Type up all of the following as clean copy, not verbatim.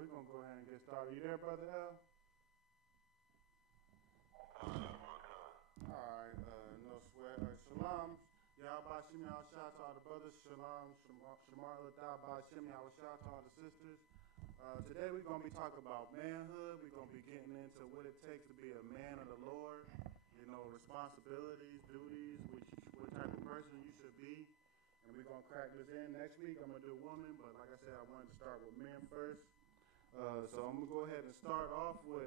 we're going to go ahead and get started. You there, Brother L? Alright, no sweat. Shalom. Yahweh Shem Yahweh, shout out to all the brothers. Shalom. Shamar Ladab Shem Yahweh, shout out to all the sisters. Today we're going to be talking about manhood. We're going to be getting into what it takes to be a man of the Lord. You know, responsibilities, duties, what type of person you should be. And we're going to crack this in. Next week I'm going to do women, but like I said, I wanted to start with men first. So I'm going to go ahead and start off with,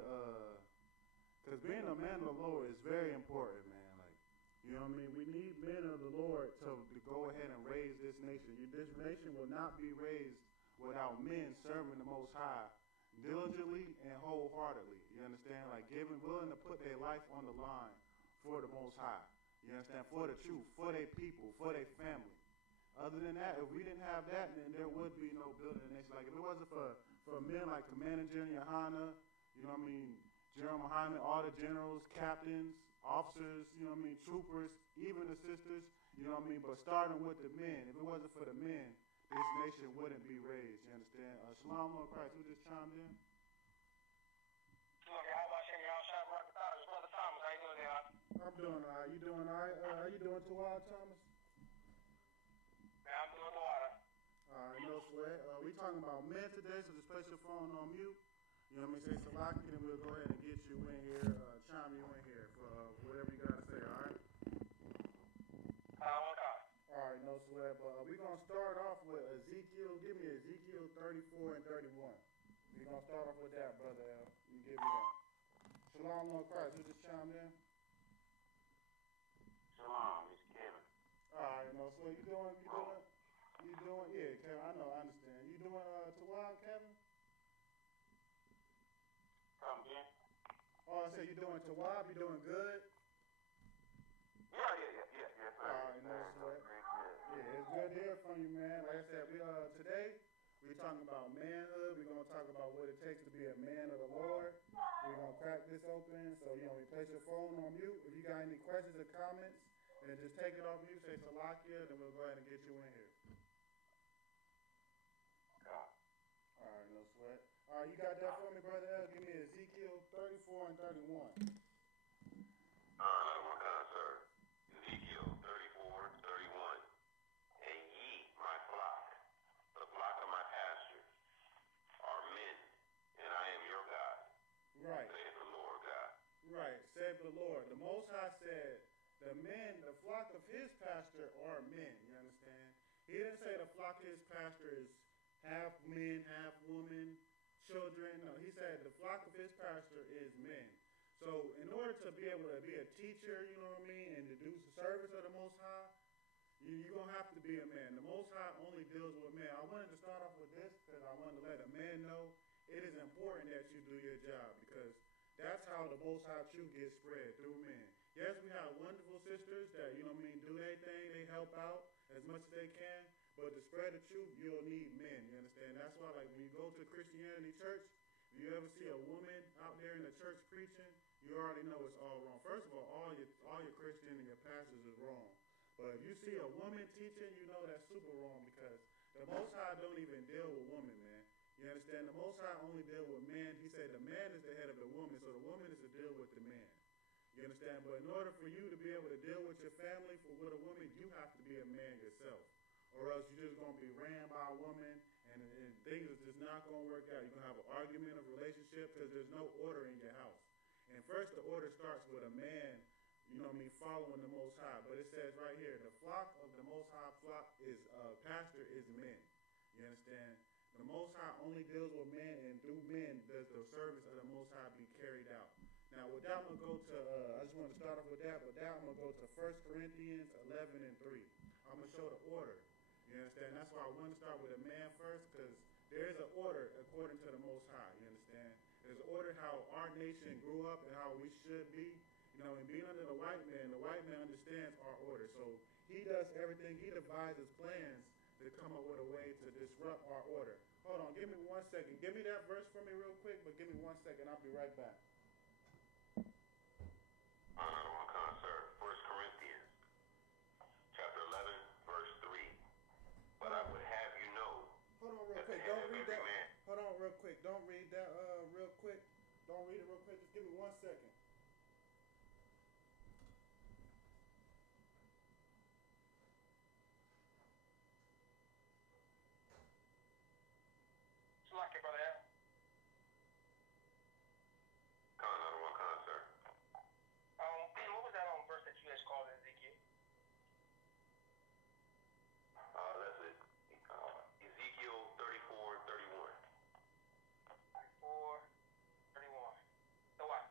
because being a man of the Lord is very important, man. Like, you know what I mean? We need men of the Lord to go ahead and raise this nation. This nation will not be raised without men serving the Most High diligently and wholeheartedly. You understand? Like willing to put their life on the line for the Most High. You understand? For the truth, for their people, for their family. Other than that, if we didn't have that, then there would be no building a nation. Like if it wasn't for men like Commander General Yahanna, you know what I mean, General Muhammad, all the generals, captains, officers, you know what I mean, troopers, even the sisters, you know what I mean, but starting with the men. If it wasn't for the men, this nation wouldn't be raised, you understand? Shalom, Lord Christ, who just chimed in? Brother Thomas, how you doing there? I'm doing all right. You doing all right? How you doing, Tawad Thomas? Man, I'm doing the water. All right, no sweat. We talking about men today, so just place your phone on mute. You know what I mean? Say Salaki, and we'll go ahead and get you in here, chime you in here for whatever you got to say, all right? All right, no sweat. But we're going to start off with Ezekiel. Give me Ezekiel 34 and 31. We're going to start off with that, Brother L. You give me that. Shalom, Lord Christ. Who just chimed in? Shalom, it's Kevin. All right, no sweat. You doing, yeah, Kevin, I know, I understand. You doing Tawad, Kevin? Come again? Oh, I said you doing Tawab, you doing good? Yeah, sir. All right, no sweat. Yeah, it's good to hear from you, man. Like I said, today we're talking about manhood. We're gonna talk about what it takes to be a man of the Lord. We're gonna crack this open. So we place your phone on mute. If you got any questions or comments, then just take it off mute. Say Salakia, then we'll go ahead and get you in here. Yeah. All right, no sweat. All right, you got that for me, Brother L? Give me Ezekiel 34 and 31. Sir. Ezekiel 34, 31. And ye, my flock, the flock of my pastures, are men, and I am your God. Right. Saith the Lord God. Right, said the Lord. The Most High said, the men, the flock of his pasture are men, you understand? He didn't say the flock of his pasture is half men, half women, children. No, he said the flock of his pasture is men. So in order to be able to be a teacher, you know what I mean, and to do the service of the Most High, you're going to have to be a man. The Most High only deals with men. I wanted to start off with this because I wanted to let a man know it is important that you do your job, because that's how the Most High truth gets spread, through men. Yes, we have wonderful sisters that, you know what I mean, do their thing, they help out as much as they can, but to spread the truth, you'll need men, you understand? That's why, like, when you go to Christianity church, if you ever see a woman out there in the church preaching, you already know it's all wrong. First of all your Christian and your pastors is wrong. But if you see a woman teaching, you know that's super wrong, because the Most High don't even deal with women, man. You understand? The Most High only deal with men. He said the man is the head of the woman, so the woman is to deal with the man. You understand? But in order for you to be able to deal with your family, with a woman, you have to be a man yourself. Or else you're just going to be ran by a woman, and things are just not going to work out. You're going to have an argument of relationship because there's no order in your house. And first, the order starts with a man, you know what I mean, following the Most High. But it says right here, the flock of the Most High flock is, pastor is men. You understand? The Most High only deals with men, and through men does the service of the Most High be carried out. Now, with that, I'm going to go to, I just want to start off with that, but now I'm going to go to 1 Corinthians 11 and 3. I'm going to show the order. You understand? That's why I want to start with a man first, because there is an order according to the Most High. You understand? There's an order how our nation grew up and how we should be. You know, and being under the white man understands our order. So he does everything. He devises plans to come up with a way to disrupt our order. Hold on. Give me 1 second. Give me that verse for me real quick, but give me 1 second. I'll be right back. Sir. 1 Corinthians chapter 11, verse 3. But I would have you know. Hold on real quick. Don't read that. Hold on real quick. Don't read Don't read it real quick. Just give me 1 second. Slack it, brother Al. Con, I don't want con, sir. What was that verse that you guys called in Ezekiel? That's it. Ezekiel 34:31. 34:31. So what?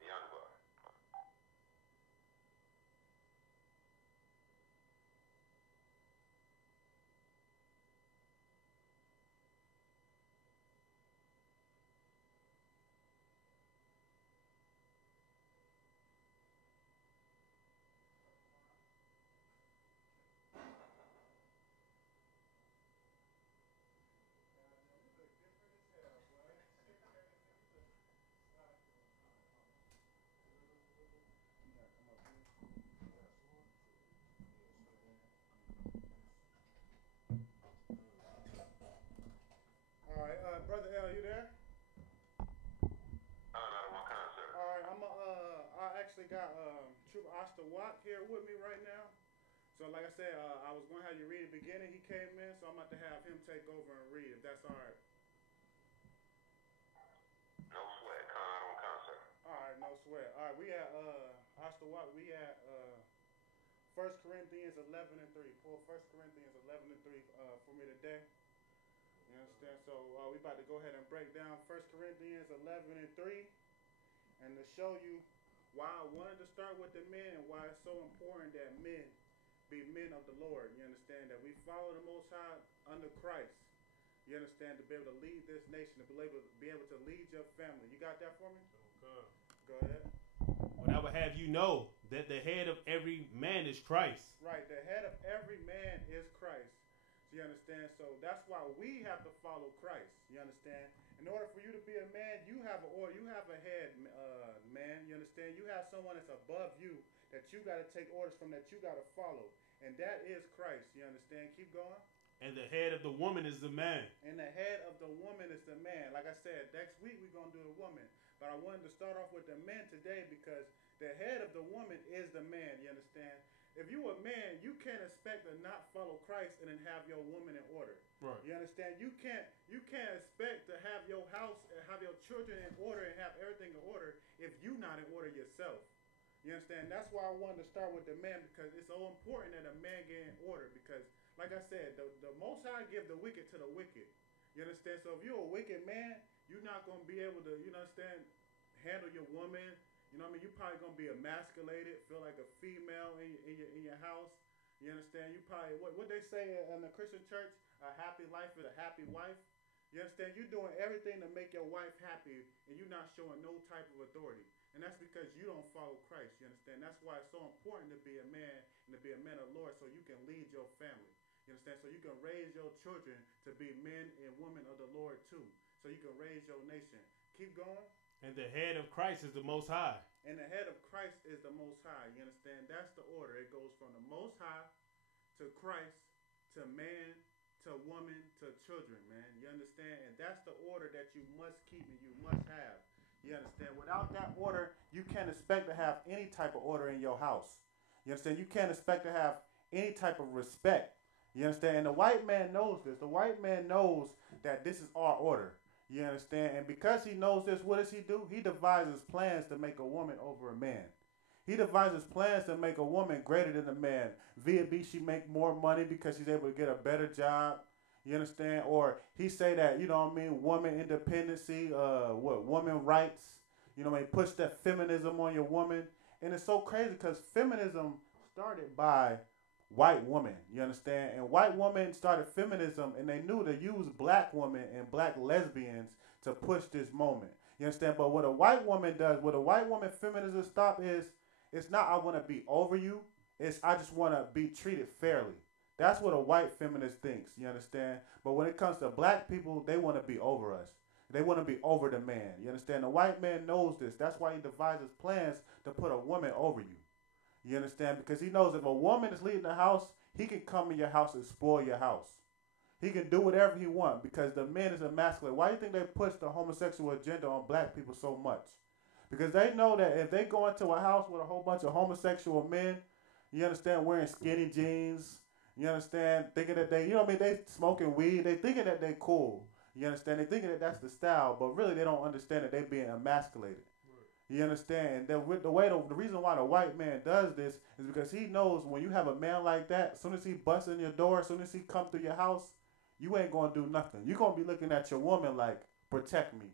Yahanna. All right, Brother L, you there? I don't want con, sir. All right, I actually got Trooper I.S.U.P.K here with me right now. So like I said, I was going to have you read the beginning. He came in, so I'm about to have him take over and read, if that's all right. No sweat, con, I don't want con, sir. All right, no sweat. All right, we at I.S.U.P.K, we at 1 Corinthians 11:3. Pull 1 Corinthians 11:3 for me today. You understand? So we about to go ahead and break down 1 Corinthians 11:3, and to show you why I wanted to start with the men and why it's so important that men be men of the Lord. You understand? That we follow the Most High under Christ. You understand? To be able to lead this nation, to be able to lead your family. You got that for me? Okay. Go ahead. But I would have you know that the head of every man is Christ. Right. The head of every man is Christ. You understand? So that's why we have to follow Christ. You understand? In order for you to be a man, you have an order. You have a head, man. You understand? You have someone that's above you that you got to take orders from, that you got to follow. And that is Christ. You understand? Keep going. And the head of the woman is the man. And the head of the woman is the man. Like I said, next week we're going to do the woman. But I wanted to start off with the men today because the head of the woman is the man. You understand? If you a man, you can't expect to not follow Christ and then have your woman in order. Right. You understand? You can't expect to have your house and have your children in order and have everything in order if you not in order yourself. You understand? That's why I wanted to start with the man, because it's so important that a man get in order, because like I said, the Most High give the wicked to the wicked. You understand? So if you're a wicked man, you're not going to be able to, you understand, handle your woman. You know what I mean? You're probably going to be emasculated, feel like a female in your house. You understand? You probably, what they say in the Christian church, a happy life with a happy wife. You understand? You're doing everything to make your wife happy, and you're not showing no type of authority. And that's because you don't follow Christ. You understand? That's why it's so important to be a man and to be a man of the Lord, so you can lead your family. You understand? So you can raise your children to be men and women of the Lord too. So you can raise your nation. Keep going. And the head of Christ is the Most High. And the head of Christ is the Most High. You understand? That's the order. It goes from the Most High to Christ to man to woman to children, man. You understand? And that's the order that you must keep and you must have. You understand? Without that order, you can't expect to have any type of order in your house. You understand? You can't expect to have any type of respect. You understand? And the white man knows this. The white man knows that this is our order. You understand? And because he knows this, what does he do? He devises plans to make a woman over a man. He devises plans to make a woman greater than a man. Via B, she make more money because she's able to get a better job. You understand? Or he say that, you know what I mean, woman independency, woman rights. You know what I mean? Push that feminism on your woman. And it's so crazy because feminism started by white women, you understand? And white women started feminism, and they knew to use black women and black lesbians to push this moment. You understand? But what a white woman does, what a white woman feminism stop is, it's not I want to be over you. It's I just want to be treated fairly. That's what a white feminist thinks, you understand? But when it comes to black people, they want to be over us. They want to be over the man, you understand? The white man knows this. That's why he devises plans to put a woman over you. You understand? Because he knows if a woman is leading the house, he can come in your house and spoil your house. He can do whatever he wants because the men is emasculated. Why do you think they push the homosexual agenda on black people so much? Because they know that if they go into a house with a whole bunch of homosexual men, you understand, wearing skinny jeans, you understand, thinking that they, you know what I mean, they smoking weed, they thinking that they cool. You understand? They thinking that that's the style, but really they don't understand that they being emasculated. You understand? That with the reason why the white man does this is because he knows when you have a man like that, as soon as he busts in your door, as soon as he come through your house, you ain't gonna do nothing. You're gonna be looking at your woman like, protect me.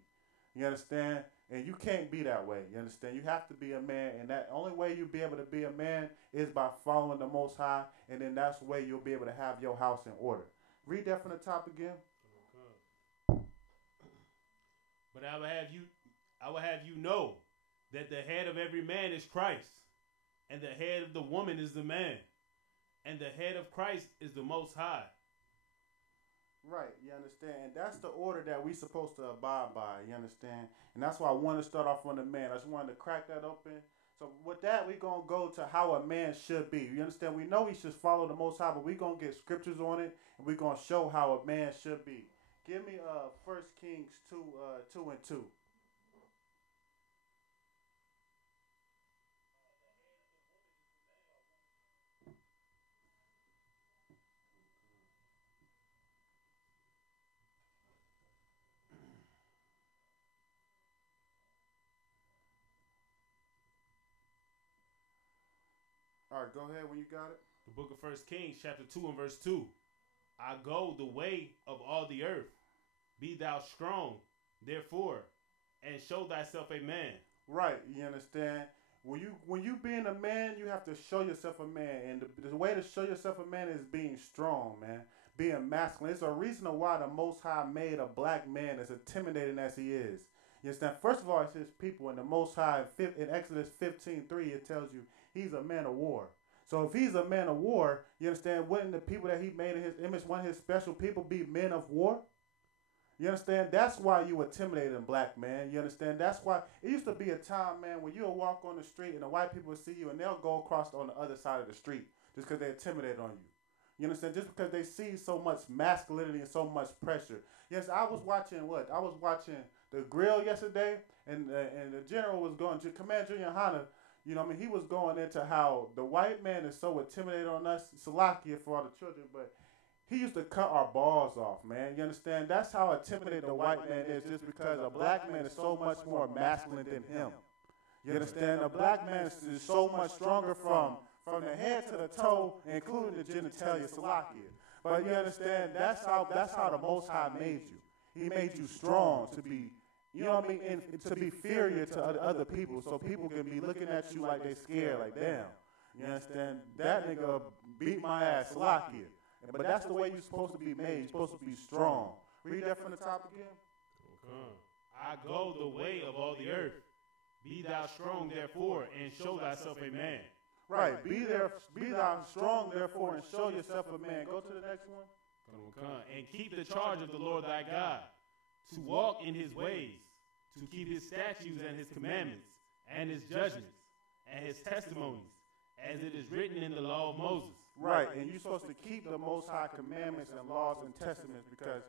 You understand? And you can't be that way. You understand? You have to be a man, and that only way you'll be able to be a man is by following the Most High, and then that's the way you'll be able to have your house in order. Read that from the top again. But I will have you know that the head of every man is Christ, and the head of the woman is the man, and the head of Christ is the Most High. Right, you understand? And that's the order that we supposed to abide by, you understand? And that's why I wanted to start off on the man. I just wanted to crack that open. So with that, we're going to go to how a man should be. You understand? We know he should follow the Most High, but we're going to get scriptures on it, and we're going to show how a man should be. Give me 1 Kings 2 and 2. All right, go ahead when you got it. The book of 1 Kings, chapter 2 and verse 2. I go the way of all the earth. Be thou strong, therefore, and show thyself a man. Right, you understand? When you being a man, you have to show yourself a man. And the way to show yourself a man is being strong, man. Being masculine. It's a reason why the Most High made a black man as intimidating as he is. You understand? First of all, it's his people. And the Most High, in Exodus 15:3, it tells you he's a man of war. So if he's a man of war, you understand, wouldn't the people that he made in his image, one of his special people, be men of war? You understand? That's why you intimidated a black man. You understand? That's why it used to be a time, man, when you'll walk on the street and the white people will see you and they'll go across on the other side of the street just because they're intimidated on you. You understand? Just because they see so much masculinity and so much pressure. Yes, I was watching The Grill yesterday, and the general was going to Commander Yahanna. You know what I mean? He was going into how the white man is so intimidated on us, Salakia for all the children, but he used to cut our balls off, man. You understand? That's how intimidated the white man is, just because a black man is so much more masculine than him. You understand? A black man is so much stronger from the head to the toe, including the genitalia, Salakia. But you understand? That's how the Most High made you. He made you strong to be, you know what I mean, and to be inferior to other people, so people can be looking at you like they scared, like, damn. You understand? That nigga beat my ass, Salakia. But that's the way you're supposed to be made. You're supposed to be strong. Read that from the top again. I go the way of all the earth. Be thou strong, therefore, and show thyself a man. Right. Be thou strong, therefore, and show yourself a man. Go to the next one. And keep the charge of the Lord thy God, to walk in his ways, to keep his statutes and his commandments, and his judgments, and his testimonies, as it is written in the law of Moses. Right, and you're supposed to keep the Most High commandments and laws and testaments because,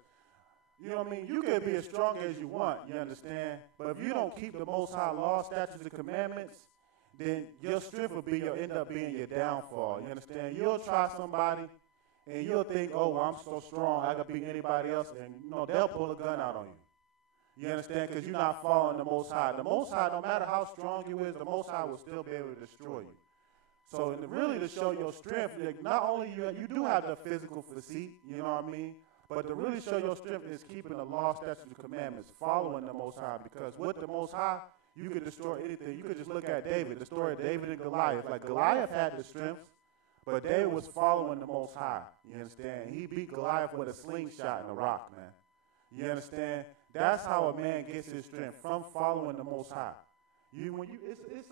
you know what I mean, you can be as strong as you want, you understand? But if you don't keep the Most High laws, statutes, and commandments, then your strength will end up being your downfall, you understand? You'll try somebody, and you'll think, oh, well, I'm so strong, I can beat anybody else, and, you know, they'll pull a gun out on you. You understand? Because you're not following the Most High. The Most High, no matter how strong you is, the Most High will still be able to destroy you. So really to show your strength, not only you do have the physical physique, you know what I mean, but to really show your strength is keeping the law, statutes, and commandments, following the Most High. Because with the Most High, you could destroy anything. You could just look at David, the story of David and Goliath. Like Goliath had the strength, but David was following the Most High. You understand? He beat Goliath with a slingshot and a rock, man. You understand? That's how a man gets his strength, from following the Most High. It's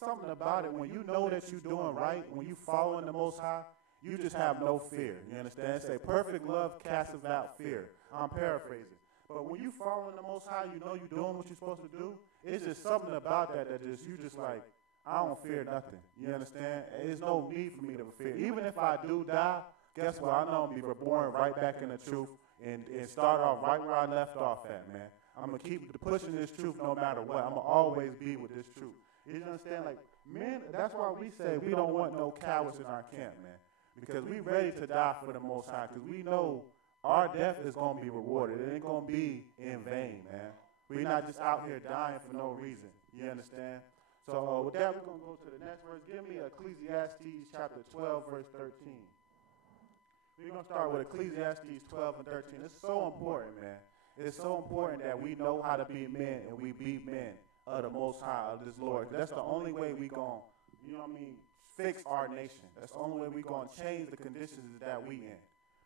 something about it when you know that you're doing right, when you following the Most High, you just have no fear. You understand? Say perfect love casteth out fear. I'm paraphrasing. But when you following the Most High, you know you're doing what you're supposed to do. It's just something about that you just like, I don't fear nothing. You understand? There's no need for me to fear. Even if I do die, guess what? I know I'm going to be reborn right back in the truth and start off right where I left off at, man. I'm going to keep pushing this truth no matter what. I'm going to always be with this truth. You understand? Like, men, that's why we say we don't want no cowards in our camp, man. Because we ready to die for the Most High. Because we know our death is going to be rewarded. It ain't going to be in vain, man. We're not just out here dying for no reason. You understand? So with that, we're going to go to the next verse. Give me Ecclesiastes chapter 12, verse 13. We're going to start with Ecclesiastes 12 and 13. It's so important, man. It's so important that we know how to be men and we be men of the Most High, of this Lord. That's the only way we going to, you know what I mean, fix our nation. That's the only way we going to change the conditions that we in.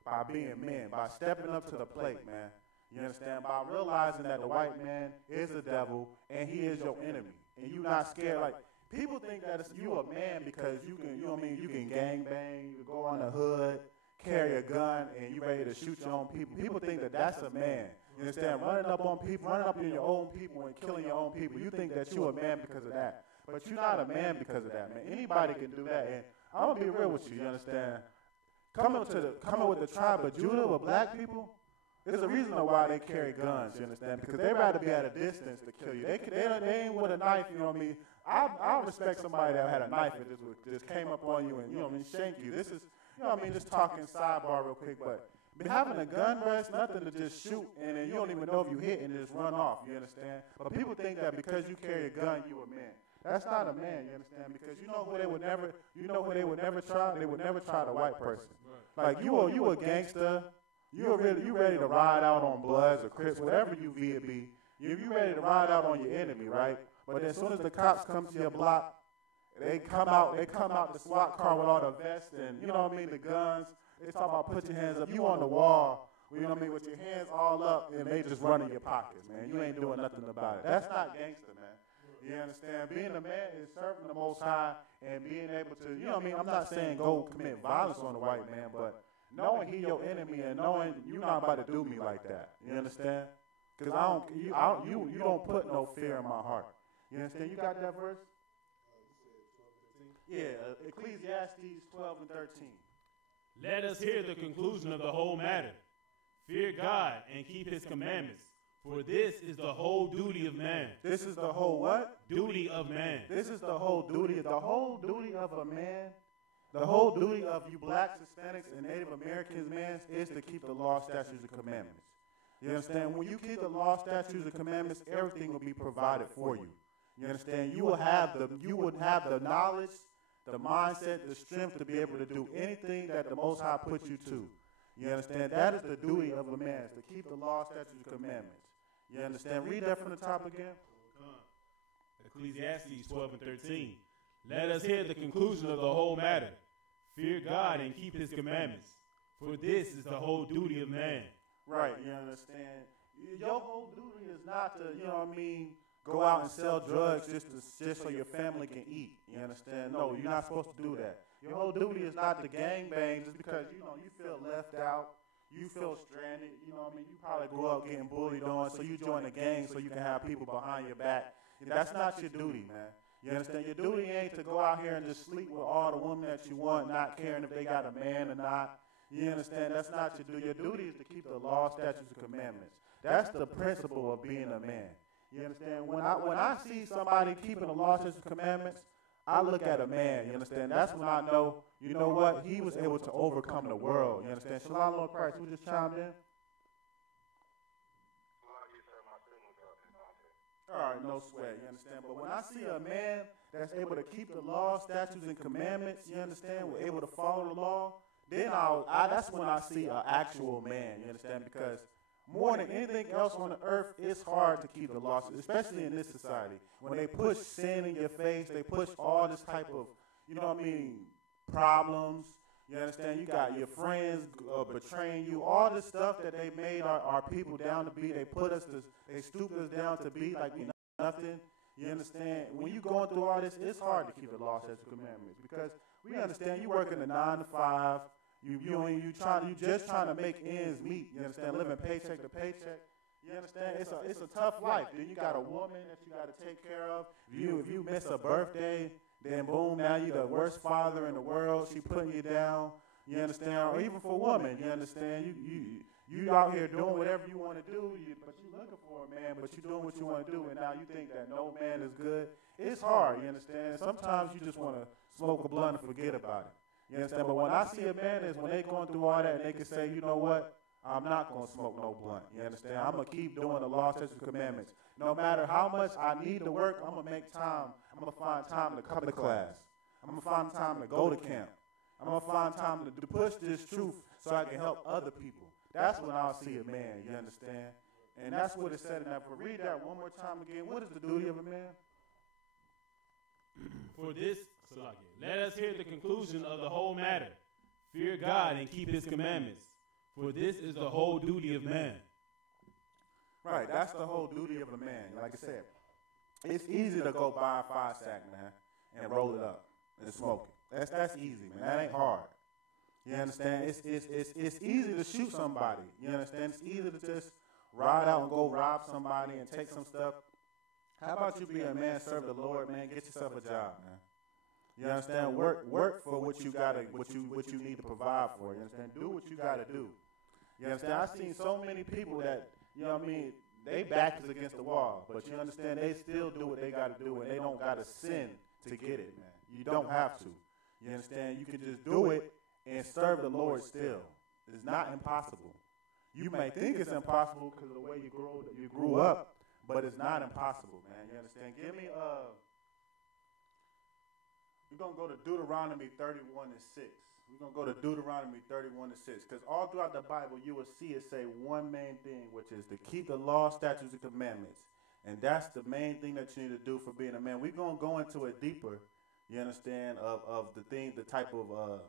By being men, by stepping up to the plate, man. You understand? By realizing that the white man is the devil and he is your enemy. And you're not scared. Like, people think that you a man because you can, you know what I mean, you can gang bang, you can go on the hood, carry a gun, and you ready to shoot your own people. People think that that's a man. You understand? Running up on people, running up on your own people and killing your own people. You think that you're a man because of that. But you're not a man because of that, man. Anybody can do that. And I'm going to be real with you, you understand? Coming with the tribe of Judah, with black people, there's a reason why they carry guns, you understand? Because they'd rather be at a distance to kill you. They ain't with a knife, you know what I mean? I respect somebody that had a knife and just came up on you and, you know what I mean, shank you. This is, you know what I mean, just talking sidebar real quick, but having a gun, bro, it's nothing to just shoot and then you don't even know if you hit and just run off, you understand? But people think that because you carry a gun, you a man. That's not a man, you understand? Because you know who they would never try? They would never try the white person. Like, you a gangster. You ready to ride out on Bloods or Crips, whatever you be. You ready to ride out on your enemy, right? But as soon as the cops come to your block, they come out the SWAT car with all the vests and, you know what I mean, the guns. They talk about put your hands up. You on the wall, you know what I mean, with your hands all up, and they just run in your pockets, man. You ain't doing nothing about it. That's not gangster, man. You understand? Being a man is serving the Most High and being able to, you know what I mean? I'm not saying go commit violence on the white man, but knowing he your enemy and knowing you're not about to do me like that. You understand? Because you don't put no fear in my heart. You understand? You got that verse? Yeah, Ecclesiastes 12 and 13. Let us hear the conclusion of the whole matter. Fear God and keep his commandments, for this is the whole duty of man. This is the whole what? Duty of man. This is the whole duty. The whole duty of a man, the whole duty of you blacks, Hispanics, and Native Americans, man, is to keep the law, statutes, and commandments. You understand? When you keep the law, statutes, and commandments, everything will be provided for you. You understand? You would have the knowledge, the mindset, the strength to be able to do anything that the Most High put you to. You understand? That is the duty of a man, is to keep the law, statutes, and commandments. You understand? Read that from the top again. Ecclesiastes 12 and 13. Let us hear the conclusion of the whole matter. Fear God and keep his commandments, for this is the whole duty of man. Right, you understand? Your whole duty is not to, you know what I mean, go out and sell drugs just so your family can eat. You understand? No, you're not supposed to do that. Your whole duty is not to gangbang just because, you know, you feel left out. You feel stranded, you know what I mean? You probably grew up getting bullied on, so you join a gang so you can have people behind your back. That's not your duty, man. You understand? Your duty ain't to go out here and just sleep with all the women that you want, not caring if they got a man or not. You understand? That's not your duty. Your duty is to keep the law, statutes, and commandments. That's the principle of being a man. You understand? When I see somebody keeping the law, statutes, and commandments, I look at a man, you understand? That's when I know, you know what? He was able to overcome the world, you understand? Shalom, Lord Christ, who just chimed in? All right, no sweat, you understand? But when I see a man that's able to keep the law, statutes, and commandments, you understand? We're able to follow the law, then that's when I see an actual man, you understand? Because more than anything else on the earth, it's hard to keep the laws, especially in this society. When they push sin in your face, they push all this type of, you know what I mean, problems. You understand? You got your friends betraying you. All this stuff that they made our people down to be, they stooped us down to be like we nothing. You understand? When you're going through all this, it's hard to keep the law, statutes, and commandments because we understand you working a 9 to 5. You just trying to make ends meet. You understand? Living paycheck to paycheck. You understand? It's a tough life. Then you got a woman that you got to take care of. If you miss a birthday, then boom, now you the worst father in the world. She putting you down. You understand? Or even for women, you understand? You out here doing whatever you want to do, but you looking for a man, but you doing what you want to do, and now you think that no man is good. It's hard, you understand? Sometimes you just want to smoke a blunt and forget about it. You understand? But when I see a man is when they going through all that and they can say, you know what? I'm not going to smoke no blunt. You understand? I'm going to keep doing the law, statutes, and commandments. No matter how much I need to work, I'm going to make time. I'm going to find time to come to class. I'm going to find time to go to camp. I'm going to find time to push this truth so I can help other people. That's when I'll see a man, you understand? And that's what it said in that. But read that one more time again. What is the duty of a man? For this, let us hear the conclusion of the whole matter. Fear God and keep his commandments. For this is the whole duty of man. Right, that's the whole duty of a man. Like I said, it's easy to go buy a 5-sack, man, and roll it up and smoke it. That's easy, man. That ain't hard. You understand? It's easy to shoot somebody. You understand? It's easy to just ride out and go rob somebody and take some stuff. How about you be a man, serve the Lord, man? Get yourself a job, man. You understand? Work for what you gotta, what you need to provide for. You understand? Do what you gotta do. You understand? I've seen so many people that, you know what I mean, they back is against the wall, but you understand they still do what they gotta do, and they don't gotta sin to get it, man. You don't have to. You understand? You can just do it and serve the Lord still. It's not impossible. You may think it's impossible because of the way you grew up, but it's not impossible, man. You understand? Give me we're going to go to Deuteronomy 31 and 6. We're going to go to Deuteronomy 31 and 6. Because all throughout the Bible, you will see it say one main thing, which is to keep the law, statutes, and commandments. And that's the main thing that you need to do for being a man. We're going to go into it deeper, you understand, of the type of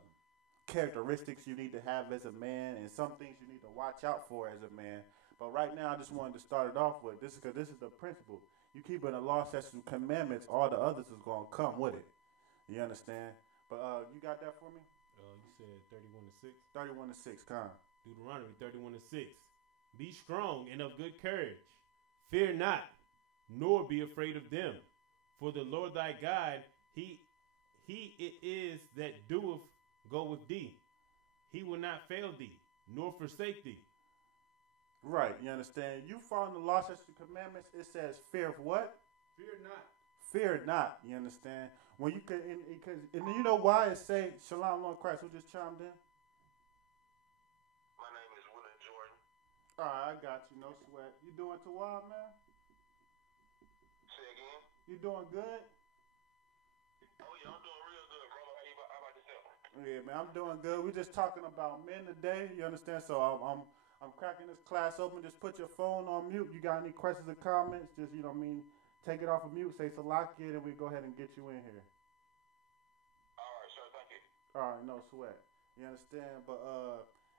characteristics you need to have as a man and some things you need to watch out for as a man. But right now, I just wanted to start it off with this because this is the principle. You keep in the law, statutes, and commandments, all the others is going to come with it. You understand? But you got that for me? You said 31 to 6? 31 to 6, come. Deuteronomy 31 to 6. Be strong and of good courage. Fear not, nor be afraid of them. For the Lord thy God, he it is that doeth go with thee. He will not fail thee, nor forsake thee. Right, you understand? You follow the law, statutes, and commandments, it says fear of what? Fear not. Fear not, you understand? When you can, and you know why it say Shalom, Lord Christ, who just chimed in? My name is Willie Jordan. All right, I got you, no sweat. You doing too wild, man? Say again? You doing good? Oh, yeah, I'm doing real good, brother. How about yourself? Yeah, man, I'm doing good. We're just talking about men today, you understand? So I'm cracking this class open. Just put your phone on mute. You got any questions or comments? Just, you know what I mean? Take it off of mute, say Salakia, and we go ahead and get you in here. All right, sir, thank you. All right, no sweat. You understand? But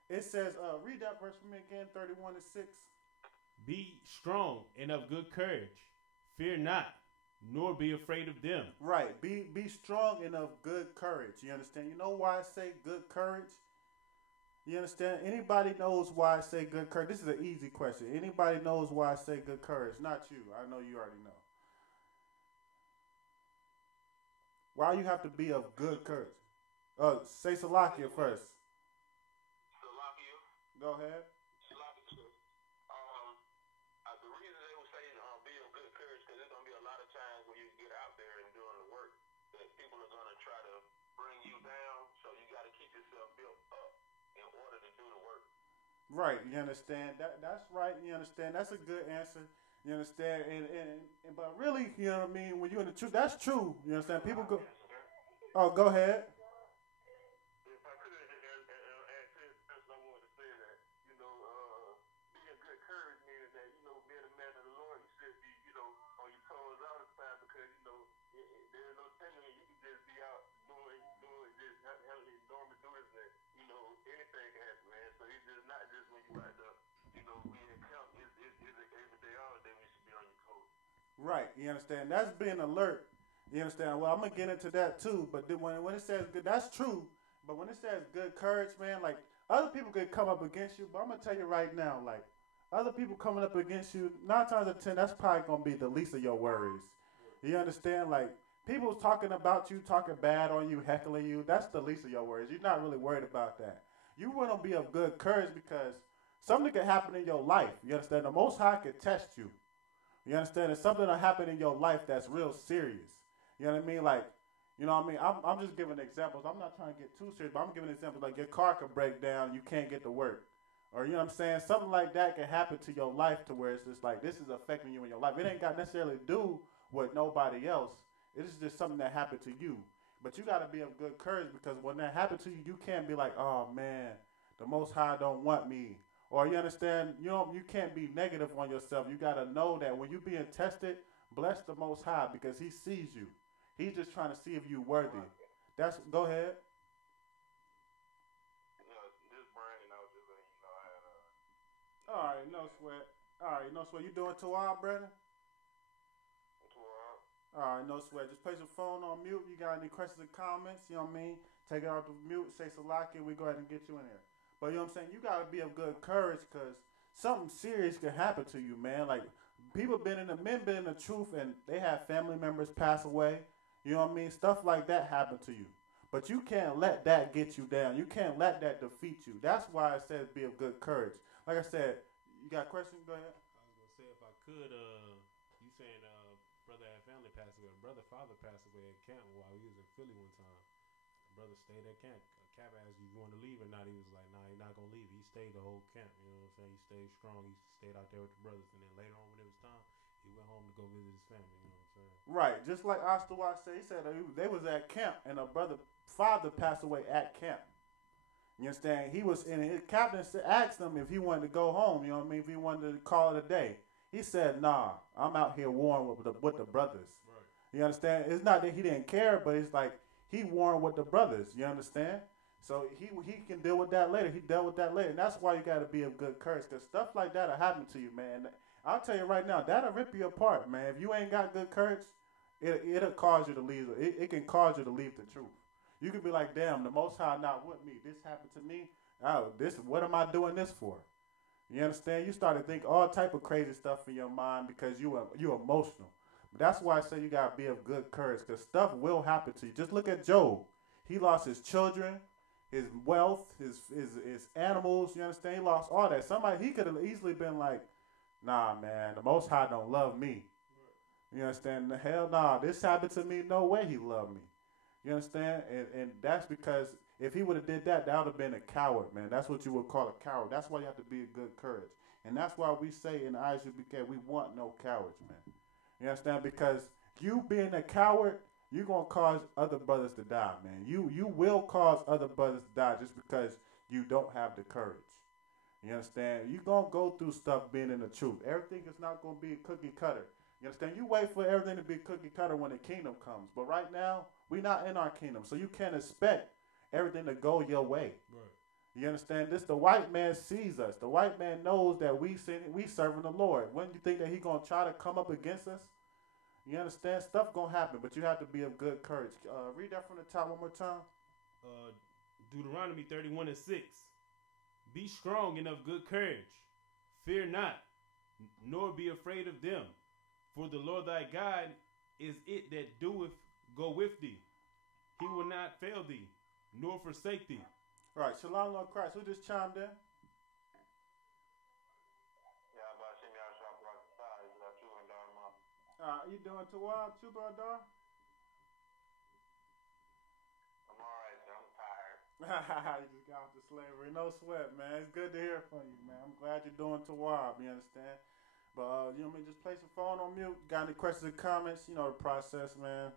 it says, read that verse for me again, 31 to 6. Be strong and of good courage. Fear not, nor be afraid of them. Right. Be strong and of good courage. You understand? You know why I say good courage? You understand? Anybody knows why I say good courage? This is an easy question. Anybody knows why I say good courage? Not you. I know you already know. Why you have to be of good courage? Say Salakia first. Salakia? Go ahead. Salakia. The reason they would say be of good courage because there's going to be a lot of times when you get out there and doing the work that people are going to try to bring you down, so you got to keep yourself built up in order to do the work. Right, you understand? That's right, you understand? That's a good answer. You understand? And but really, you know what I mean, when you're in the truth, that's true. You understand? People go. Oh, go ahead. If I could add to this, I wanted to say that, being good courage means that, being a man of the Lord, you should be, on your toes all the time because, there's no telling you can just be out doing just having normal duties that, anything can happen, man. So it's just not just when you out there, be in camp, it's every day, all day we should be on your toes. Right, you understand? That's being alert. You understand? Well, I'm gonna get into that too. But when it says good, that's true. But when it says good courage, man, like other people could come up against you. But I'm gonna tell you right now, like other people coming up against you, 9 times out of 10, that's probably gonna be the least of your worries. You understand? Like People's talking about you, talking bad on you, heckling you. That's the least of your worries. You're not really worried about that. You want to be of good courage because something can happen in your life. You understand? The Most High can test you. You understand? It's something that happened in your life that's real serious. You know what I mean? Like, you know what I mean? I'm just giving examples. I'm not trying to get too serious, but I'm giving examples like your car could break down, you can't get to work. Or, you know what I'm saying? Something like that can happen to your life to where it's just like, this is affecting you in your life. It ain't got necessarily to do with nobody else. It is just something that happened to you. But you got to be of good courage because when that happened to you, you can't be like, oh, man, the Most High don't want me. Or you understand, you can't be negative on yourself. You got to know that when you're being tested, bless the Most High because he sees you. He's just trying to see if you're worthy. Go ahead. This Brandon, I was just letting you know I had All right, no sweat. All right, no sweat. You doing Tawab, Brandon? All right, no sweat. Just place your phone on mute. You got any questions or comments? You know what I mean? Take it off the mute. Say Salaki. We go ahead and get you in there. But you know what I'm saying? You got to be of good courage because something serious can happen to you, man. Like, men been in the truth and they have family members pass away. You know what I mean? Stuff like that happen to you. But you can't let that get you down. You can't let that defeat you. That's why I said be of good courage. Like I said, you got a question? Go ahead. I was going to say, if I could, you saying brother had family pass away. Brother father passed away at camp while he was in Philly one time. Brother stayed at camp. Cap asked you want to leave or not. He was like, nah, he's not going to leave. He stayed the whole camp. You know what I'm saying? He stayed strong. He stayed out there with the brothers. And then later on when it was time, he went home to go visit his family. You know what I'm saying? Right. Just like I.S.U.P.K said. He said they was at camp and a father passed away at camp. You understand? He was in it. Captain asked him if he wanted to go home. You know what I mean? If he wanted to call it a day. He said, nah, I'm out here warring with the brothers. Right. You understand? It's not that he didn't care, but it's like he warring with the brothers. You understand? So he can deal with that later. He dealt with that later. And that's why you got to be of good courage because stuff like that will happen to you, man. I'll tell you right now, that'll rip you apart, man. If you ain't got good courage, it'll cause you to leave. It can cause you to leave the truth. You can be like, damn, the Most High not with me. This happened to me. Oh, what am I doing this for? You understand? You start to think all type of crazy stuff in your mind because you're emotional. But that's why I say you got to be of good courage because stuff will happen to you. Just look at Job. He lost his children, his wealth, his animals. You understand? He lost all that. He could have easily been like, nah, man, the Most High don't love me. You understand? Hell nah, this happened to me. No way he loved me. You understand? And that's because if he would have did that, that would have been a coward, man. That's what you would call a coward. That's why you have to be a good courage. And that's why we say in I.S.U.P.K, we want no cowards, man. You understand? Because you being a coward, you're going to cause other brothers to die, man. You will cause other brothers to die just because you don't have the courage. You understand? You're going to go through stuff being in the truth. Everything is not going to be cookie cutter. You understand? You wait for everything to be cookie cutter when the kingdom comes. But right now, we're not in our kingdom. So you can't expect everything to go your way. Right. You understand? The white man sees us. The white man knows that we serving the Lord. When you think that he's going to try to come up against us? You understand? Stuff going to happen, but you have to be of good courage. Read that from the top one more time. Deuteronomy 31:6. Be strong and of good courage. Fear not, nor be afraid of them. For the Lord thy God is it that doeth go with thee. He will not fail thee, nor forsake thee. All right, Shalom, Lord Christ. Who just chimed in? You doing too well, too, brother? I'm all right, sir. I'm tired. You just got off the slavery. No sweat, man. It's good to hear from you, man. I'm glad you're doing too well, you understand? But, you know what I mean? Just place your phone on mute. Got any questions or comments? You know the process, man.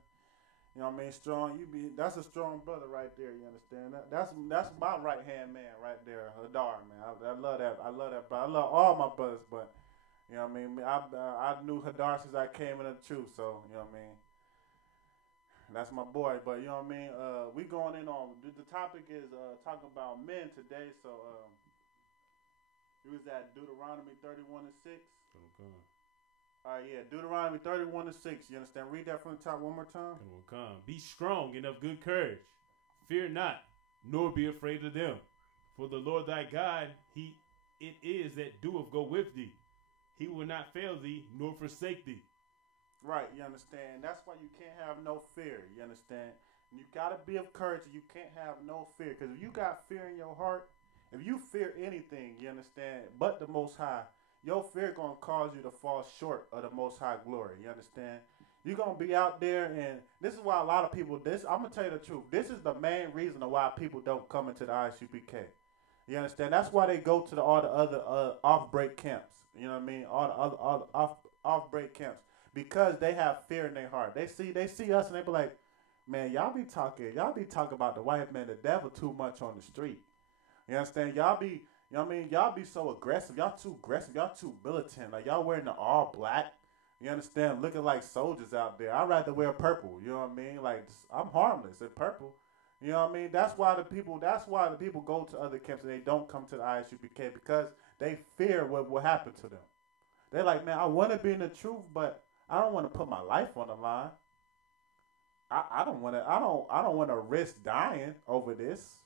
You know what I mean? Strong. That's a strong brother right there, you understand? That's my right-hand man right there, Hadar, man. I love that. I love that brother. I love all my brothers, but, you know what I mean? I knew Hadar since I came into the truth, so, you know what I mean? That's my boy, but, you know what I mean? We going in on, the topic is talking about men today, so, it was at Deuteronomy 31:6. Okay. All right, yeah, Deuteronomy 31:6. You understand? Read that from the top one more time. Come. Be strong and of good courage. Fear not, nor be afraid of them. For the Lord thy God, it is that doeth go with thee. He will not fail thee, nor forsake thee. Right, you understand? That's why you can't have no fear, you understand? You got to be of courage. You can't have no fear. Because if you got fear in your heart, if you fear anything, you understand, but the Most High, your fear going to cause you to fall short of the Most High glory. You understand? You're going to be out there, and this is why a lot of people, I'm going to tell you the truth. This is the main reason why people don't come into the I.S.U.P.K. You understand? That's why they go to all the other off-break camps. You know what I mean? All the off-break camps. Because they have fear in their heart. They see us, and they be like, man, y'all be talking about the white man, the devil too much on the street. You understand? Y'all be, you know what I mean? Y'all be so aggressive. Y'all too aggressive. Y'all too militant. Like, y'all wearing the all black. You understand? Looking like soldiers out there. I'd rather wear purple. You know what I mean? Like, I'm harmless in purple. You know what I mean? That's why the people go to other camps and they don't come to the I.S.U.P.K. because they fear what will happen to them. They're like, man, I want to be in the truth, but I don't want to put my life on the line. I don't want to risk dying over this.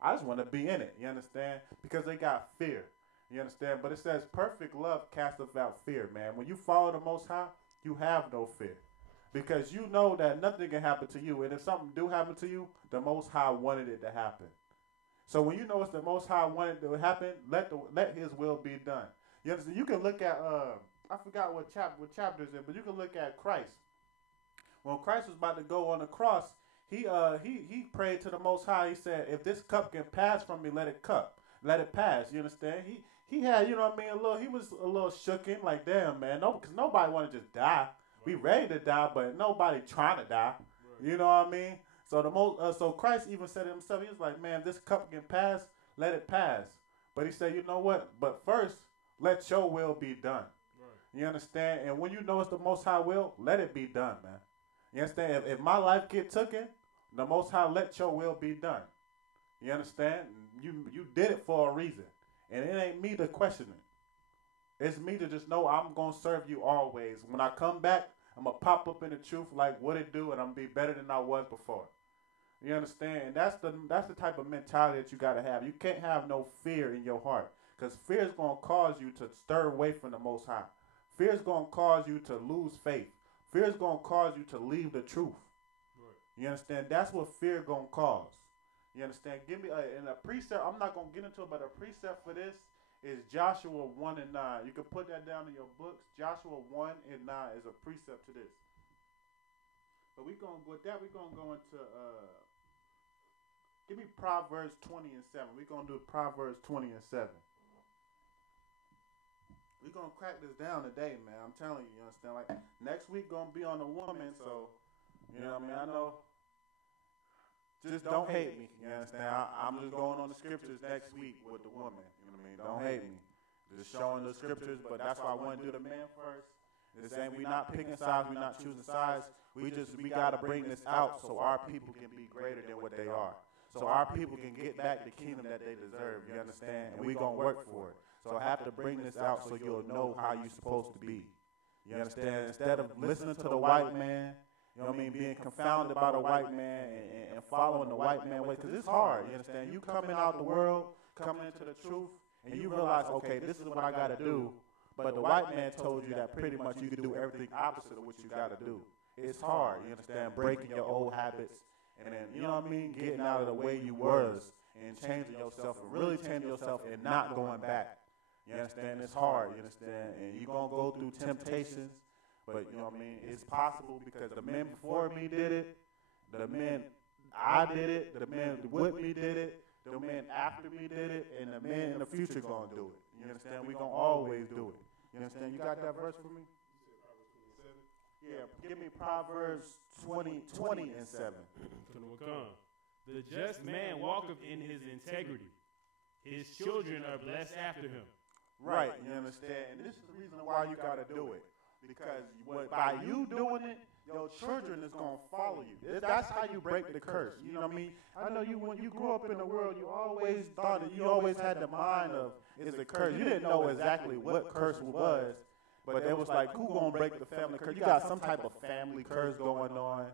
I just want to be in it. You understand? Because they got fear. You understand? But it says perfect love casteth out fear, man. When you follow the Most High, you have no fear. Because you know that nothing can happen to you. And if something do happen to you, the Most High wanted it to happen. So when you know it's the Most High wanted it to happen, let His will be done. You understand? You can look at, I forgot what chapters in, but you can look at Christ. When Christ was about to go on the cross, he prayed to the Most High. He said, if this cup can pass from me, let it pass. You understand? He had, you know what I mean, he was a little shooken, like, damn, man, no, because nobody want to just die. Right. We ready to die, but nobody trying to die. Right. You know what I mean? So so Christ even said it himself. He was like, man, this cup can pass, let it pass. But he said, you know what? But first, let your will be done. Right. You understand? And when you know it's the Most High will, let it be done, man. You understand? If my life get taken, the Most High let your will be done. You understand? You did it for a reason. And it ain't me to question it. It's me to just know I'm going to serve you always. When I come back, I'm going to pop up in the truth like what it do, and I'm going to be better than I was before. You understand? And that's the type of mentality that you got to have. You can't have no fear in your heart, because fear is going to cause you to stir away from the Most High. Fear is going to cause you to lose faith. Fear is going to cause you to leave the truth. Right. You understand? That's what fear going to cause. You understand? Give me a precept. I'm not going to get into it, but a precept for this is Joshua 1 and 9. You can put that down in your books. Joshua 1 and 9 is a precept to this. But with that, we're going to go into, give me Proverbs 20 and 7. We're going to do Proverbs 20 and 7. We're going to crack this down today, man. I'm telling you, you understand? Like, next week going to be on a woman, so, you know what I mean? I know. Just don't hate me, you understand? I'm just going on the scriptures next week with the woman, you know what I mean? Don't hate me. Just showing the scriptures, but that's why I want to do the man first. It's saying we're not picking sides, we're not choosing sides. We got to bring this out so our people can be greater than what they are. So our people can get back the kingdom that they deserve, you understand? And we're going to work for it. So I have to bring this out so you'll know how you're supposed to be. You understand? Instead of listening to the white man, you know what I mean, being confounded by the white man and following the white man way, because it's hard, you understand? You coming out the world, coming into the truth, and you realize, okay, this is what I got to do, but the white man told you that pretty much you could do everything opposite of what you got to do. It's hard, you understand, breaking your old habits, and then, you know what I mean, getting out of the way you was, and changing yourself, and really changing yourself, and not going back. You understand? It's hard, you understand? And you're going to go through temptations, but, you know what I mean, it's possible because the men before me did it, the men I did it, the men with me did it, the men after me did it, and the men in the future going to do it. You understand? We're going to always do it. You understand? You got that verse for me? Yeah, give me Proverbs 20 and 7. The just man walketh in his integrity. His children are blessed after him. Right, you understand? And this is the reason why you got to do it. Because by you doing it, your children is going to follow you. That's how you break the curse. You know what I mean? I know when you grew up in the world, you always thought that you always had the mind of, it's a curse. You didn't know exactly what curse was, but it was like, who going to break the family curse? You got some type of family curse going on,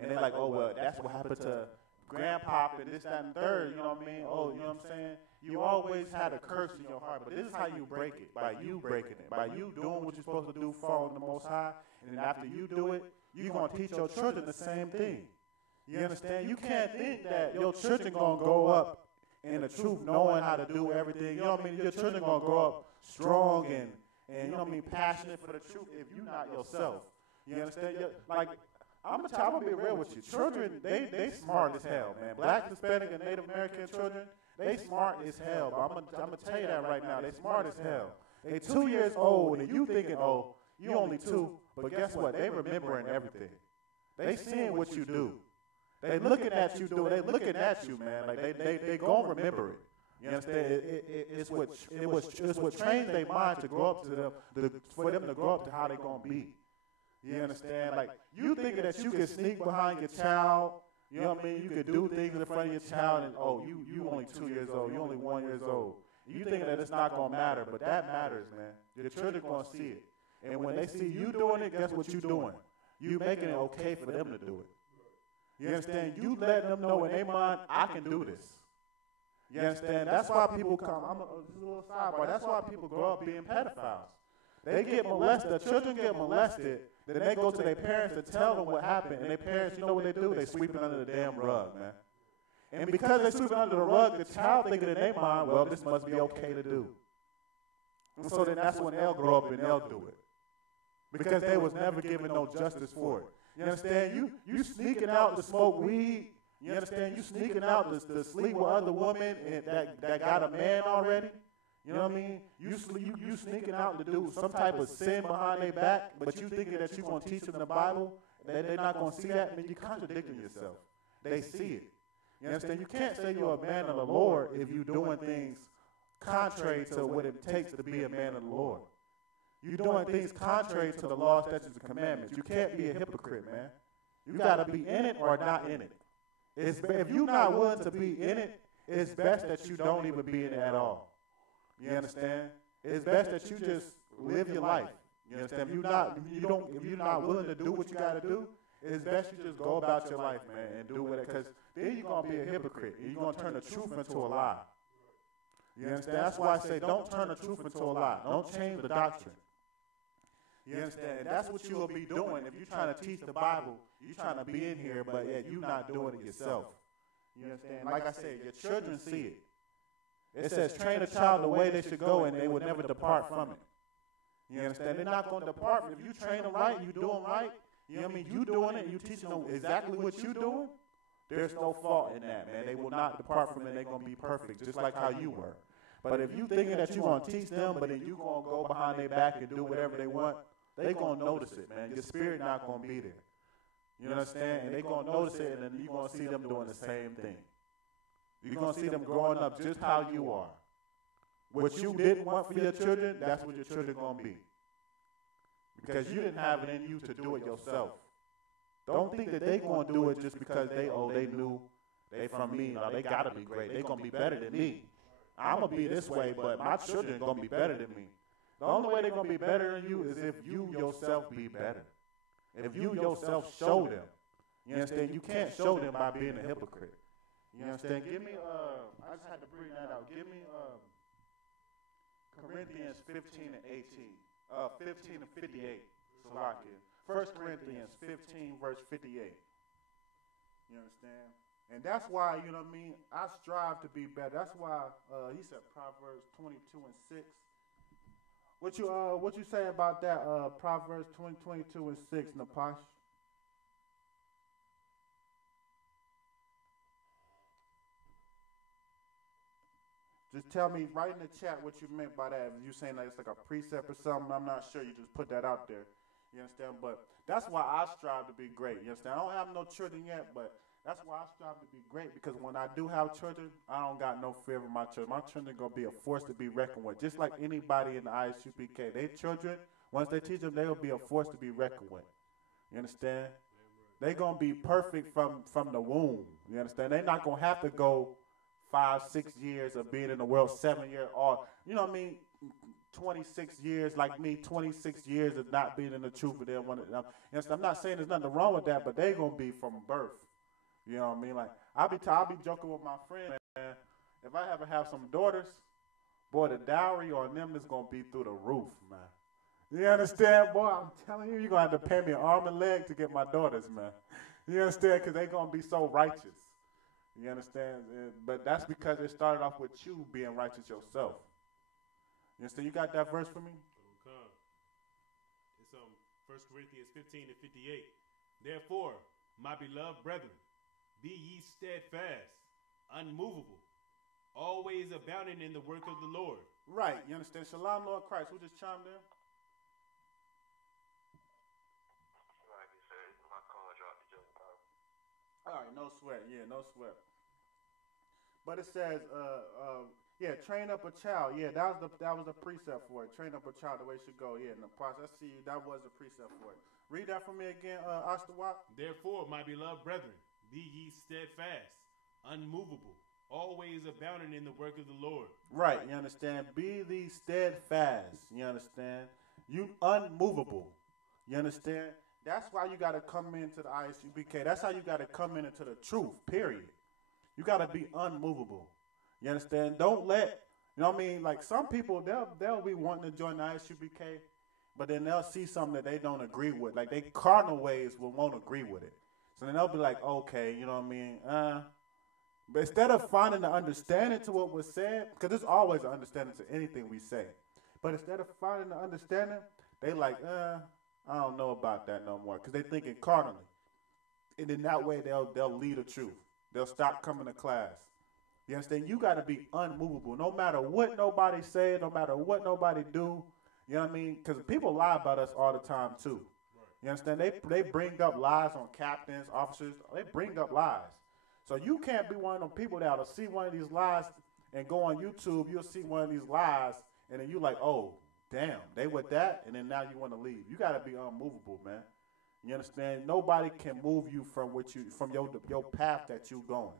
and they're like, oh, well, that's what happened to grandpop and this, that, and third, you know what I mean? Oh, you know what I'm saying? You always had a curse in your heart, but this is how you break it, by you breaking it, by you doing what you're supposed to do, following the Most High, and then after you do it, you're going to teach your children the same thing. You understand? You can't think that your children going to grow up in the truth, knowing how to do everything. You know what I mean? Your children going to grow up strong and you know what I mean, passionate for the truth if you're not yourself. You understand? Like, I'm gonna be real with you. Children, they smart as hell, man. Black, Hispanic, and Native American children, they smart as hell. But I'm gonna tell you that right now. They smart as hell. They 2 years old, and you thinking, oh, you only 2. But guess what? They remembering everything. They seeing what you do. They looking at you do. They looking at you, man. Like they gonna remember it. You understand? It's what trains their mind to grow up to them, for them to grow up to how they gonna be. You understand? Like, you thinking that you can sneak behind your child, you know what I mean? You can do things in front of your child, and oh, you only 2 years old, you only 1 year old. You thinking that it's not gonna matter, but that matters, man. Your children gonna see it, and when they see you doing it, guess what you doing? You making it okay for them to do it. You understand? You letting them know in their mind, I can do this. You understand? That's why people come. This is a little sidebar. That's why people grow up being pedophiles. They get molested. The children get molested. Then they go to their parents to tell them what happened. And their parents, you know what they do? They sweep it under the damn rug, man. And because they sweep it under the rug, the child thinking in their mind, well, this must be okay to do. And so then that's when they'll grow up and they'll do it. Because they was never given no justice for it. You understand? You sneaking out to smoke weed. You understand? You sneaking out to sleep with other women and that got a man already. You know what I mean? You sneaking out to do some type of sin behind their back, but you thinking that you're going to teach them the Bible, that they're not going to see that, I mean, you're contradicting yourself. They see it. You understand? You can't say you're a man of the Lord if you're doing things contrary to what it takes to be a man of the Lord. You're doing things contrary to the law, statutes, and commandments. You can't be a hypocrite, man. You got to be in it or not in it. If you're not willing to be in it, it's best that you don't even be in it at all. You understand? It's best that you just live your life. You understand? If you're not willing to do what you got to do, it's best you just go about your life, man, and do it. Because then you're going to be a hypocrite. And you're going to turn the truth into a lie. You understand? That's why I say don't turn the truth into a lie. Don't change the doctrine. You understand? And that's what you will be doing if you're trying to teach the Bible. You're trying to be in here, but yet you're not doing it yourself. You understand? Like I said, your children see it. It says, train a child the way they should go, and they will never depart from it. You understand? They're not going to depart. If you train them right, you do them right, you know what I mean? You doing it, you teaching them exactly what you doing, there's no fault in that, man. They will not depart from it. They're going to be perfect, just like how you were. But if you thinking that you're going to teach them, but then you're going to go behind their back and do whatever they want, they're going to notice it, man. Your spirit not going to be there. You understand? And they're going to notice it, and then you're going to see them doing the same thing. You're going to see them growing up just how you are. What you didn't want for your children, that's what your children are going to be. Because you didn't have it in you to do it yourself. Don't think that they're going to do it just because they knew they from me. No, they got to be great. They're going to be better than me. I'm going to be this way, but my children are going to be better than me. The only way they're going to be better than you is if you yourself be better. If you yourself show them. You understand? You can't show them by being a hypocrite. You understand? Give me, I just had to bring that out. Give me Corinthians 15 and 18. 15 and 58. Salakia. 1 Corinthians 15, verse 58. You understand? And that's why, you know what I mean, I strive to be better. That's why he said Proverbs 22 and 6. What you say about that, Proverbs 22 and 6, Napash? Just tell me right in the chat what you meant by that. If you're saying that it's like a precept or something, I'm not sure. You just put that out there. You understand? But that's why I strive to be great. You understand? I don't have no children yet, but that's why I strive to be great, because when I do have children, I don't got no fear of my children. My children are going to be a force to be reckoned with. Just like anybody in the I.S.U.P.K. They children, once they teach them, they will be a force to be reckoned with. You understand? They're going to be perfect from the womb. You understand? They're not going to have to go 5, 6 years of being in the world, 7 years, or, you know what I mean, 26 years like me, 26 years of not being in the truth of them. I'm not saying there's nothing wrong with that, but they're going to be from birth. You know what I mean? Like I'll be joking with my friend, man. If I ever have some daughters, boy, the dowry on them is gonna be through the roof, man. You understand, boy? I'm telling you, you're gonna have to pay me an arm and leg to get my daughters, man. You understand? Because they're gonna be so righteous. You understand? But that's because it started off with you being righteous yourself. You understand? You got that verse for me? Okay. It's 1 Corinthians 15 and 58. Therefore, my beloved brethren, be ye steadfast, unmovable, always abounding in the work of the Lord. Right. You understand? Shalom, Lord Christ. Who just chimed in? Like you said, my car dropped the joke, bro. All right, no sweat. Yeah, no sweat. But it says, train up a child. Yeah, that was the precept for it. Train up a child the way it should go. Yeah, in the process. I see that was the precept for it. Read that for me again, Isupk. Therefore, my beloved brethren, be ye steadfast, unmovable, always abounding in the work of the Lord. Right, you understand? Be thee steadfast. You understand? You unmovable. You understand? That's why you got to come into the I.S.U.P.K. That's how you got to come into the truth, period. You got to be unmovable. You understand? Don't let, you know what I mean? Like some people, they'll be wanting to join the I.S.U.P.K., but then they'll see something that they don't agree with. Like they carnal ways won't agree with it. So then they'll be like, okay, you know what I mean? But instead of finding the understanding to what was said, because there's always an understanding to anything we say. But instead of finding the understanding, they like, I don't know about that no more. Because they're thinking carnally. And in that way, they'll lead the truth. They'll stop coming to class. You understand? You got to be unmovable. No matter what nobody say, no matter what nobody do. You know what I mean? Because people lie about us all the time, too. You understand? They bring up lies on captains, officers. They bring up lies. So you can't be one of them people that'll see one of these lies and go on YouTube. You'll see one of these lies, and then you like, oh, damn, they with that, and then now you want to leave. You got to be unmovable, man. You understand? Nobody can move you from your path that you going.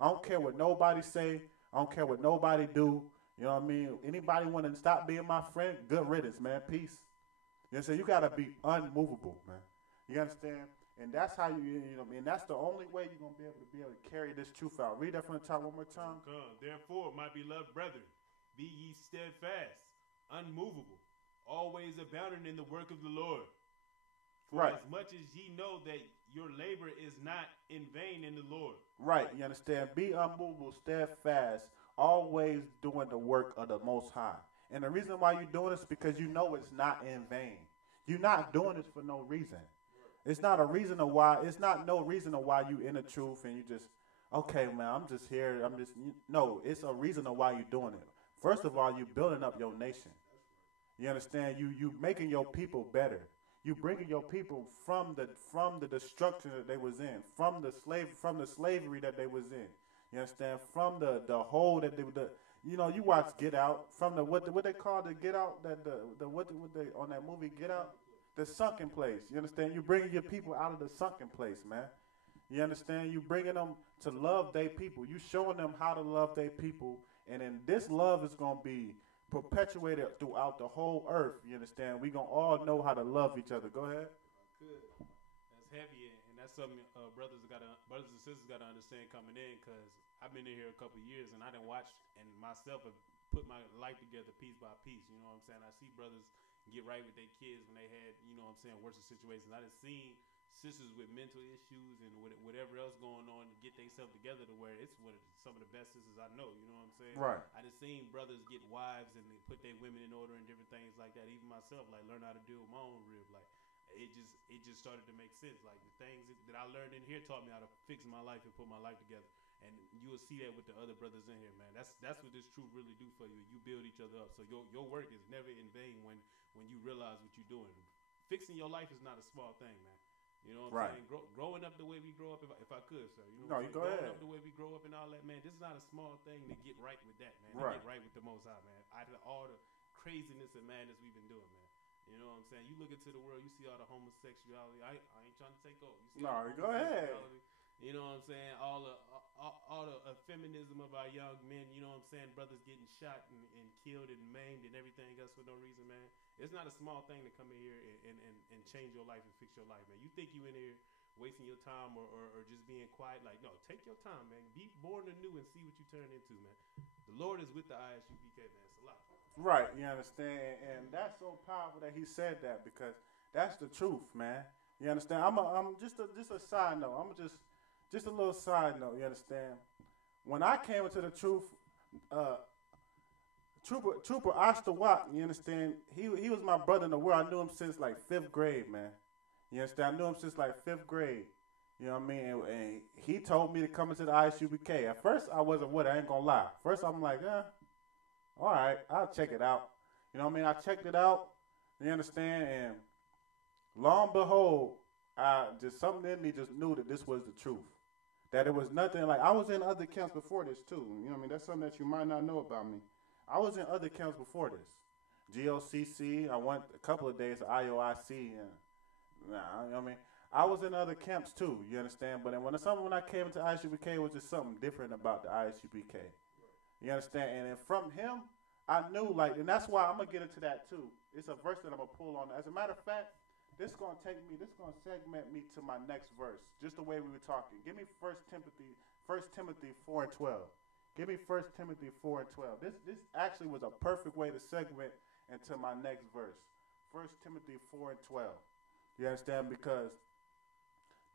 I don't care what nobody say. I don't care what nobody do. You know what I mean? Anybody want to stop being my friend? Good riddance, man. Peace. You understand? You got to be unmovable, man. You understand? And that's how you know, and that's the only way you're going to be able to carry this truth out. Read that from the top one more time. Therefore, my beloved brethren, be ye steadfast, unmovable, always abounding in the work of the Lord. For right. as much as ye know that your labor is not in vain in the Lord. Right, you understand? Be unmovable, steadfast, always doing the work of the Most High. And the reason why you're doing this is because you know it's not in vain. You're not doing this for no reason. It's not a reason of why. It's not no reason of why you in the truth and you just, okay, man, I'm just here. No, it's a reason of why you're doing it. First of all, you building up your nation. You understand? You making your people better. You bringing your people from the destruction that they was in, from the slavery that they was in. You understand? From the hole that you watch Get Out, from the what they call the Get Out, that the what they on that movie Get Out, the sunken place. You understand? You bringing your people out of the sunken place, man. You understand? You bringing them to love their people. You showing them how to love their people, and then this love is gonna be perpetuated throughout the whole earth. You understand? We gonna all know how to love each other. Go ahead. Good. That's heavy, and that's something brothers and sisters gotta understand coming in, because I've been in here a couple of years, and I done watched and myself have put my life together piece by piece. You know what I'm saying? I see brothers get right with their kids when they had, you know what I'm saying, worse situations. I done seen sisters with mental issues and whatever else going on to get themselves together to where it's some of the best sisters I know. You know what I'm saying? Right. I done seen brothers get wives and they put their women in order and different things like that. Even myself, like learn how to deal with my own rib. Like it just started to make sense. Like the things that I learned in here taught me how to fix my life and put my life together. And you will see that with the other brothers in here, man. That's what this truth really do for you. You build each other up. So your work is never in vain when you realize what you're doing. Fixing your life is not a small thing, man. You know what I'm saying? Growing up the way we grow up, if I could, sir. You know, go ahead. Growing up the way we grow up and all that, man, this is not a small thing to get right with that, man. Right. To get right with the Most High, man. Out of all the craziness and madness we've been doing, man. You know what I'm saying? You look into the world, you see all the homosexuality. I ain't trying to take over. You see all the go ahead. You know what I'm saying? All the feminism of our young men, you know what I'm saying? Brothers getting shot and killed and maimed and everything else for no reason, man. It's not a small thing to come in here and change your life and fix your life, man. You think you in here wasting your time or just being quiet. Like, no, take your time, man. Be born anew and see what you turn into, man. The Lord is with the I.S.U.P.K, man. Salah. Right, you understand? And that's so powerful that he said that because that's the truth, man. You understand? I'm just a side note. I'm just a little side note, you understand? When I came into the truth, Trooper I.S.U.P.K, you understand? He was my brother in the world. I knew him since like 5th grade, man. You understand? I knew him since like 5th grade. You know what I mean? And he told me to come into the I.S.U.P.K. At first, I wasn't with it. I ain't gonna lie. First, I'm like, all right, I'll check it out. You know what I mean? I checked it out. You understand? And lo and behold, something in me just knew that this was the truth. That it was nothing like I was in other camps before this too. You know what I mean? That's something that you might not know about me. I was in other camps before this. GOCC. I went a couple of days to IOIC. And, you know what I mean? I was in other camps too. You understand? But when I came into I.S.U.P.K, it was just something different about the I.S.U.P.K. You understand? And then from him, I knew, like, and that's why I'm going to get into that, too. It's a verse that I'm going to pull on. As a matter of fact, this is going to segment me to my next verse, just the way we were talking. Give me 1 Timothy 4 and 12. Give me 1 Timothy 4 and 12. This actually was a perfect way to segment into my next verse. 1 Timothy 4 and 12. You understand? Because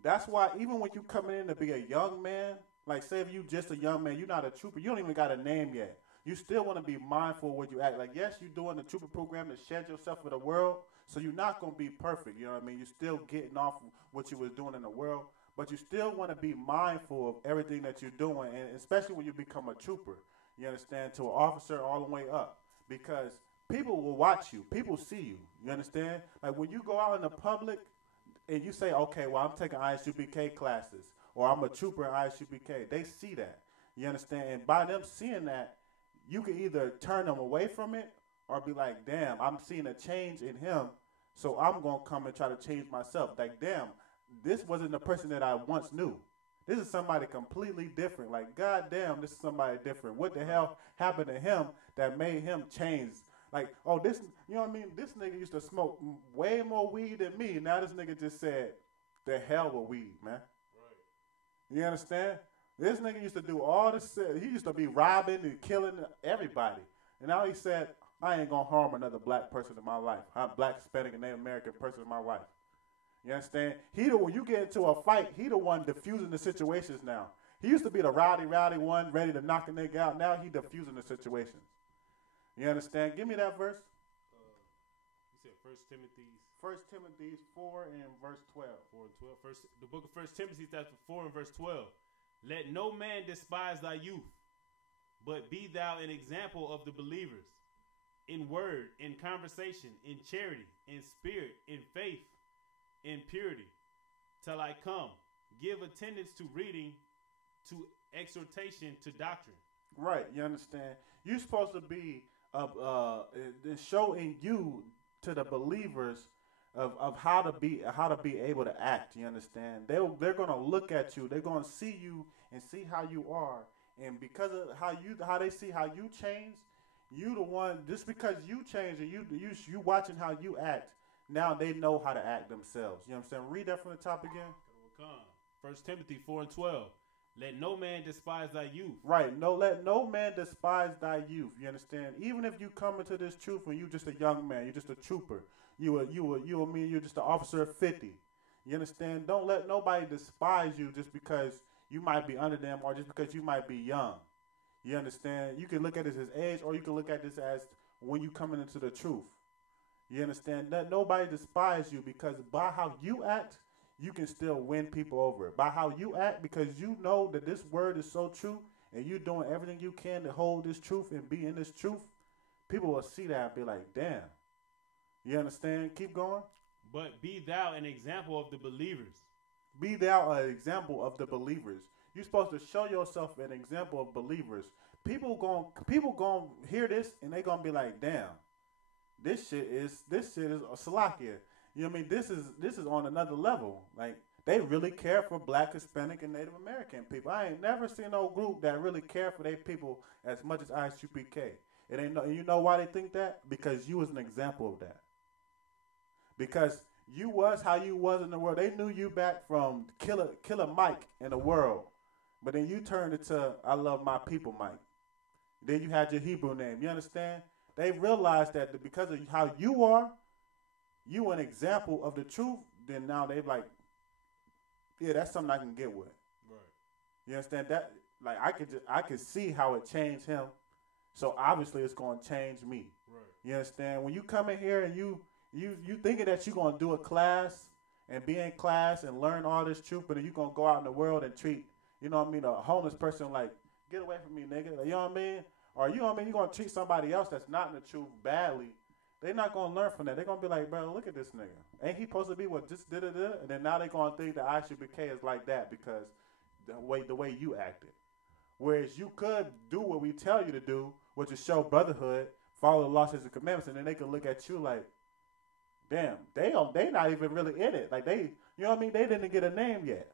that's why even when you coming in to be a young man, like say if you just a young man, you're not a trooper, you don't even got a name yet. You still want to be mindful of what you act. Like, yes, you're doing the trooper program to shed yourself for the world, so you're not going to be perfect, you know what I mean? You're still getting off what you was doing in the world, but you still want to be mindful of everything that you're doing, and especially when you become a trooper, you understand, to an officer all the way up, because people will watch you. People see you, you understand? Like, when you go out in the public and you say, okay, well, I'm taking I.S.U.P.K classes, or I'm a trooper in I.S.U.P.K, they see that, you understand? And by them seeing that, you can either turn them away from it or be like, damn, I'm seeing a change in him, so I'm going to come and try to change myself. Like, damn, this wasn't the person that I once knew. This is somebody completely different. Like, goddamn, this is somebody different. What the hell happened to him that made him change? Like, oh, this, you know what I mean? This nigga used to smoke way more weed than me. Now this nigga just said, the hell with weed, man. Right. You understand? This nigga used to do all this. He used to be robbing and killing everybody. And now he said, I ain't going to harm another black person in my life. I'm black, Hispanic, and Native American person in my life. You understand? When you get into a fight, he the one diffusing the situations now. He used to be the rowdy one, ready to knock a nigga out. Now he diffusing the situations. You understand? Give me that verse. You said 1 Timothy. 1 Timothy 4 and verse 12. 4 and 12. The book of 1 Timothy, that's 4 and verse 12. Let no man despise thy youth, but be thou an example of the believers, in word, in conversation, in charity, in spirit, in faith, in purity, till I come. Give attendance to reading, to exhortation, to doctrine. Right, you understand? You're supposed to be showing you to the believers of how to be able to act. You understand? They're gonna look at you. They're gonna see you and see how you are, and because of how they see how you change, you the one. Just because you change and you watching how you act, now they know how to act themselves. You know what I'm saying? Read that from the top again. 1 Timothy 4 and 12. Let no man despise thy youth. Right. Let no man despise thy youth. You understand? Even if you come into this truth and you just a young man, you're just a trooper. You're just an officer of 50. You understand? Don't let nobody despise you just because you might be under them or just because you might be young. You understand? You can look at this as age, or you can look at this as when you coming into the truth. You understand? Let nobody despise you, because by how you act, you can still win people over. By how you act, because you know that this word is so true, and you're doing everything you can to hold this truth and be in this truth, people will see that and be like, damn. You understand? Keep going. But be thou an example of the believers. Be thou an example of the believers. You're supposed to show yourself an example of believers. People gon' hear this and they gonna be like, damn, this shit is a salakia. You know what I mean? This is on another level. Like, they really care for black, Hispanic, and Native American people. I ain't never seen no group that really care for their people as much as I.S.U.P.K. You know why they think that? Because you was an example of that. Because you was how you was in the world. They knew you back from Killer Mike in the world. But then you turned it to I love my people, Mike. Then you had your Hebrew name. You understand? They realized that because of how you are, you an example of the truth. Then now they like, yeah, that's something I can get with. Right. You understand that? Like I could see how it changed him. So obviously it's gonna change me. Right. You understand? When you come in here and you thinking that you're gonna do a class and be in class and learn all this truth, but then you gonna go out in the world and treat, you know what I mean, a homeless person like, get away from me, nigga. Like, you know what I mean? Or you know what I mean, you're gonna treat somebody else that's not in the truth badly. They're not gonna learn from that. They're gonna be like, bro, look at this nigga. Ain't he supposed to be what just did it? And then now they're gonna think that I.S.U.P.K is like that because the way you acted. Whereas you could do what we tell you to do, which is show brotherhood, follow the laws and commandments, and then they can look at you like, damn, they not even really in it. Like they, you know what I mean? They didn't get a name yet,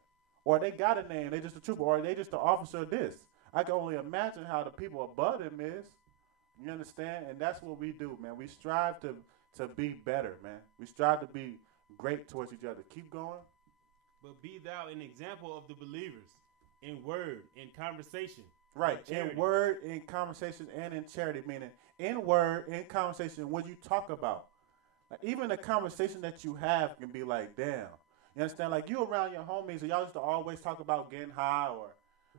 or they got a name, they just a trooper, or they just the officer of this. I can only imagine how the people above them is. You understand? And that's what we do, man. We strive to be better, man. We strive to be great towards each other. Keep going. But be thou an example of the believers in word, in conversation. Right, in word, in conversation, and in charity. Meaning, in word, in conversation, what you talk about. Like, even the conversation that you have can be like, damn. You understand? Like, you around your homies, and y'all used to always talk about getting high or,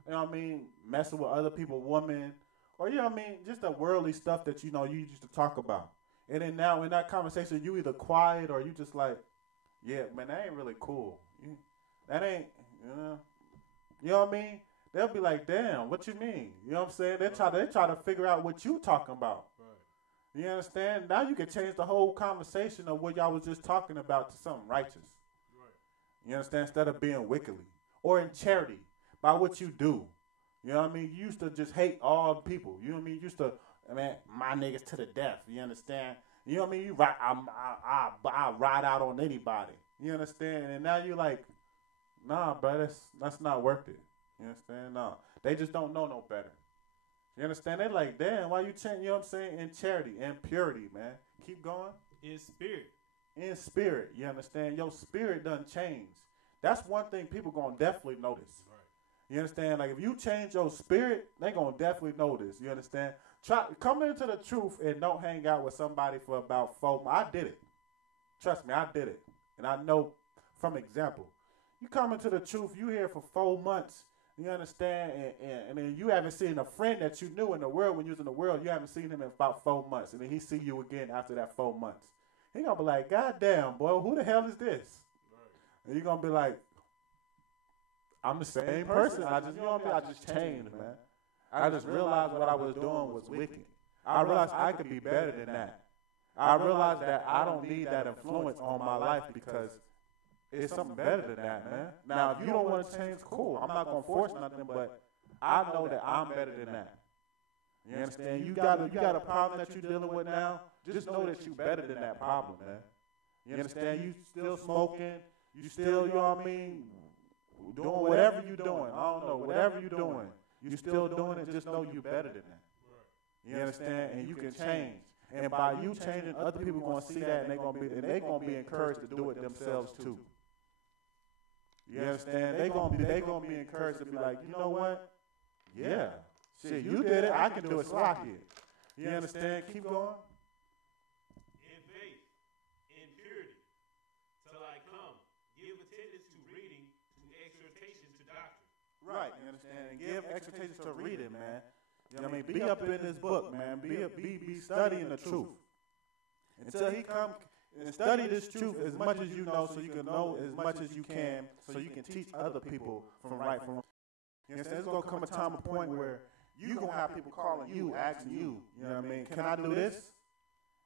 you know what I mean, messing with other people, women, or, you know what I mean, just the worldly stuff that, you know, you used to talk about. And then now in that conversation, you either quiet or you just like, yeah, man, that ain't really cool. That ain't, you know what I mean? They'll be like, damn, what you mean? You know what I'm saying? They try to figure out what you talking about. Right. You understand? Now you can change the whole conversation of what y'all was just talking about to something righteous. Right. You understand? Instead of being wickedly. Or in charity, by what you do. You know what I mean? You used to just hate all people. You know what I mean? You used to, my niggas to the death. You understand? You know what I mean? I ride out on anybody. You understand? And now you're like, nah, bro, that's not worth it. You understand? No. They just don't know no better. You understand? They're like, damn, why you change, you know what I'm saying? In charity, in purity, man. Keep going. In spirit. In spirit, you understand? Your spirit done changed. That's one thing people gonna definitely notice. Right. You understand? Like, if you change your spirit, they gonna definitely notice. You understand? Come into the truth and don't hang out with somebody for about 4 months. I did it. Trust me, I did it. And I know from example. You come into the truth, you here for 4 months, you understand, and then you haven't seen a friend that you knew in the world when you was in the world, you haven't seen him in about 4 months, and then he see you again after that 4 months. He gonna be like, God damn, boy, who the hell is this? Right. And you gonna be like, I'm the same person. I just, you know what I mean? I just changed, man. I just realized what I was doing was wicked. I realized I could be better than that. I realized that I don't need that influence on my life because it's something better than that, man. Now, if you don't want to change, cool. I'm not going to force nothing, but I know that I'm better than that. You understand? You got a problem that you're dealing with now, just know that you're better than that problem, man. You understand? You still smoking. You still, you know what I mean, doing whatever you're doing. I don't know, whatever you're doing. You still doing it, just know you're better than that. You understand? And you can change. And by you changing, other people going to see that, and they're going to be encouraged to do it themselves too. You understand? They're going to be encouraged to be like, you know what? Yeah. Shit, you did it. I can do it. So I can. You understand? Keep going. In faith, in purity, till I come, give attendance to reading, to exhortation to doctrine. Right. You understand? And give exhortation to reading, man. You know what I mean? Be up in this book, man. Be studying the truth. Until he come and study this truth as much as you know, so you can know as much as you can, so you can teach other people from right from wrong. You understand? There's going to come a time, a point where you're going to have people calling you, asking you, you know what I mean, can I do this?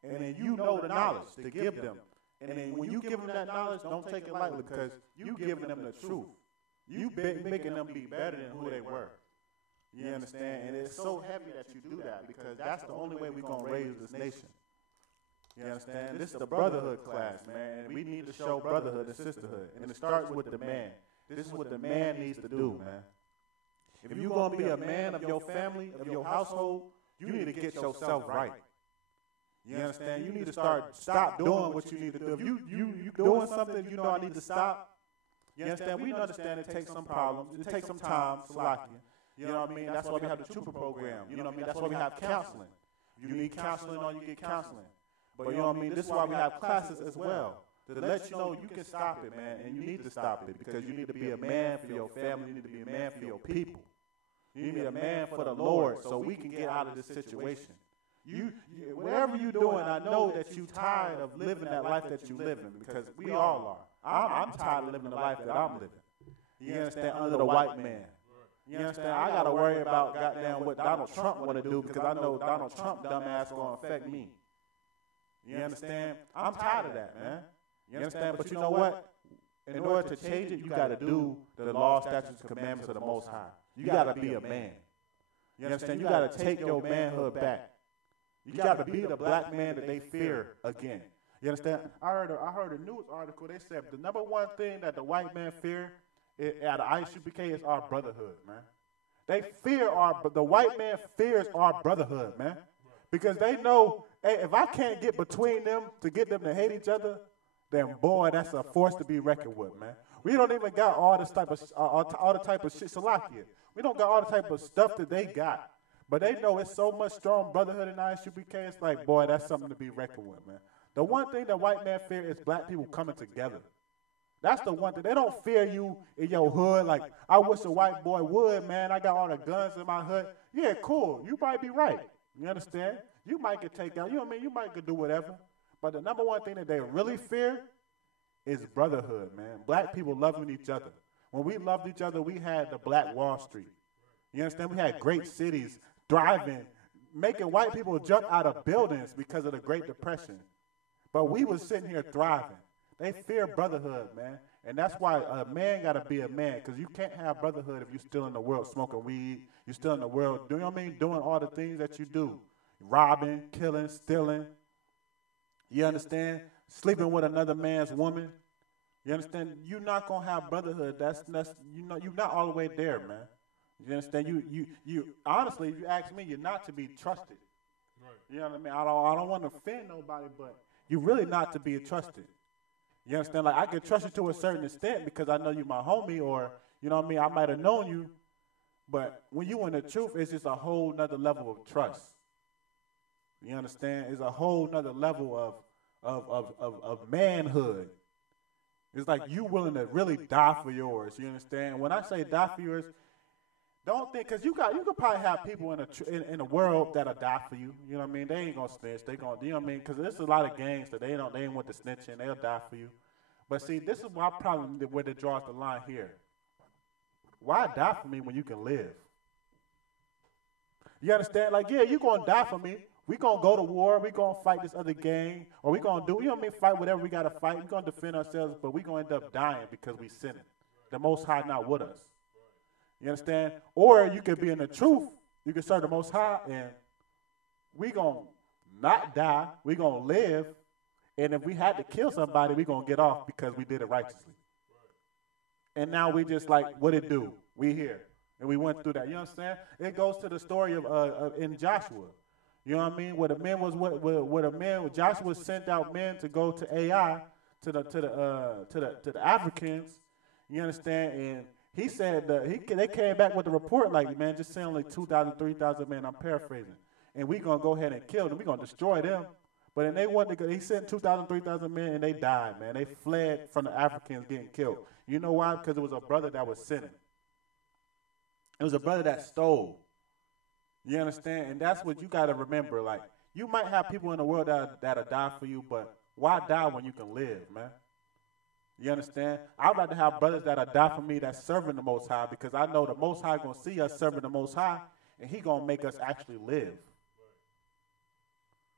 And then you know the knowledge to give them. And then when you give them that knowledge, don't take it lightly because you giving them the truth. You making them be better than who they were. You understand? And it's so heavy that you do that because that's the only way we're going to raise this nation. You understand? This is the brotherhood class, man. And we need to show brotherhood and sisterhood. And it starts with the man. This is what the man needs to do, man. If you're going to be a man of your family, of your household, you need to get yourself right. You understand? You need to stop doing what you need to do. If you doing something you know I need to stop, you understand? We understand it takes some problems. It takes some time, Salakia. You know what I mean? That's why we have the Trooper program. You know what I mean? That's why we have counseling. You need counseling or you get counseling. But you know what I mean? This is why we have classes as well. To let you know you can stop it, man. And you need to stop it because you need to be a man for your family. You need to be a man for your people. You need to be a man for the Lord so we can get out of this situation. Whatever you're doing, I know that you're tired of living that life that you're living because we all are. I'm tired of living the life that I'm living. You understand? Under the white man. You understand? I got to worry about goddamn what Donald Trump want to do because I know Donald Trump dumbass going to affect me. You understand? I'm tired of that, man. You understand? But you know what? In order to change it, you got to do the law, statutes, and commandments of the Most High. You got to be a man. You understand? You got to take your manhood back. You got to be the black man that they fear again. You understand? I heard a news article. They said the number one thing that the white man fear out of I.S.U.P.K is our brotherhood, man. They fear the white man fears our brotherhood, man. Because they know, hey, if I can't get between them to get them to hate each other, then boy, that's a force to be reckoned with, man. We don't even got all this type of all the type of shit Salakia. We don't got all the type of stuff that they got. But they know it's so much strong brotherhood in I.S.U.P.K. It's like, boy, that's something to be reckoned with, man. The one thing that white man fear is black people coming together. That's the one thing. They don't fear you in your hood. Like, I wish a white boy would, man. I got all the guns in my hood. Yeah, cool. You might be right. You understand? You might get taken out. You know what I mean? You might could do whatever. But the number one thing that they really fear is brotherhood, man. Black people loving each other. When we loved each other, we had the Black Wall Street. You understand? We had great cities thriving, making white people jump out of buildings because of the Great Depression. But we was sitting here thriving. They fear brotherhood, man. And that's why a man got to be a man, because you can't have brotherhood if you're still in the world smoking weed. You're still in the world, you know what I mean, doing all the things that you do. Robbing, killing, stealing. You understand? Sleeping with another man's woman. You understand? You're not going to have brotherhood. That's you know, you're not all the way there, man. You understand? You honestly, if you ask me, you're not to be trusted. Right. You know what I mean? I don't want to offend nobody, but you're really not to be trusted. You understand? Like, I can trust you to a certain extent because I know you my homie, or, you know what I mean, I might have known you. But when you in the truth, it's just a whole nother level of trust. You understand? It's a whole nother level of manhood. It's like you willing to really die for yours. You understand? When I say die for yours, don't think, because you could probably have people in the world that'll die for you. You know what I mean? They ain't gonna snitch. They gonna, you know what I mean? Because there's a lot of gangs that they ain't want to snitch and they'll die for you. But see, this is my problem where they draws the line here. Why die for me when you can live? You understand? Like, yeah, you gonna die for me. We gonna go to war. We gonna fight this other gang, or we gonna do, you know what I mean? Fight whatever we gotta fight. We gonna defend ourselves, but we gonna end up dying because we sinning. The Most High not with us. You understand? Or you could be in the truth. You can serve the Most High, and we gonna not die. We gonna live, and if we had to kill somebody, we gonna get off because we did it righteously. And now we just like, what it do? We here, and we went through that. You understand? It goes to the story of in Joshua. You know what I mean? Where the men was Joshua sent out men to go to AI to the Africans. You understand? And he said they came back with the report like, man, just send like 2,000, 3,000 men. I'm paraphrasing, and we gonna go ahead and kill them. We gonna destroy them. But then they wanted to go. He sent 2,000, 3,000 men, and they died, man. They fled from the Africans getting killed. You know why? Because it was a brother that was sinning. It was a brother that stole. You understand? And that's what you got to remember. Like, you might have people in the world that'll die for you, but why die when you can live, man? You understand? I'd rather have brothers that'll die for me that's serving the Most High, because I know the Most High going to see us serving the Most High, and he going to make us actually live.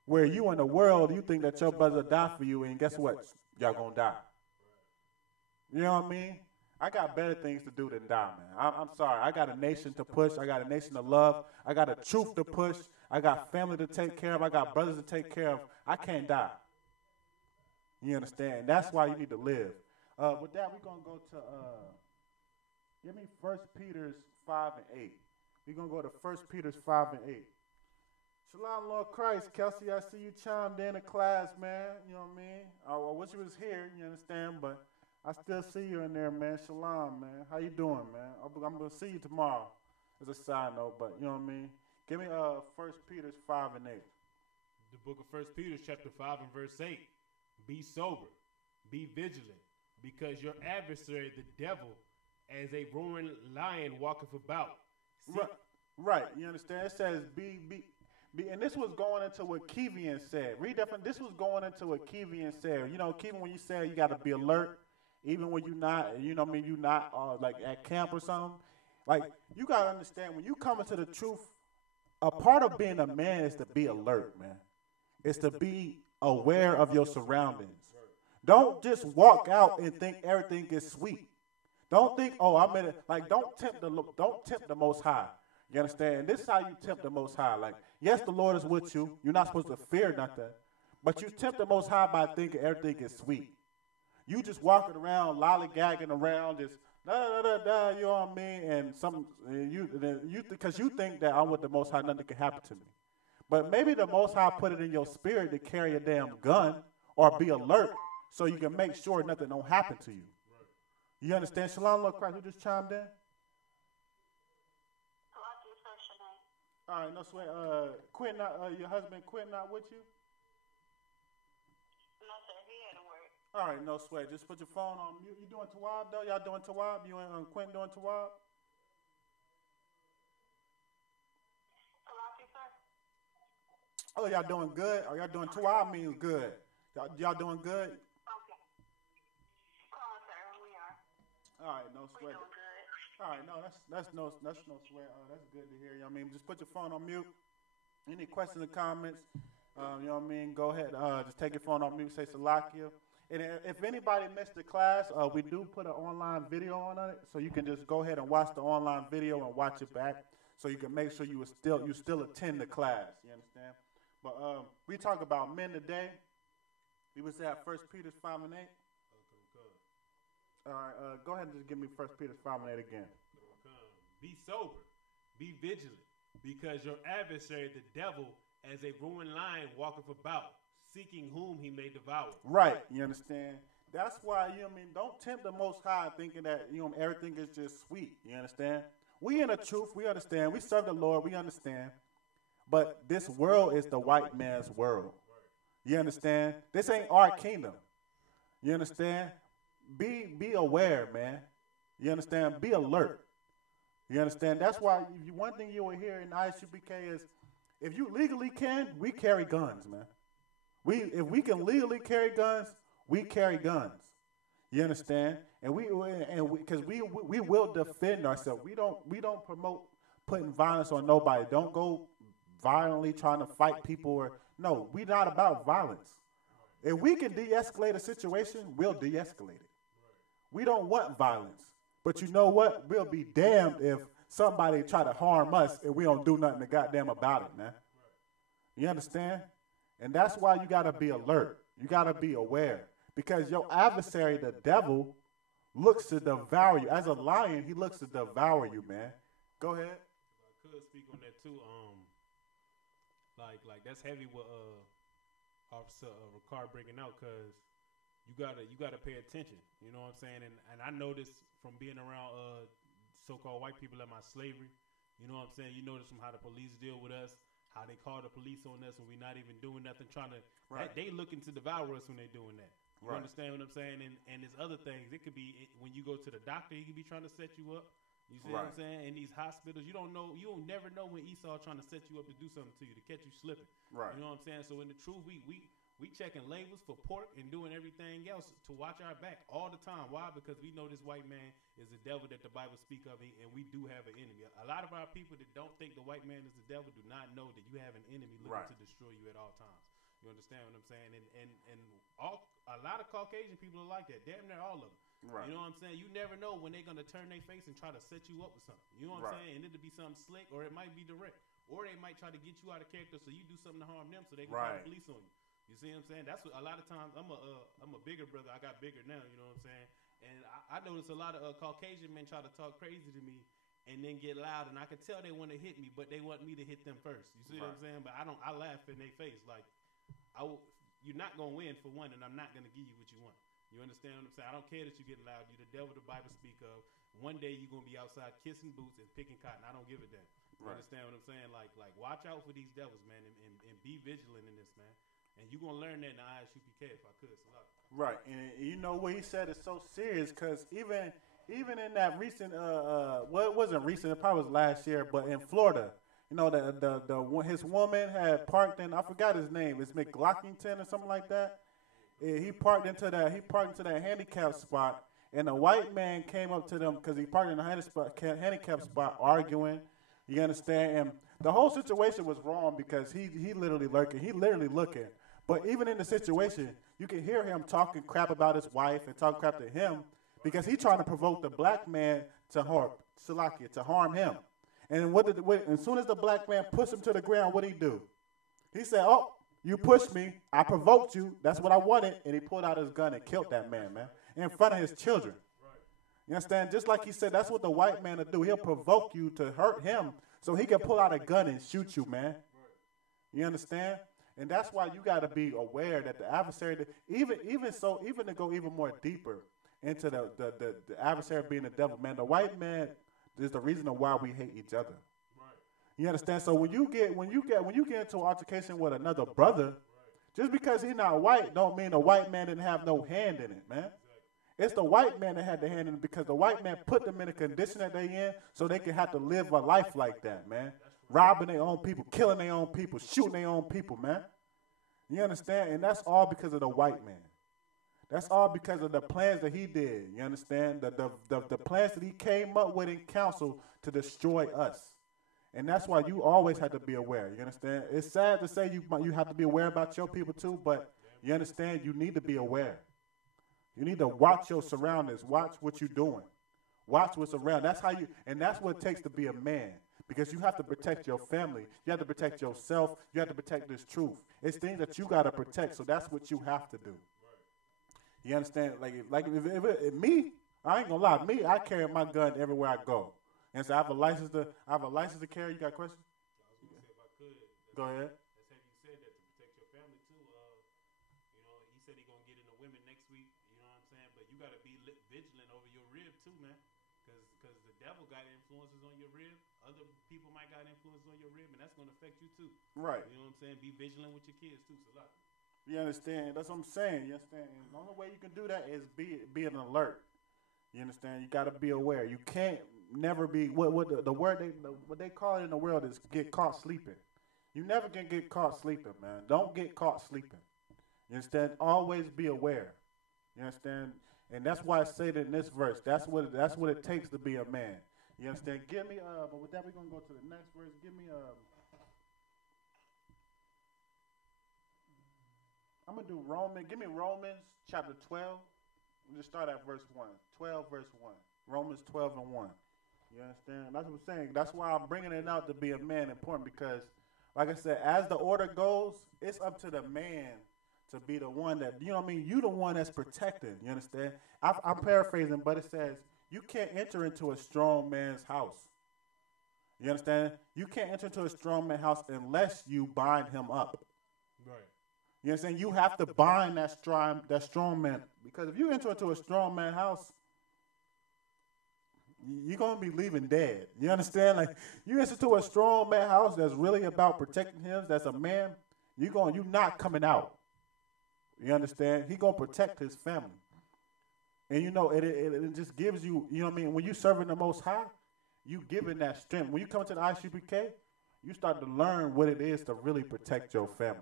Where you in the world, you think that your brother will die for you, and guess what? Y'all going to die. You know what I mean? I got better things to do than die, man. I'm sorry. I got a nation to push. I got a nation to love. I got a truth to push. I got family to take care of. I got brothers to take care of. I can't die. You understand? That's why you need to live. With that, we're going to go to, give me 1 Peter 5 and 8. We're going to go to 1 Peter 5 and 8. Shalom, Lord Christ. Kelsey, I see you chimed in the class, man. You know what I mean? I wish you was here, you understand? But I still see you in there, man. Shalom, man. How you doing, man? I'm going to see you tomorrow as a side note, but you know what I mean? Give me 1 Peter 5 and 8. The book of 1 Peter chapter 5 and verse 8. Be sober, be vigilant, because your adversary, the devil, as a roaring lion walketh about. Right. You understand? It says be, and this was going into what Kevian said. Read that from, this was going into what Kevian said. You know, Kevian, when you said you got to be alert, even when you're not, you know what I mean, you're not like at camp or something. Like, you got to understand, when you come into the truth, a part of being a man is to be alert, man. It's to be aware of your surroundings. Don't just walk out and think everything is sweet. Don't think, oh, I'm in it. Like, don't tempt the Most High. You understand? This is how you tempt the Most High. Like, yes, the Lord is with you. You're not supposed to fear nothing. But you tempt the Most High by thinking everything is sweet. You just walking around, lollygagging around, just da-da-da-da, you know what I mean? And because you think that I'm with the Most High, nothing can happen to me. But maybe the Most High put it in your spirit to carry a damn gun or be alert so you can make sure nothing don't happen to you. You understand? Shalom, Lord Christ, who just chimed in? All right, no sweat. Quinn, your husband Quinn not with you? No, sir. He had to work. All right, no sweat. Just put your phone on mute. You doing Tawab, though? Y'all doing Tawab? You and Quinn doing Tawab? Oh, y'all doing good? Or y'all doing Tawab means good? Y'all doing good? Okay. Come on, sir. We are. All right, no sweat. We doing good. All right, no, that's no sweat. That's good to hear. You know what I mean? Just put your phone on mute. Any questions or comments? You know what I mean? Go ahead. Just take your phone off mute. Say Salakia. And if anybody missed the class, we do put an online video on it, so you can just go ahead and watch the online video and watch it back, so you can make sure you still attend the class. You understand? But we talk about men today. We was at 1 Peter 5 and 8. All right, go ahead and just give me 1 Peter 5 and 8 again. Be sober, be vigilant, because your adversary, the devil, as a roaring lion, walketh about, seeking whom he may devour. Right, you understand? That's why, you know what I mean, don't tempt the Most High thinking that, you know, everything is just sweet. You understand? We in the truth, we understand. We serve the Lord, we understand. But this world is the white man's world. You understand? This ain't our kingdom. You understand? Be aware, man. You understand? Be alert. You understand? That's why one thing you will hear in I.S.U.P.K is, if you legally can, we carry guns, man. If we can legally carry guns, we carry guns. You understand? And we will defend ourselves. We don't promote putting violence on nobody. Don't go violently trying to fight people no, we're not about violence. If we can de-escalate a situation, we'll de-escalate it. We don't want violence. But you know what? We'll be damned if somebody try to harm us and we don't do nothing to goddamn about it, man. You understand? And that's why you got to be alert. You got to be aware. Because your adversary, the devil, looks to devour you. As a lion, he looks to devour you, man. Go ahead. I could speak on that too. Like that's heavy what Officer Ricard bringing out, because you gotta pay attention. You know what I'm saying? And I noticed from being around so-called white people in my slavery. You know what I'm saying? You notice from how the police deal with us, how they call the police on us when we're not even doing nothing, trying to. Right. They looking to devour us when they're doing that. You right. understand what I'm saying? And there's other things. It could be when you go to the doctor, he could be trying to set you up. You see right. what I'm saying? In these hospitals, you don't never know when Esau trying to set you up to do something to you, to catch you slipping. Right. You know what I'm saying? So in the truth, we checking labels for pork and doing everything else to watch our back all the time. Why? Because we know this white man is the devil that the Bible speak of, and we do have an enemy. A lot of our people that don't think the white man is the devil do not know that you have an enemy looking right. to destroy you at all times. You understand what I'm saying? And a lot of Caucasian people are like that. Damn near all of them. Right. You know what I'm saying? You never know when they're going to turn their face and try to set you up with something. You know what right. I'm saying? And it'll be something slick, or it might be direct. Or they might try to get you out of character so you do something to harm them so they can right. call the police on you. You see what I'm saying? That's what a lot of times, I'm a bigger brother. I got bigger now, you know what I'm saying? And I notice a lot of Caucasian men try to talk crazy to me, and then get loud, and I can tell they want to hit me, but they want me to hit them first. You see what I'm saying? But I laugh in their face like, you're not gonna win for one, and I'm not gonna give you what you want. You understand what I'm saying? I don't care that you're getting loud. You're the devil the Bible speak of. One day you're gonna be outside kissing boots and picking cotton. I don't give a damn. You understand what I'm saying? Like watch out for these devils, man, and be vigilant in this, man. And you're gonna learn that in the I.S.U.P.K. if I could. Right, and you know what he said is so serious because even in that recent, well, it wasn't recent, it probably was last year, but in Florida, you know, his woman had parked in, I forgot his name, it's McLaughlington or something like that. He parked into that handicap spot, and a white man came up to them because he parked in the handicap spot arguing. You understand? And the whole situation was wrong because he literally looking. But even in the situation, you can hear him talking crap about his wife and talking crap to him because he's trying to provoke the black man to harm him. And as soon as the black man pushed him to the ground, what did he do? He said, "Oh, you pushed me. I provoked you. That's what I wanted." And he pulled out his gun and killed that man, in front of his children. You understand? Just like he said, that's what the white man will do. He'll provoke you to hurt him so he can pull out a gun and shoot you, man. You understand? And that's why you got to be aware that the adversary, even to go even more deeper into the adversary being the devil, man, the white man is the reason why we hate each other. You understand? So when you get into an altercation with another brother, just because he's not white don't mean the white man didn't have no hand in it, man. It's the white man that had the hand in it because the white man put them in the condition that they in so they can have to live a life like that, man. Robbing their own people, killing their own people, shooting their own people, man. You understand? And that's all because of the white man. That's all because of the plans that he did. You understand? The plans that he came up with in council to destroy us. And that's why you always have to be aware. You understand? It's sad to say you have to be aware about your people too, but you understand you need to be aware. You need to watch your surroundings. Watch what you're doing. Watch what's around. That's what it takes to be a man. Because you have to protect your family. You have to protect yourself. You have to protect this truth. It's things that you got to protect, so that's what you have to do. You understand? If me, I ain't gonna lie. Me, I carry my gun everywhere I go. And so I have a license to carry. You got a question? I was gonna say if I could. Go ahead. Let's have you said that to protect your family too. He said he's gonna get into women next week. You know what I'm saying? But you gotta be vigilant over your rib too, man. Because the devil got influences on your rib. Other people might got influences on your rib, and that's gonna affect you too. Right. You know what I'm saying? Be vigilant with your kids too. So you understand? That's what I'm saying. You understand? And the only way you can do that is be an alert. You understand? You got to be aware. You can't never be what they call it in the world is get caught sleeping. You never can get caught sleeping, man. Don't get caught sleeping. You understand? Always be aware. You understand? And that's why I say that in this verse. That's what it takes to be a man. You understand? Give me but with that we're gonna go to the next verse. Give me I'm gonna do Give me Romans chapter 12. We'll just start at verse 1. 12 verse 1. Romans 12 and 1. You understand? That's what I'm saying. That's why I'm bringing it out to be a man important because, like I said, as the order goes, it's up to the man to be the one that, you know what I mean? You the one that's protecting. You understand? I'm paraphrasing, but it says, you can't enter into a strong man's house. You understand? You can't enter into a strong man's house unless you bind him up. Right. You understand? You have to bind that strong man. Because if you enter into a strong man's house, you're going to be leaving dead. You understand? Like, you enter into a strong man's house that's really about protecting him, that's a man, you're not coming out. You understand? He's going to protect his family. And, you know, it just gives you, you know what I mean? When you're serving the Most High, you giving that strength. When you come to the I.S.U.P.K, you start to learn what it is to really protect your family.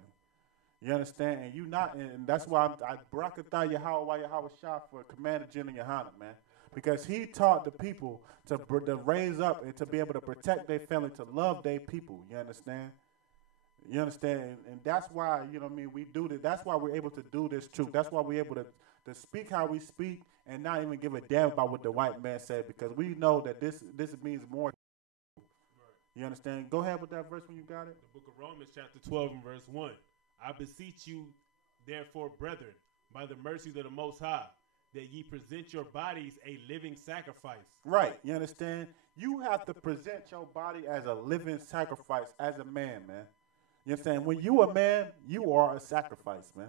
You understand? And you not, and that's why I barakatah Yahweh Shah for Commander General Yahanna, man. Because he taught the people to raise up and to be able to protect their family, to love their people. You understand? You understand? And that's why, you know what I mean, we do this. That's why we're able to do this truth. That's why we're able to speak how we speak and not even give a damn about what the white man said, because we know that this means more. You understand? Go ahead with that verse when you got it. The book of Romans chapter 12 and verse 1. I beseech you, therefore, brethren, by the mercies of the Most High, that ye present your bodies a living sacrifice. Right, you understand? You have to present your body as a living sacrifice as a man, man. You understand? When you a man, you are a sacrifice, man.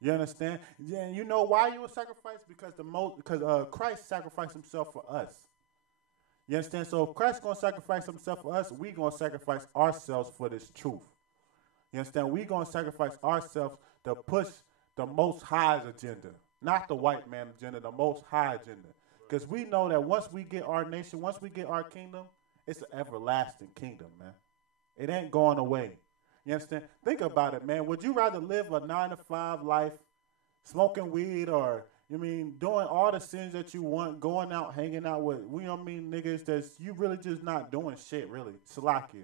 You understand? Yeah, and you know why you a sacrifice? Because Christ sacrificed himself for us. You understand? So if Christ's gonna sacrifice himself for us, we gonna sacrifice ourselves for this truth. You understand? We gonna sacrifice ourselves to push the Most High's agenda, not the white man agenda, the Most High agenda. Because we know that once we get our nation, once we get our kingdom, it's an everlasting kingdom, man. It ain't going away. You understand? Think about it, man. Would you rather live a 9-to-5 life, smoking weed, or doing all the sins that you want, going out, hanging out with, niggas that's you really just not doing shit, really. Salakia.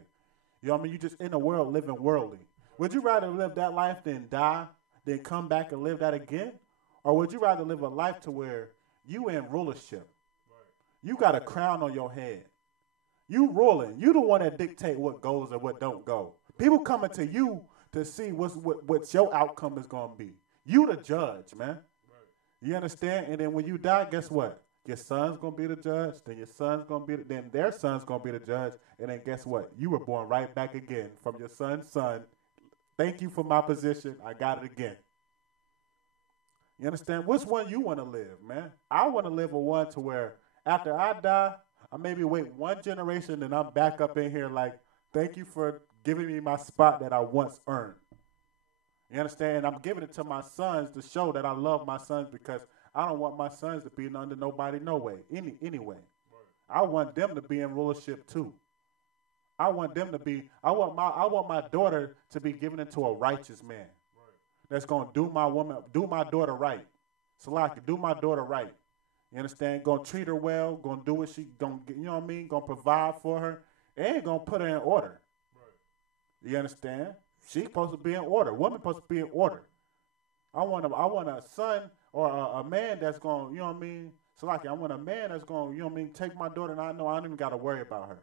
You know what I mean? You just in the world living worldly. Would you rather live that life than die, then come back and live that again? Or would you rather live a life to where you in rulership? You got a crown on your head. You ruling. You the one that dictate what goes and what don't go. People coming to you to see what your outcome is going to be. You the judge, man. You understand? And then when you die, guess what? Your son's going to be the judge. Then your son's going to be then their son's going to be the judge. And then guess what? You were born right back again from your son's son. Thank you for my position. I got it again. You understand? Which one you want to live, man? I want to live a one to where after I die, I maybe wait one generation and I'm back up in here like, thank you for giving me my spot that I once earned. You understand? I'm giving it to my sons to show that I love my sons because I don't want my sons to be under nobody no way. Anyway. I want them to be in rulership too. I want my daughter to be given into a righteous man. That's gonna do my daughter right. Salaki, do my daughter right. You understand? Gonna treat her well, gonna do what she gonna you know what I mean, gonna provide for her, and gonna put her in order. You understand? She's supposed to be in order. Woman's supposed to be in order. I want a son or a man that's going, you know what I mean? So like I want a man that's going, you know what I mean, take my daughter and I know I don't even got to worry about her.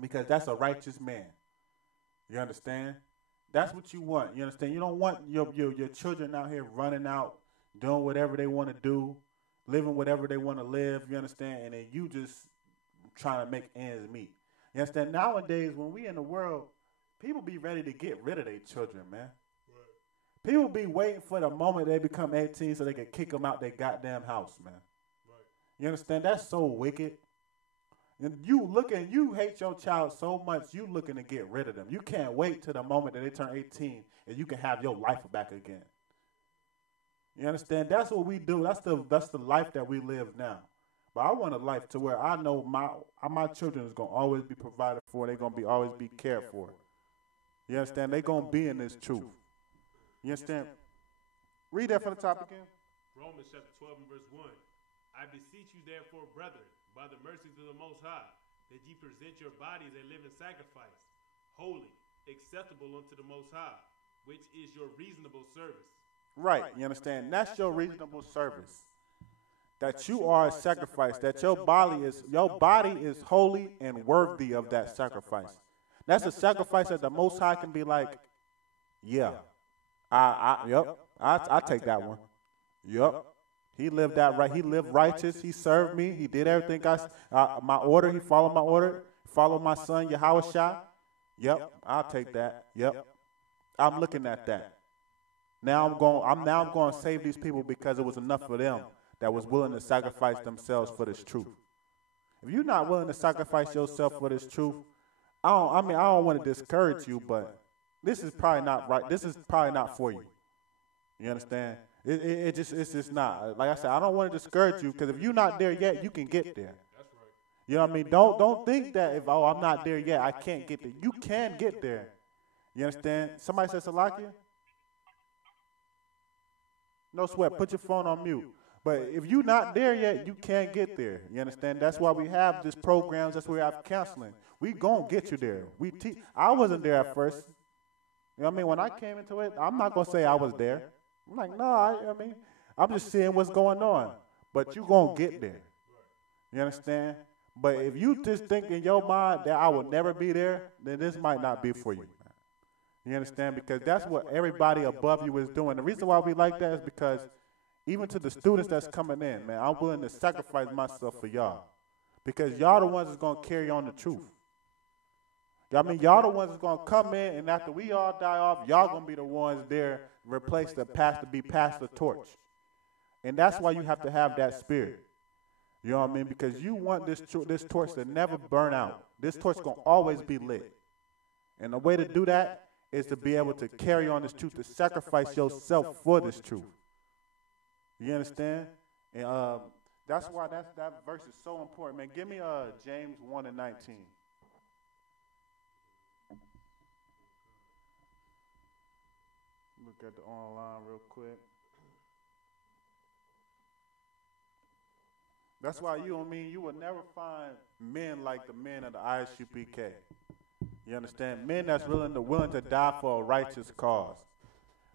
Because that's a righteous man. You understand? That's what you want. You understand? You don't want your children out here running out, doing whatever they want to do, living whatever they want to live, you understand? And then you just trying to make ends meet. You understand? Nowadays, when we in the world, people be ready to get rid of their children, man. Right. People be waiting for the moment they become 18 so they can kick them out their goddamn house, man. Right. You understand? That's so wicked. And you hate your child so much, you looking to get rid of them. You can't wait till the moment that they turn 18 and you can have your life back again. You understand? That's what we do. That's the life that we live now. But I want a life to where I know my children is going to always be provided for. They're going to always be cared for. You understand? They're going to be in this truth. You understand? Read that from the top again. Romans chapter 12 and verse 1. I beseech you therefore, brethren, by the mercies of the Most High, that ye present your bodies a living sacrifice, holy, acceptable unto the Most High, which is your reasonable service. Right. You understand? That's your reasonable service. That you are a sacrifice, that your body is holy and worthy of that sacrifice. That's a sacrifice that the Most High can be like, yeah, I take that one. Yep. He lived that right. He lived righteous. He served me. He did everything. My order. He followed my order. Followed my son Yahanna. Yep. I'll take that. Yep. I'm looking at that. Now I'm going to save these people because it was enough for them that was willing to sacrifice themselves for this truth. If you're not willing to sacrifice yourself for this truth, I don't want to discourage you, but this is probably not right. This is probably not for you. You understand? It's just not. Like I said, I don't want to discourage you because if you're not there yet, you can get there. You know what I mean? Don't think that if I'm not there yet, I can't get there. You can get there. You understand? Somebody said Salakia? No sweat. Put your phone on mute. But if you're not there yet, you can't get there. You understand? That's why we have these programs. That's why we have counseling. We gonna get you there. I wasn't there at first. You know what I mean? When I came into it, I'm not gonna say I was there. I'm like, no, I'm just seeing what's going on. But you gonna get there. You understand? But if you just think in your mind that I will never be there, then this might not be for you. You understand? Because that's what everybody above you is doing. The reason why we like that is because even to the students that's coming in, man, I'm willing to sacrifice myself for y'all. Because y'all the ones that's going to carry on the truth. I mean, y'all the ones that's going to come in, and after we all die off, y'all going to be the ones there, replace the pastor, be past the torch. And that's why you have to have that spirit. You know what I mean? Because you want this torch to never burn out. This torch going to always be lit. And the way to do that is to be able to carry on this truth, to sacrifice yourself for this truth. You understand? And that's why that verse is so important, man. Give me James 1:19. Look at the online real quick. That's why you will never find men like the men of the I.S.U.P.K. You understand? Men that's willing to die for a righteous cause.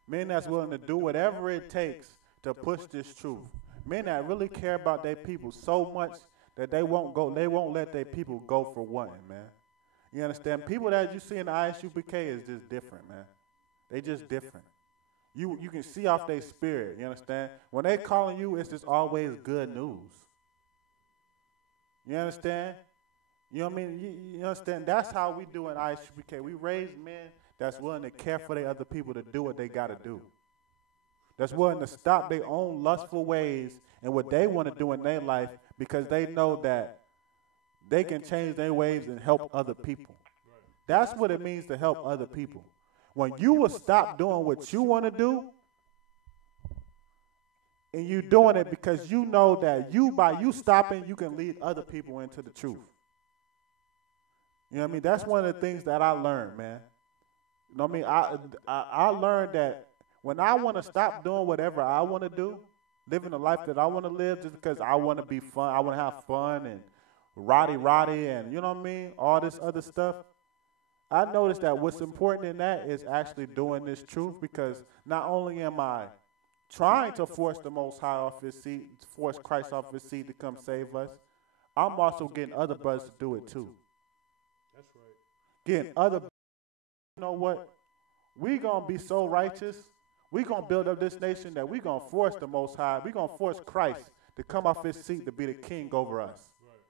Men that's willing to do whatever it takes to push this truth. Men that really care about their people so much that they won't let their people go for one, man. You understand? People that you see in the I.S.U.P.K. is just different, man. They just different. You can see off their spirit, you understand? When they calling you, it's just always good news. You understand? You know what I mean? You understand? That's how we do in I.S.U.P.K. We raise men that's willing to care for their other people to do what they got to do. That's willing to stop their own lustful ways and what they want to do in their life because they know that they can change their ways and help other people. That's what it means to help other people. When you will stop doing what you want to do, and you doing it because you know that by you stopping, you can lead other people into the truth. You know what I mean? That's one of the things that I learned, man. You know what I mean? I learned that when I want to stop doing whatever I want to do, living the life that I want to live just because I want to be fun, I want to have fun and roddy and, you know what I mean, all this other stuff, I noticed that what's important in that is actually doing this truth because not only am I trying to force the Most High off his seat, force Christ off his seat to come save us, I'm also getting other brothers to do it too. That's right. Getting other, you know what? We gonna be so righteous. We gonna build up this nation that we gonna force the Most High. We gonna force Christ to come off his seat to be the king over us. Right.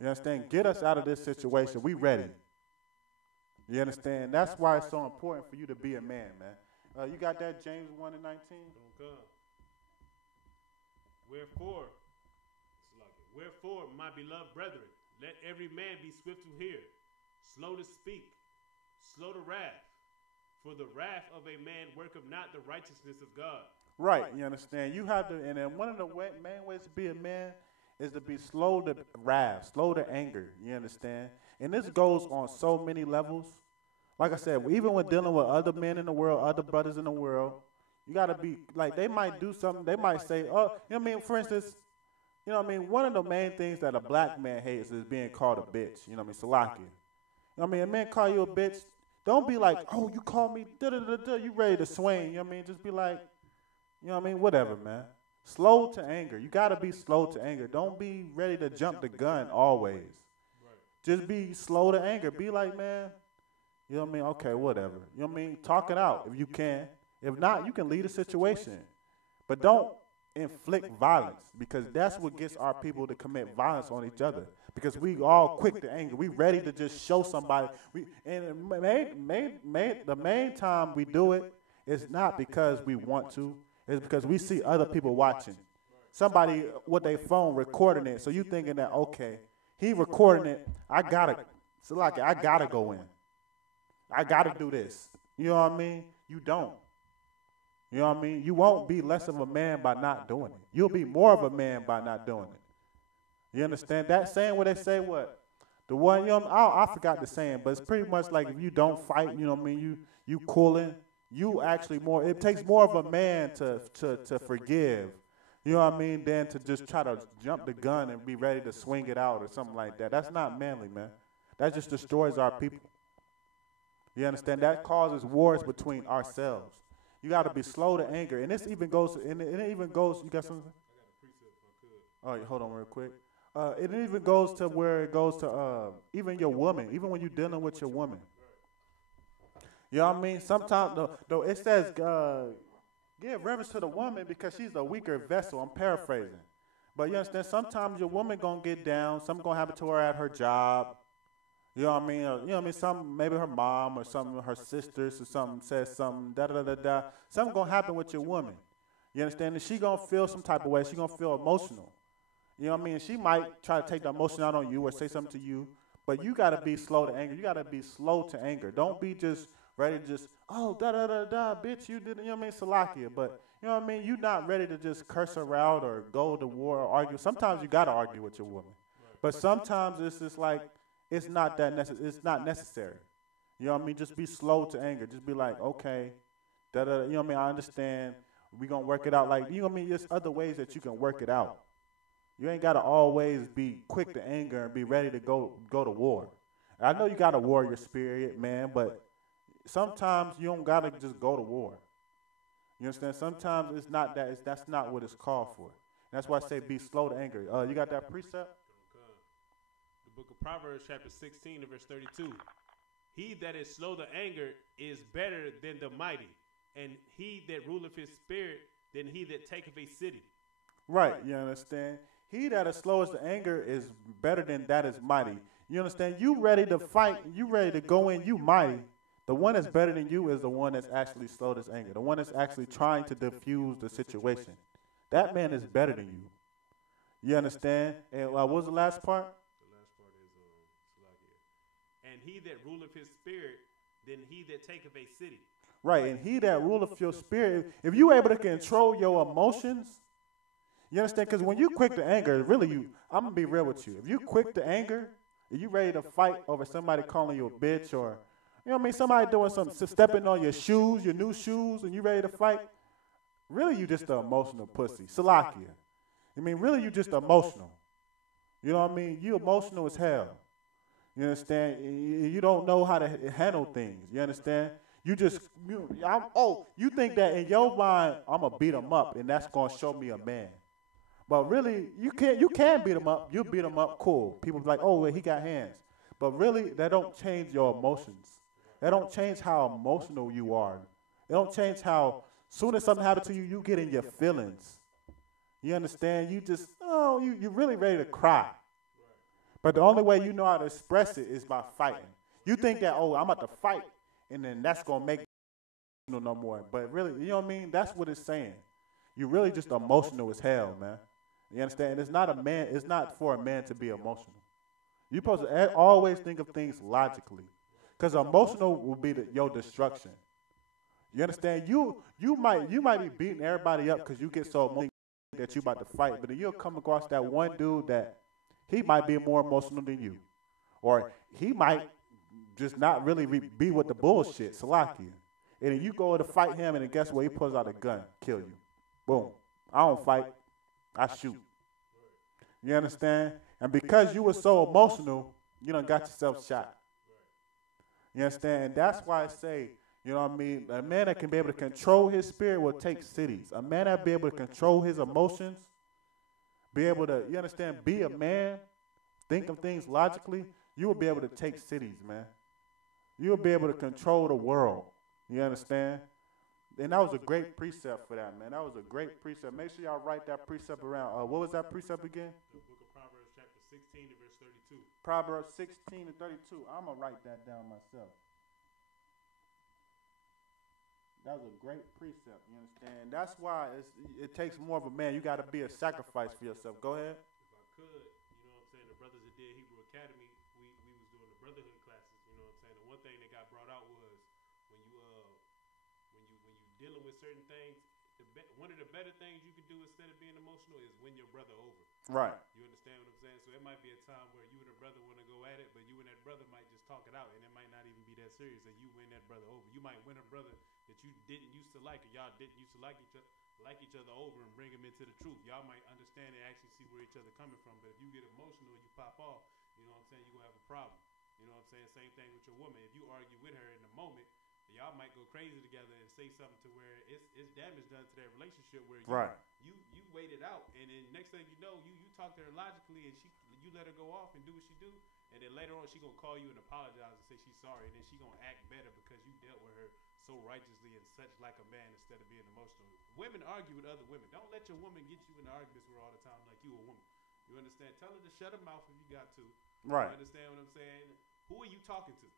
You understand? Get us out of this situation. We ready. You understand? That's why it's so important for you to be a man, man. You got that James 1:19? Wherefore, my beloved brethren, let every man be swift to hear, slow to speak, slow to wrath. For the wrath of a man worketh not the righteousness of God. Right, you understand? You have to, and then one of the main ways to be a man is to be slow to wrath, slow to anger, you understand? And this goes on so many levels. Like I said, even when dealing with other men in the world, other brothers in the world, you got to be, like, they might do something, they might say, oh, you know what I mean? For instance, you know what I mean? One of the main things that a black man hates is being called a bitch, you know what I mean? Salakia. You know what I mean? A man call you a bitch, don't be like, oh, you call me da-da-da-da, you ready to swing, you know what I mean? Just be like, you know what I mean? Whatever, man. Slow to anger. You got to be slow to anger. Don't be ready to jump the gun always. Just be slow to anger. Be like, man, you know what I mean? Okay, whatever. You know what I mean? Talk it out if you can. If not, you can lead a situation. But don't inflict violence because that's what gets our people to commit violence on each other. Because we all quick to anger. We ready to just show somebody. And the main time we do it is not because we want to. It's because we see other people watching. Somebody with their phone recording it. So you thinking that, okay, he recording it. I gotta go in. I gotta do this. You know what I mean? You don't. You know what I mean? You won't be less of a man by not doing it. You'll be more of a man by not doing it. You understand that saying where they say what? The one, you know, I forgot the saying, but it's pretty much like if you don't fight, you know what I mean? You cooling. You actually more. It takes more of a man to forgive. You know what I mean? Than to just try to jump the gun and be ready to swing it out or something like that. That's not manly, man. That just destroys our people. You understand? That causes wars between ourselves. You got to be slow to anger, and this even goes. And it even goes. You got something? Oh, hold on real quick. It even goes to where it goes to even your woman, even when you're dealing with your woman. You know what I mean? Sometimes, though it says, give reverence to the woman because she's the weaker vessel. I'm paraphrasing. But you understand, sometimes your woman going to get down. Something going to happen to her at her job. You know what I mean? Or, you know what I mean? Some, maybe her mom or some of her sisters or something says something, da-da-da-da-da. Something going to happen with your woman. You understand? And she going to feel some type of way. She going to feel emotional. You know what I mean? She might try to take the emotion out on you or say something to you. But you got to be slow to anger. You got to be slow to anger. Don't be just ready to just, oh, da-da-da-da, bitch, you did, you know what I mean? Salakia. But, you know what I mean? You're not ready to just curse her out or go to war or argue. Sometimes you got to argue with your woman. But sometimes it's just like, it's not that necessary. It's not necessary. You know what I mean? Just be slow to anger. Just be like, okay, da-da, you know what I mean? I understand. We're going to work it out. Like, you know what I mean? There's other ways that you can work it out. You ain't got to always be quick to anger and be ready to go to war. I know you got a warrior spirit, man, but sometimes you don't got to just go to war. You understand? Sometimes it's not that. That's not what it's called for. And that's why I say be slow to anger. You got that precept? The book of Proverbs, chapter 16, and verse 32. He that is slow to anger is better than the mighty, and he that ruleth his spirit than he that taketh a city. Right, you understand? He that is slowest to anger is better than that is mighty. You understand? You ready to fight, you ready to go in, you mighty. The one that's better than you is the one that's actually slow to anger. The one that's actually trying to diffuse the situation. That man is better than you. You understand? And what was the last part? The last part is Salakia. And he that ruleth his spirit than he that taketh a city. Right, and he that ruleth your spirit, if you able to control your emotions, you understand? Because when you quick to anger, really I'm going to be real with you. If you quick to anger, if you ready to fight over somebody calling you a bitch or, you know what I mean, somebody doing something, stepping on your shoes, your new shoes, and you ready to fight, really you just an emotional pussy. Salakia. I mean, really you just emotional. You know what I mean? You emotional as hell. You understand? You don't know how to handle things. You understand? You just, you think that in your mind, I'm going to beat him up, and that's going to show me a man. But really, you can beat him up. You beat him up, cool. People be like, oh, well, he got hands. But really, that don't change your emotions. That don't change how emotional you are. It don't change how, soon as something happens to you, you get in your feelings. You understand? You just, you're really ready to cry. But the only way you know how to express it is by fighting. You think that, I'm about to fight, and then that's going to make you no more. But really, you know what I mean? That's what it's saying. You're really just emotional as hell, man. You understand? It's not for a man to be emotional. You're supposed to always think of things logically. Because emotional will be your destruction. You understand? You might be beating everybody up because you get so emotional that you about to fight. But then you'll come across that one dude that he might be more emotional than you. Or he might just not really be with the bullshit, Salakia. And then you go to fight him, and then guess what? He pulls out a gun, kill you. Boom. I don't fight. I shoot. You understand? And because you were so emotional, you done got yourself shot. You understand? And that's why I say, you know what I mean? A man that can be able to control his spirit will take cities. A man that be able to control his emotions, be able to, you understand, be a man, think of things logically, you will be able to take cities, man. You will be able to control the world. You understand? And that was a great precept for that, man. That was a great precept. Make sure y'all write that precept around. What was that precept again? The book of Proverbs, chapter 16, and verse 32. Proverbs 16 and 32. I'm going to write that down myself. That was a great precept, you understand? That's why it takes more of a man. You got to be a sacrifice for yourself. Go ahead. If I could, you know what I'm saying, the brothers that did Hebrew Academy, we was doing the Brotherhood classes, you know what I'm saying? The one thing that got brought out was when you dealing with certain things, one of the better things you can do instead of being emotional is win your brother over. Right. You understand what I'm saying? So it might be a time where you and a brother want to go at it, but you and that brother might just talk it out, and it might not even be that serious, and you win that brother over. You might win a brother that you didn't used to like, or y'all didn't used to like each other over, and bring him into the truth. Y'all might understand and actually see where each other coming from, but if you get emotional and you pop off, you know what I'm saying, you're going to have a problem. You know what I'm saying? Same thing with your woman. If you argue with her in the moment, y'all might go crazy together and say something to where it's damage done to that relationship where you waited out, and then next thing you know, you talk to her logically, and you let her go off and do what she do, and then later on she gonna call you and apologize and say she's sorry, and then she gonna act better because you dealt with her so righteously and such like a man instead of being emotional. Women argue with other women. Don't let your woman get you in arguments with her all the time like you a woman. You understand? Tell her to shut her mouth if you got to. Right. You understand what I'm saying? Who are you talking to?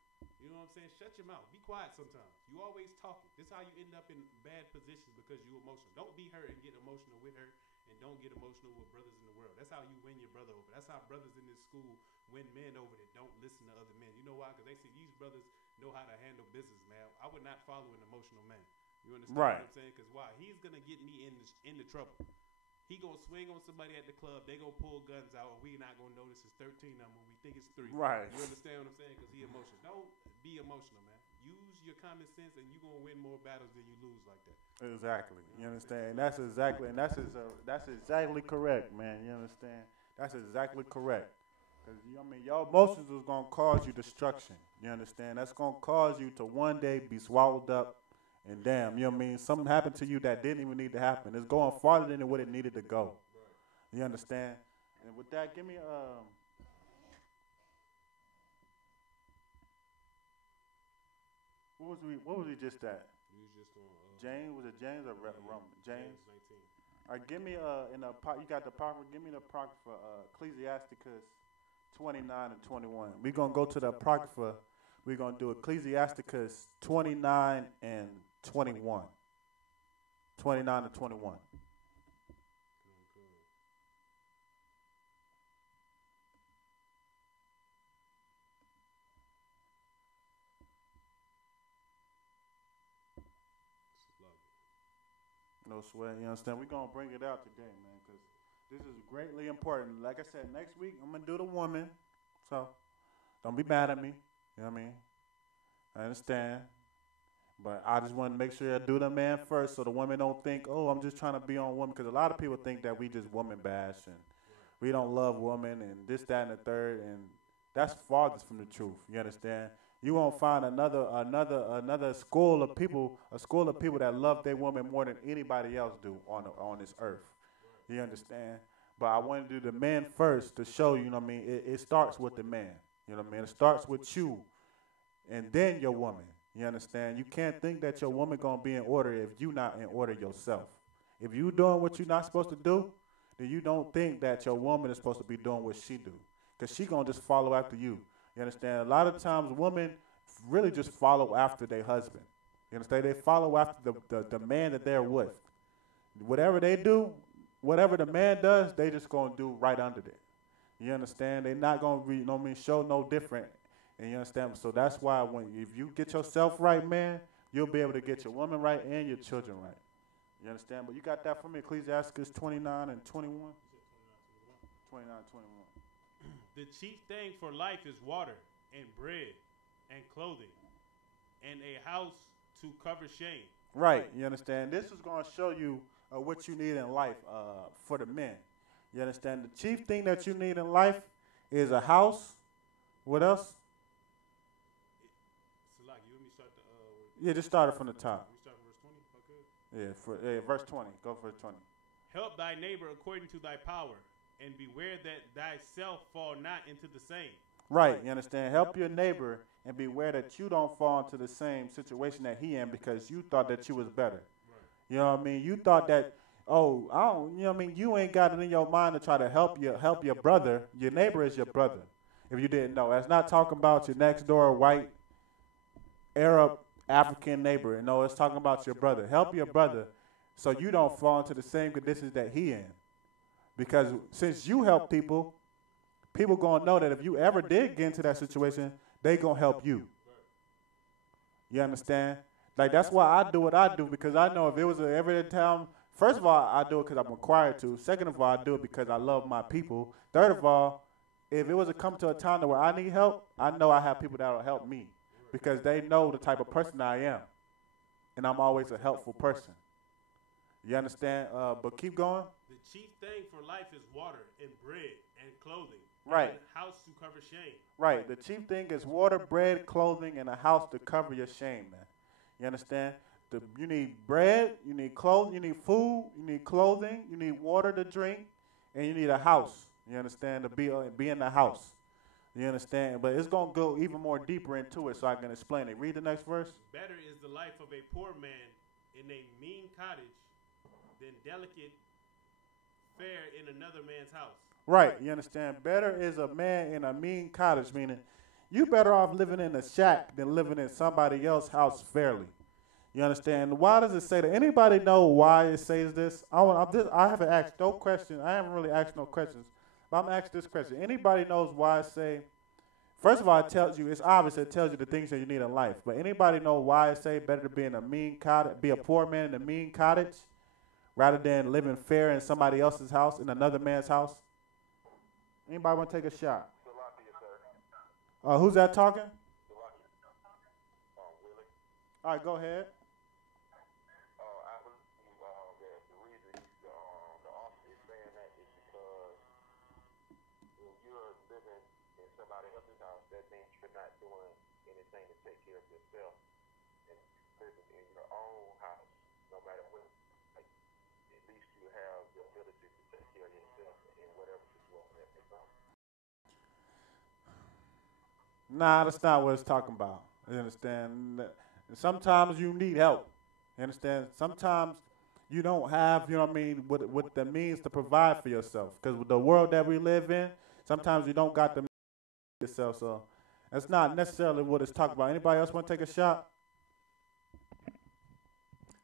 You know what I'm saying? Shut your mouth. Be quiet sometimes. You always talking. This is how you end up in bad positions because you emotional. Don't be her and get emotional with her, and don't get emotional with brothers in the world. That's how you win your brother over. That's how brothers in this school win men over that don't listen to other men. You know why? Because they see these brothers know how to handle business, man. I would not follow an emotional man. You understand Right. what I'm saying? Because why? He's going to get me into trouble. He going to swing on somebody at the club. They going to pull guns out, and we not going to notice it's 13 of them when we think it's 3. Right. You understand what I'm saying? Because he emotional. Don't be emotional, man. Use your common sense, and you're going to win more battles than you lose like that. Exactly. You understand? That's exactly correct, man. You understand? That's exactly correct. Because, I mean, your emotions is going to cause you destruction. You understand? That's going to cause you to one day be swallowed up. And damn, you know what I mean? Something happened to you that didn't even need to happen. It's going farther than what it needed to go. You understand? And with that, give me what was we just at? You was just on James, was it James or Roman? James. 19. All right, give me you got the apocrypha. Give me the apocrypha, Ecclesiasticus 29 and 21. We're gonna go to the apocrypha. We're gonna do Ecclesiasticus 29 and 21. 29 and 21. No sweat, you understand? We're going to bring it out today, man, because this is greatly important. Like I said, next week I'm going to do the woman, so don't be mad at me. You know what I mean? I understand. But I just want to make sure I do the man first so the women don't think, oh, I'm just trying to be on women, because a lot of people think that we just woman bash and we don't love women and this, that, and the third, and that's farthest from the truth. You understand? You won't find another school of people, that love their woman more than anybody else do on this earth. You understand? But I want to do the man first to show you, know what I mean? It starts with the man. You know what I mean? It starts with you and then your woman. You understand? You can't think that your woman going to be in order if you not in order yourself. If you doing what you're not supposed to do, then you don't think that your woman is supposed to be doing what she do. Because she going to just follow after you. You understand? A lot of times women really just follow after their husband. You understand? They follow after the man that they're with. Whatever they do, whatever the man does, they just going to do right under it. You understand? They're not going to, you know what I mean, show no different. And you understand? So that's why if you get yourself right, man, you'll be able to get your woman right and your children right. You understand? But you got that from me, Ecclesiasticus 29 and 21? 29 and 21. The chief thing for life is water and bread and clothing and a house to cover shame. Right, you understand? This is going to show you what you need in life for the men. You understand? The chief thing that you need in life is a house. What else? Salak, you let me start Yeah, just start it from the top. We start from verse 20? Okay. Yeah, verse 20. Go for verse 20. Help thy neighbor according to thy power, and beware that thyself fall not into the same. Right, you understand? Help your neighbor and beware that you don't fall into the same situation that he in because you thought that you was better. You know what I mean? You thought that, you know what I mean? You ain't got it in your mind to try to help your brother. Your neighbor is your brother. If you didn't know, that's not talking about your next door white, Arab, African neighbor. No, it's talking about your brother. Help your brother so you don't fall into the same conditions that he in. Because since you help people going to know that if you ever did get into that situation, they going to help you. You understand? Like, that's why I do what I do, because I know if it was every time, first of all, I do it because I'm required to. Second of all, I do it because I love my people. Third of all, if it was to come to a time where I need help, I know I have people that will help me because they know the type of person I am. And I'm always a helpful person. You understand? But keep going. The chief thing for life is water and bread and clothing. Right. And a house to cover shame. Right. The chief thing is water, bread, clothing, and a house to cover your shame, man. You understand? You need bread, you need clothes, you need food, you need clothing, you need water to drink, and you need a house. You understand? To be in the house. You understand? But it's going to go even more deeper into it so I can explain it. Read the next verse. Better is the life of a poor man in a mean cottage than delicate fare in another man's house. Right, you understand? Better is a man in a mean cottage, meaning you better off living in a shack than living in somebody else's house fairly. You understand? Why does it say that? Anybody know why it says this? I haven't asked no questions. I haven't really asked no questions. But I'm going to ask this question. Anybody knows why it say, first of all, it tells you, it's obvious it tells you the things that you need in life. But anybody know why it say better to be in a mean cottage, be a poor man in a mean cottage rather than living fair in somebody else's house, in another man's house? Anybody want to take a shot? Who's that talking? All right, go ahead. I believe that the reason the author is saying that is because when you're living in somebody else's house, that means you're not doing anything to take care of yourself. And living in your own house, no matter what, like, at least you have the ability to take care of yourself in whatever situation that may come. Nah, that's not what it's talking about. You understand? Sometimes you need help. You understand? Sometimes you don't have, you know what I mean, what that means to provide for yourself. Because with the world that we live in, sometimes you don't got the yourself. So that's not necessarily what it's talking about. Anybody else want to take a shot?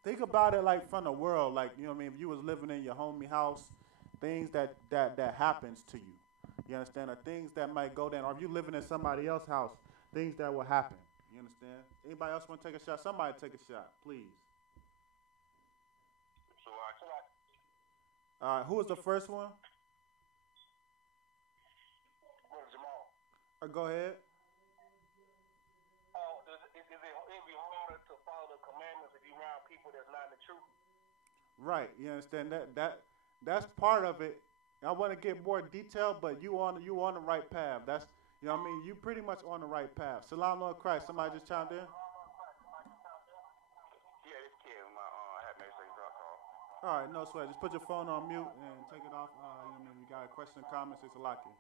Think about it like from the world. Like, you know what I mean, if you was living in your homie house, things that happens to you. You understand? Or things that might go down. Or if you living in somebody else's house, things that will happen. You understand? Anybody else want to take a shot? Somebody take a shot, please. So All right, who was the first one? Jamal. Go ahead. It'd be harder to follow the commandments if you're around people that's not in the truth. Right, you understand that's part of it. I want to get more detail, but you on the right path. That's, you know what I mean. You pretty much on the right path. Salam Lord Christ. Somebody just chimed in. Yeah, this kid, had made some drop off. All right, no sweat. Just put your phone on mute and take it off. You know what I mean. You got a question, comments, it's a lucky.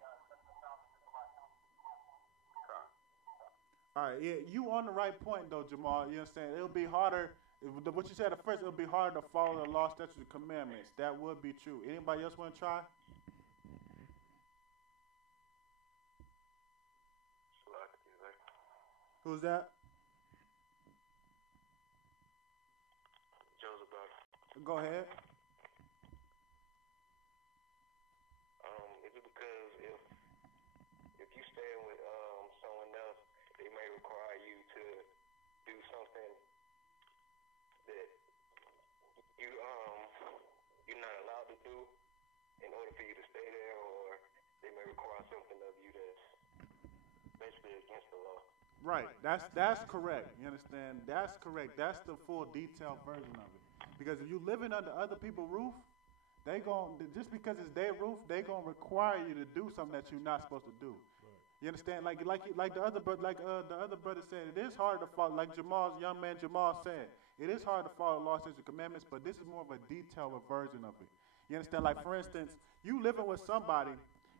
All right, yeah, you on the right point though, Jamal. You understand? It'll be harder. What you said at first, it'll be harder to follow the law, statutes, and commandments. That would be true. Anybody else want to try? Who's that? Joseph. Go ahead. Is it because if you stay with someone else, they may require you to do something that you're not allowed to do in order for you to stay there, or they may require something of you that's basically against the law. Right. That's correct. You understand? That's correct. That's the full detailed version of it. Because if you living under other people's roof, they just because it's their roof, they gonna require you to do something that you're not supposed to do. You understand? Like the other brother said, it is hard to follow. Like young man Jamal said, it is hard to follow the law, statutes, and commandments. But this is more of a detailed version of it. You understand? Like for instance, you living with somebody,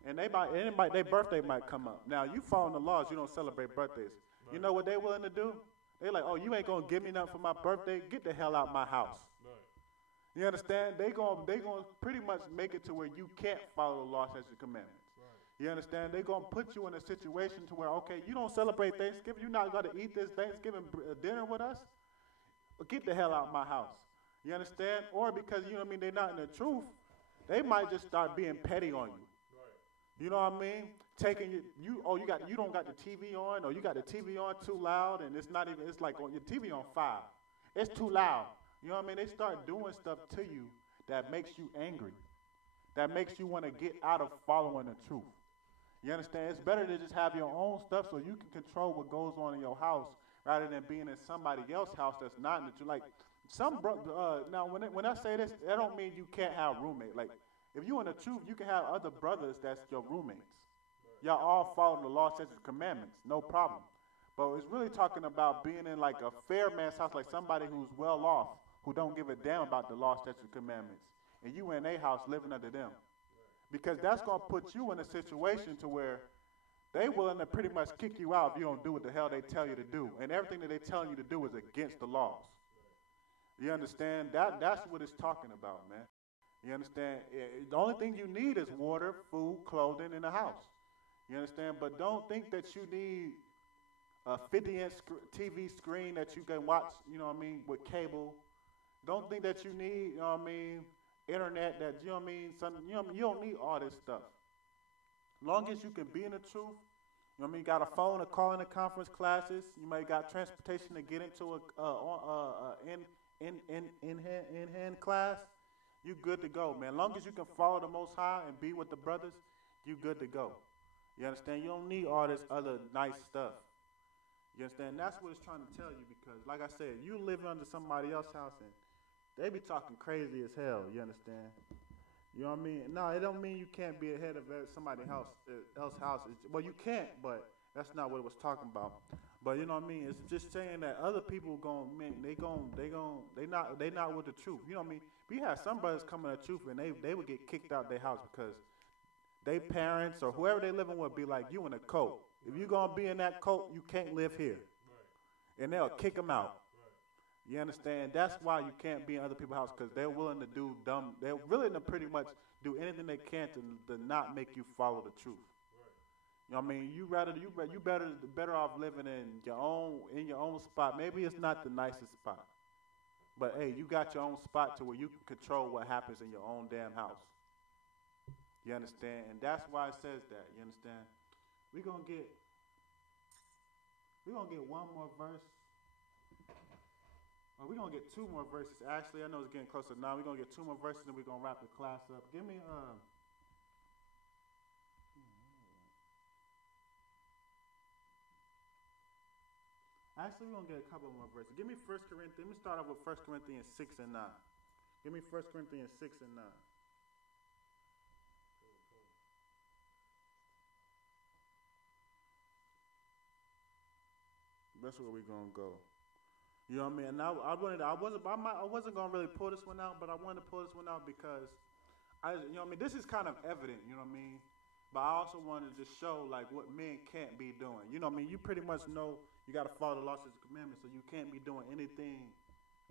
and their birthday might come up. Now you following the laws, you don't celebrate birthdays. You know what they willing to do? They like, oh, you ain't gonna give me nothing for my birthday. Get the hell out my house. You understand? They gonna pretty much make it to where you can't follow the law, statutes, and commandments. You understand? They're going to put you in a situation to where, okay, you don't celebrate Thanksgiving. You're not going to eat this Thanksgiving dinner with us. Well, get the hell out of my house. You understand? Or because, you know what I mean, they're not in the truth, they might just start being petty on you. You know what I mean? Taking you don't got the TV on, or you got the TV on too loud, and it's like on your TV on 5. It's too loud. You know what I mean? They start doing stuff to you that makes you angry, that makes you want to get out of following the truth. You understand? It's better to just have your own stuff so you can control what goes on in your house rather than being in somebody else's house that's not in the truth. Like now, when I say this, that don't mean you can't have roommates. Like if you in the truth, you can have other brothers that's your roommates. Y'all all follow the law, statutes, and commandments, no problem. But it's really talking about being in like a fair man's house, like somebody who's well off, who don't give a damn about the law, statutes, and commandments, and you in their house living under them. Because that's going to put you in a situation to where they willing to pretty much kick you out if you don't do what the hell they tell you to do. And everything that they telling you to do is against the laws. You understand? That's what it's talking about, man. You understand? The only thing you need is water, food, clothing, and a house. You understand? But don't think that you need a 50-inch TV screen that you can watch, you know what I mean, with cable. Don't think that you need, you know what I mean, internet that, you know what I mean, you don't need all this stuff. Long as you can be in the truth, you know what I mean, got a phone to call in the conference classes, you may got transportation to get into in-hand class, you good to go, man. Long as you can follow the Most High and be with the brothers, you good to go. You understand? You don't need all this other nice stuff. You understand? That's what it's trying to tell you because, like I said, you live under somebody else's house and they be talking crazy as hell. You understand? You know what I mean? No, it don't mean you can't be ahead of somebody else's house. Well, you can't, but that's not what it was talking about. But you know what I mean? It's just saying that other people they not with the truth. You know what I mean? We had some brothers coming to the truth and they would get kicked out their house because they parents or whoever they living with be like, you in a cult. If you gonna be in that cult, you can't live here. And they'll kick them out. You understand? That's why you can't be in other people's house because they're willing to do dumb. They're willing to pretty much do anything they can to not make you follow the truth. You know what I mean? You better off living in your own spot. Maybe it's not the nicest spot, but hey, you got your own spot to where you can control what happens in your own damn house. You understand? And that's why it says that. You understand? We're gonna get one more verse. We're going to get two more verses. Actually, I know it's getting closer now. We're going to get two more verses and we're going to wrap the class up. Give me, actually, we're going to get a couple more verses. Give me 1 Corinthians. Let me start off with 1 Corinthians 6 and 9. Give me 1 Corinthians 6 and 9. That's where we're going to go. You know what I mean? And I wasn't gonna really pull this one out, but I wanted to pull this one out because you know what I mean, this is kind of evident, you know what I mean? But I also wanted to just show like what men can't be doing. You know what I mean? You pretty much know you gotta follow the laws and commandments, so you can't be doing anything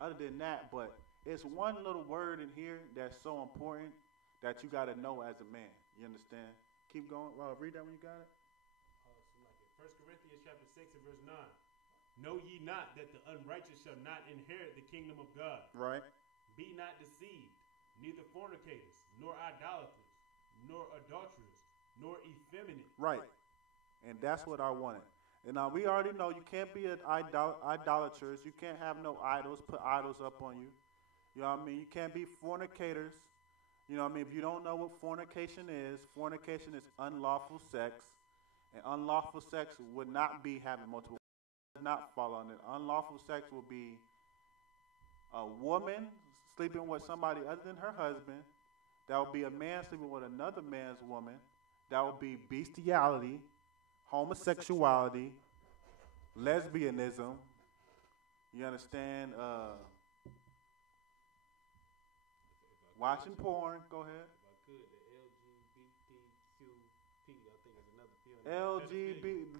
other than that. But it's one little word in here that's so important that you gotta know as a man. You understand? Keep going. Read that when you got it. Something like it. 1 Corinthians chapter 6 and verse 9. Know ye not that the unrighteous shall not inherit the kingdom of God? Right. Be not deceived, neither fornicators, nor idolaters, nor adulterers, nor effeminate. Right. And that's what I wanted. And now we already know you can't be an idolaters. You can't have no idols, put idols up on you. You know what I mean? You can't be fornicators. You know what I mean? If you don't know what fornication is unlawful sex. And unlawful sex would not be having multiple. Not fall on it. Unlawful sex will be a woman sleeping with somebody other than her husband. That will be a man sleeping with another man's woman. That will be bestiality, homosexuality, lesbianism. You understand? Watching porn. Go ahead. If I could, the LGBTQ, I think is another field.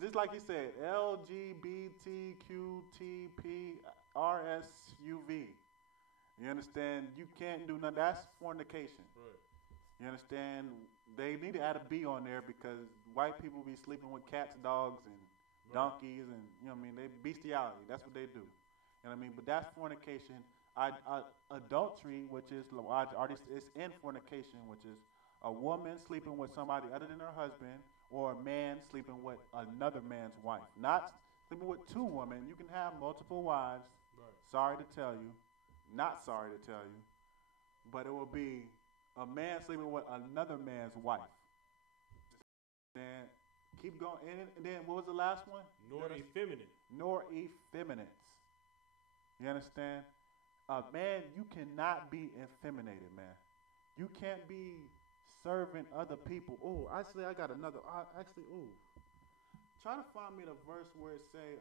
just like he said, LGBTQTPRSUV. You understand? You can't do nothing. That's fornication. Right. You understand? They need to add a B on there because white people be sleeping with cats, dogs, and donkeys, and you know what I mean. They bestiality. That's what they do. You know what I mean? But that's fornication. Adultery, which is it's in fornication, which is a woman sleeping with somebody other than her husband, or a man sleeping with another man's wife. Not sleeping with two women. You can have multiple wives. Right. Sorry to tell you. Not sorry to tell you. But it will be a man sleeping with another man's wife. And keep going. And then what was the last one? Nor effeminate. Nor effeminate. You understand? Man, you cannot be effeminated, man. You can't be serving other people. Oh, actually, I got another. Try to find me the verse where it say,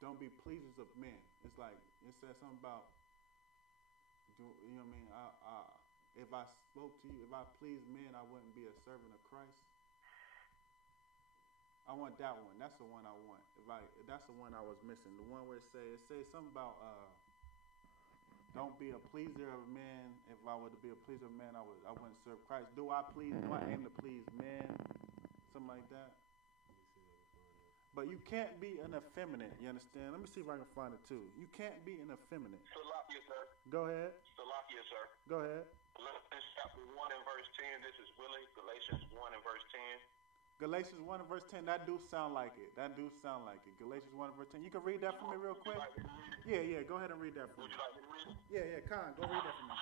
don't be pleasers of men. It's like, it says something about, you know what I mean? if I spoke to you, if I pleased men, I wouldn't be a servant of Christ. I want that one. That's the one I want. That's the one I was missing. The one where it says something about don't be a pleaser of men. If I were to be a pleaser of men, I wouldn't serve Christ. Do I aim to please men? Something like that. But you can't be an effeminate, you understand? Let me see if I can find it too. You can't be an effeminate. Salakia, sir. Go ahead. Salakia, sir. Go ahead. Galatians chapter 1 and verse 10. This is Willie. Galatians 1 and verse 10. Galatians 1 and verse 10. That do sound like it. Galatians 1 and verse 10. You can read that for me real quick? Yeah. Go ahead and read that for me. Would you like me to read it? Yeah. Con, go read that for me.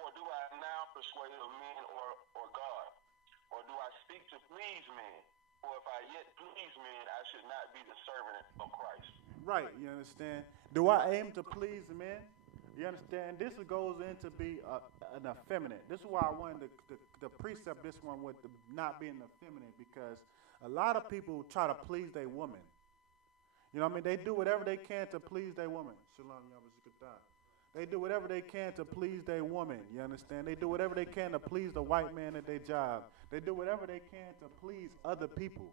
For do I now persuade of men or God? Or do I speak to please men? For if I yet please men, I should not be the servant of Christ. Right, you understand? Do I aim to please men? You understand? This goes into be an effeminate. This is why I wanted the precept this one with not being effeminate, because a lot of people try to please their woman. You know what I mean? They do whatever they can to please their woman. Shalom, they do whatever they can to please their woman. You understand? They do whatever they can to please the white man at their job. They do whatever they can to please other people.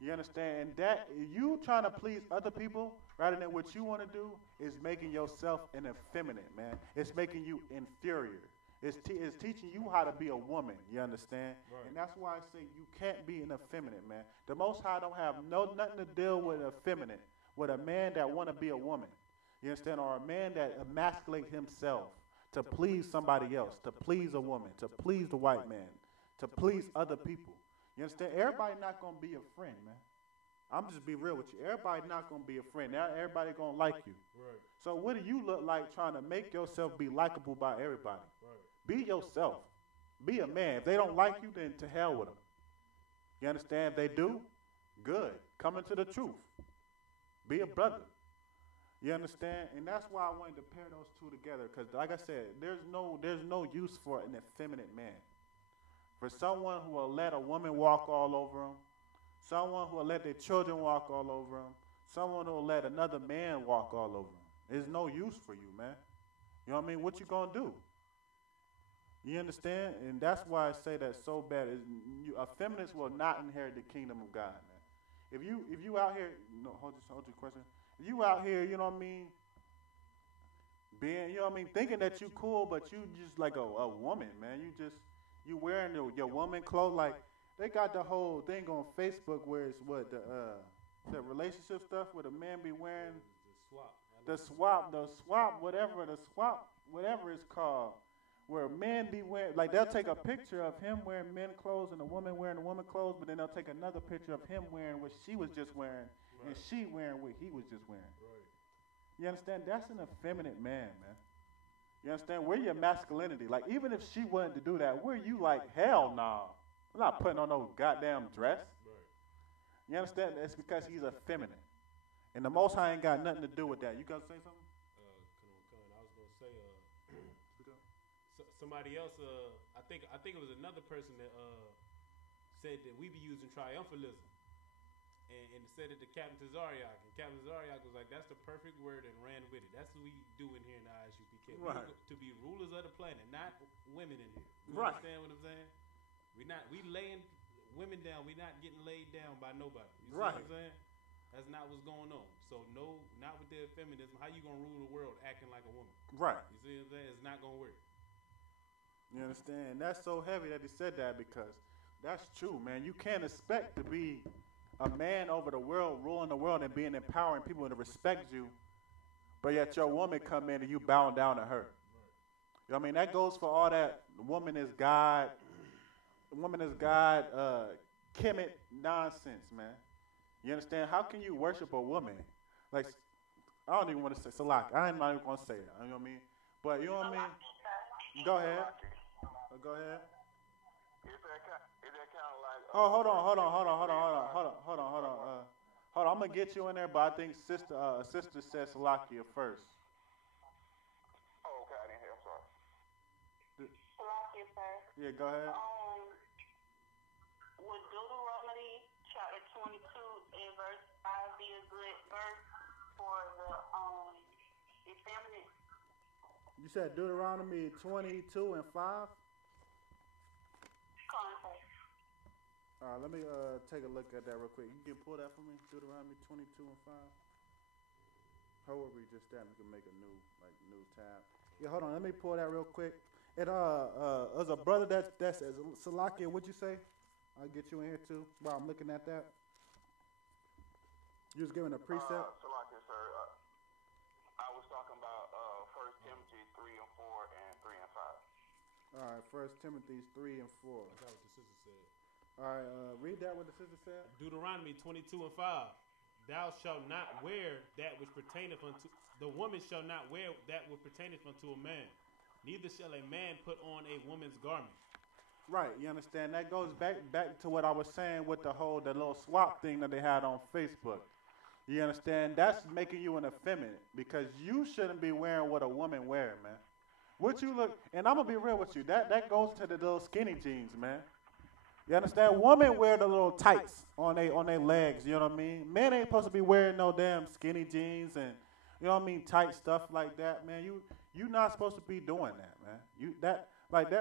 You understand? And that you trying to please other people rather than what you want to do is making yourself an effeminate, man. It's making you inferior. It's teaching you how to be a woman. You understand? Right. And that's why I say you can't be an effeminate, man. The Most High don't have nothing to deal with effeminate, with a man that want to be a woman. You understand? Or a man that emasculates himself to please somebody else, to please a woman, to please the white man, to please other people. You understand? Everybody not going to be a friend, man. I'm just be real with you. Everybody not going to be a friend. Now everybody going to like you. Right. So what do you look like trying to make yourself be likable by everybody? Right. Be yourself. Be a man. If they don't like you, then to hell with them. You understand? If they do, good. Come into the truth. Be a brother. You understand? And that's why I wanted to pair those two together, because like I said, there's no use for an effeminate man. For someone who will let a woman walk all over him, someone who will let their children walk all over him, someone who will let another man walk all over him. There's no use for you, man. You know what I mean? What you gonna do? You understand? And that's why I say that so bad. Effeminates will not inherit the kingdom of God, man. If you out here, no, hold your question. If you out here, you know what I mean, being, you know what I mean, thinking that you cool, but you just like a woman, man. You wearing your woman clothes. Like, they got the whole thing on Facebook where it's what the relationship stuff where the man be wearing the swap, whatever it's called, where men be wearing, like they'll take a picture of him wearing men clothes and a woman wearing the woman clothes, but then they'll take another picture of him wearing what she was just wearing, right, and she wearing what he was just wearing. Right. You understand? That's an effeminate man, man. You understand? Where your masculinity? Like, even if she wanted to do that, where you like, hell no. Nah. I'm not putting on no goddamn dress. Right. You understand? It's because he's effeminate. And the Most High ain't got nothing to do with that. You got to say something? I was going to say, somebody else, I think it was another person that said that we be using triumphalism. And said it to Captain Tazariak. And Captain Tazariak was like, that's the perfect word, and ran with it. That's what we doing here in the I.S.U.P.K. Right. To be rulers of the planet, not women in here. You right. Understand what I'm saying? We laying women down. We not getting laid down by nobody. You see right. What I'm saying? That's not what's going on. So no, not with their feminism. How you gonna rule the world acting like a woman? Right. You see what I'm saying? It's not gonna work. You understand? That's so heavy that he said that, because that's true, man. You can't expect to be a man over the world, ruling the world and being empowering people to respect you, but yet your woman come in and you bow down to her. You know what I mean? That goes for all that woman is God, Kemet nonsense, man. You understand? How can you worship a woman? Like, I don't even want to say Salak. I'm not even going to say it. You know what I mean? But you know what I mean? Go ahead. Go ahead. Oh, hold on. I'm gonna get you in there, but I think sister says Salakia first. Oh, okay, I didn't hear. I'm sorry. Salakia, sir. Yeah, go ahead. Would Deuteronomy chapter 22 and verse 5 be a good verse for the effeminate? You said Deuteronomy 22 and 5? Let me take a look at that real quick. You can pull that for me, Deuteronomy 22 and 5. However, you just stand, you can make a new tab. Yeah, hold on. Let me pull that real quick. It as a brother that's as Salakia, what'd you say? I'll get you in here too while I'm looking at that. You was giving a precept. Salakia, sir. I was talking about 1 Timothy 3 and 4 and 3 and 5. All right, 1 Timothy 3 and 4. That's what the sister said. All right, read that what the sister said. Deuteronomy 22 and 5. Thou shalt not wear that which pertaineth unto the woman shall not wear that which pertaineth unto a man. Neither shall a man put on a woman's garment. Right, you understand? That goes back to what I was saying with the little swap thing that they had on Facebook. You understand? That's making you an effeminate because you shouldn't be wearing what a woman wears, man. What you look, and I'm gonna be real with you. That goes to the little skinny jeans, man. You understand? Women wear the little tights on their legs. You know what I mean? Men ain't supposed to be wearing no damn skinny jeans and you know what I mean, tight stuff like that, man. You not supposed to be doing that, man.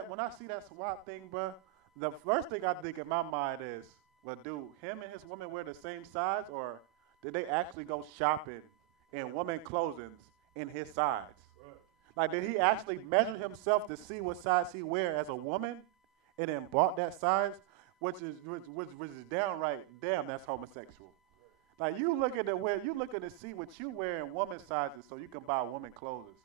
When I see that swap thing, bro, the first thing I think in my mind is, well, do him and his woman wear the same size, or did they actually go shopping in women clothing in his size? Like, did he actually measure himself to see what size he wear as a woman, and then bought that size, which is downright, damn, that's homosexual. Like, you looking to see what you wear in woman sizes so you can buy woman clothes.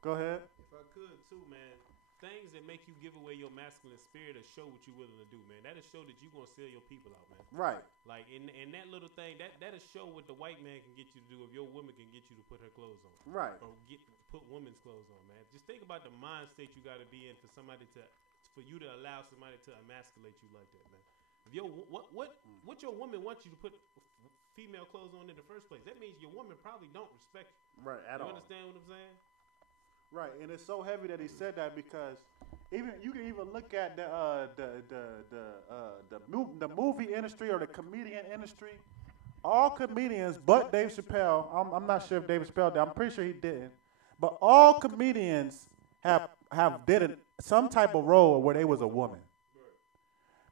Go ahead. If I could too, man. Things that make you give away your masculine spirit or show what you're willing to do, man. That'll show that you're going to sell your people out, man. Right. Like, in that little thing, that'll show what the white man can get you to do if your woman can get you to put her clothes on. Right. Or put women's clothes on, man. Just think about the mind state you got to be in for you to allow somebody to emasculate you like that, man. If what your woman wants you to put female clothes on in the first place, that means your woman probably don't respect you. Right, at all. You understand what I'm saying? Right, and it's so heavy that he said that because you can even look at the movie industry or the comedian industry. All comedians, but Dave Chappelle. I'm not sure if Dave Chappelle did. I'm pretty sure he didn't. But all comedians have did some type of role where they was a woman.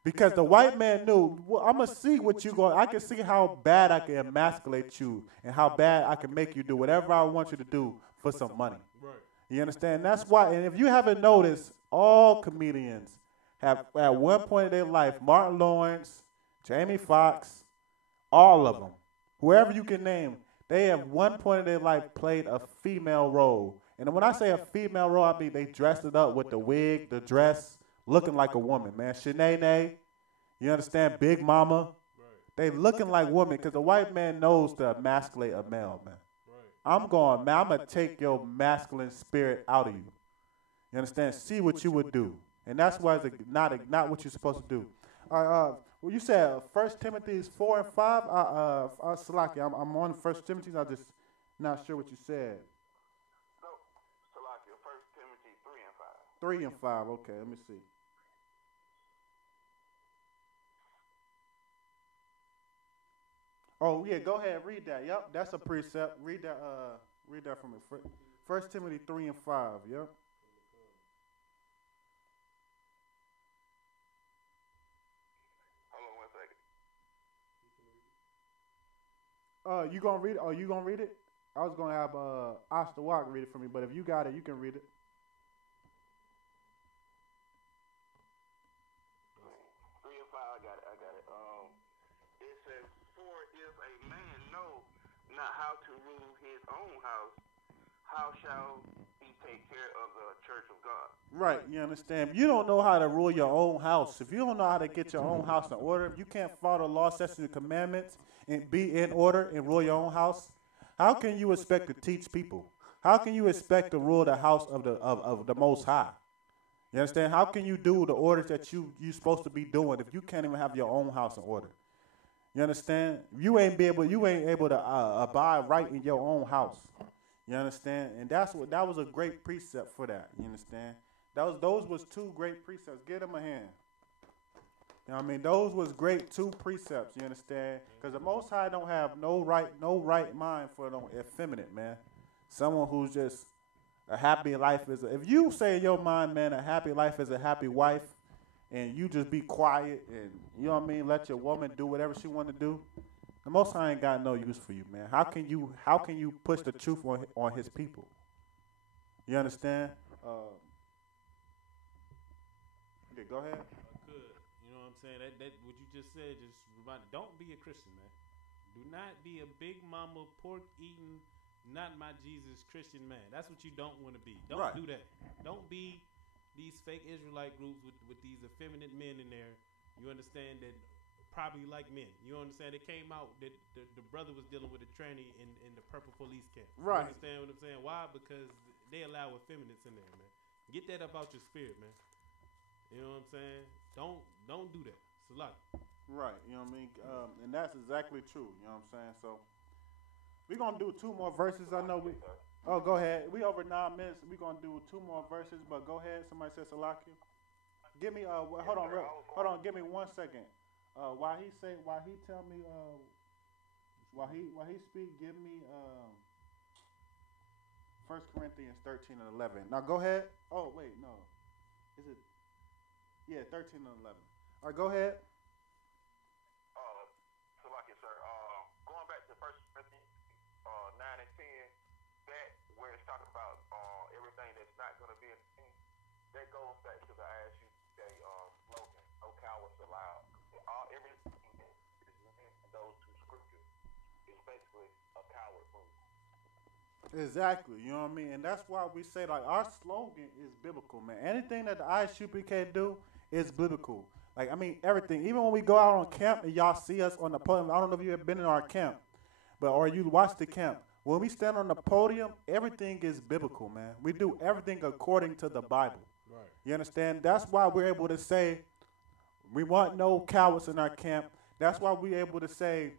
Because the white man knew, well, I'm going to see what you going. I can see how bad I can emasculate you and how bad I can make you do whatever I want you to do for some money. Right. You understand? That's why, and if you haven't noticed, all comedians have, at one point in their life, Martin Lawrence, Jamie Foxx, all of them, whoever you can name, they have one point in their life played a female role. And when I say a female role, I mean they dressed it up with the wig, the dress, looking like a woman, man. Shanae, you understand? Big Mama. They looking like women because the white man knows to emasculate a male, man. I'm going, man, I'm going to take your masculine spirit out of you. You understand? See what you would do. And that's why it's not what you're supposed to do. All right, well, you said 1 Timothy 4 and 5. Salaki, I'm on 1 Timothy. I'm just not sure what you said. No, Salaki, 1 Timothy 3 and 5. 3 and 5, okay, let me see. Oh, yeah, go ahead, read that. Yep, that's a precept. Read that for me. 1 Timothy 3 and 5, yep. Hold on 1 second. You gonna read it? Oh, you gonna read it? I was gonna have I.S.U.P.K read it for me, but if you got it, you can read it. 3 and 5, I got it. It says, for if a man know not how to rule his own house, how shall he take care of the church of God? Right, you understand? If you don't know how to rule your own house, if you don't know how to get your own house in order, if you can't follow the law, statutes, and commandments and be in order and rule your own house, how can you expect to teach people? How can you expect to rule the house of the Most High? You understand? How can you do the orders that you supposed to be doing if you can't even have your own house in order? You understand? You ain't able to abide right in your own house. You understand? And that was a great precept for that. You understand? Those was 2 great precepts. Give them a hand. You know what I mean? Those was great 2 precepts. You understand? Because the Most High don't have no right mind for no effeminate, man. Someone who's just A happy life is, if you say in your mind, man, a happy life is a happy wife, and you just be quiet and, you know what I mean, let your woman do whatever she want to do, the Most High ain't got no use for you, man. How can you push the truth on his people? You understand? Yeah, go ahead. Could. You know what I'm saying? That what you just said just remind. Don't be a Christian, man. Do not be a big mama pork eating, not my Jesus Christian man. That's what you don't want to be. Don't Right. do that. Don't be these fake Israelite groups with these effeminate men in there. You understand that probably like men. You understand it came out that the brother was dealing with a tranny in the purple police camp. Right. You understand what I'm saying? Why? Because they allow effeminates in there, man. Get that up out your spirit, man. You know what I'm saying? Don't do that. Salah. Right, you know what I mean? And that's exactly true, you know what I'm saying? So, we're going to do 2 more verses. I know we... Oh, go ahead. We over 9 minutes. We're going to do 2 more verses, but go ahead. Somebody says Salakia. Give me, hold on, give me 1 second. While he tell me, while he speak, give me 1 Corinthians 13 and 11. Now, go ahead. Oh, wait, no. Is it? Yeah, 13 and 11. All right, go ahead. Salaki, sir. Going back to 1 Corinthians 9 and 10, that where it's talking about everything that's not going to be a thing, that goes back to the I.S.U.P.K slogan, no cowards allowed. Everything that is in those 2 scriptures is basically a coward move. Exactly, you know what I mean? And that's why we say, like, our slogan is biblical, man. Anything that the I.S.U.P.K do is biblical. Like, I mean, everything. Even when we go out on camp and y'all see us on the podium, I don't know if you have been in our camp, or you watch the camp. When we stand on the podium, everything is biblical, man. We do everything according to the Bible. Right. You understand? That's why we're able to say we want no cowards in our camp. That's why we're able to say,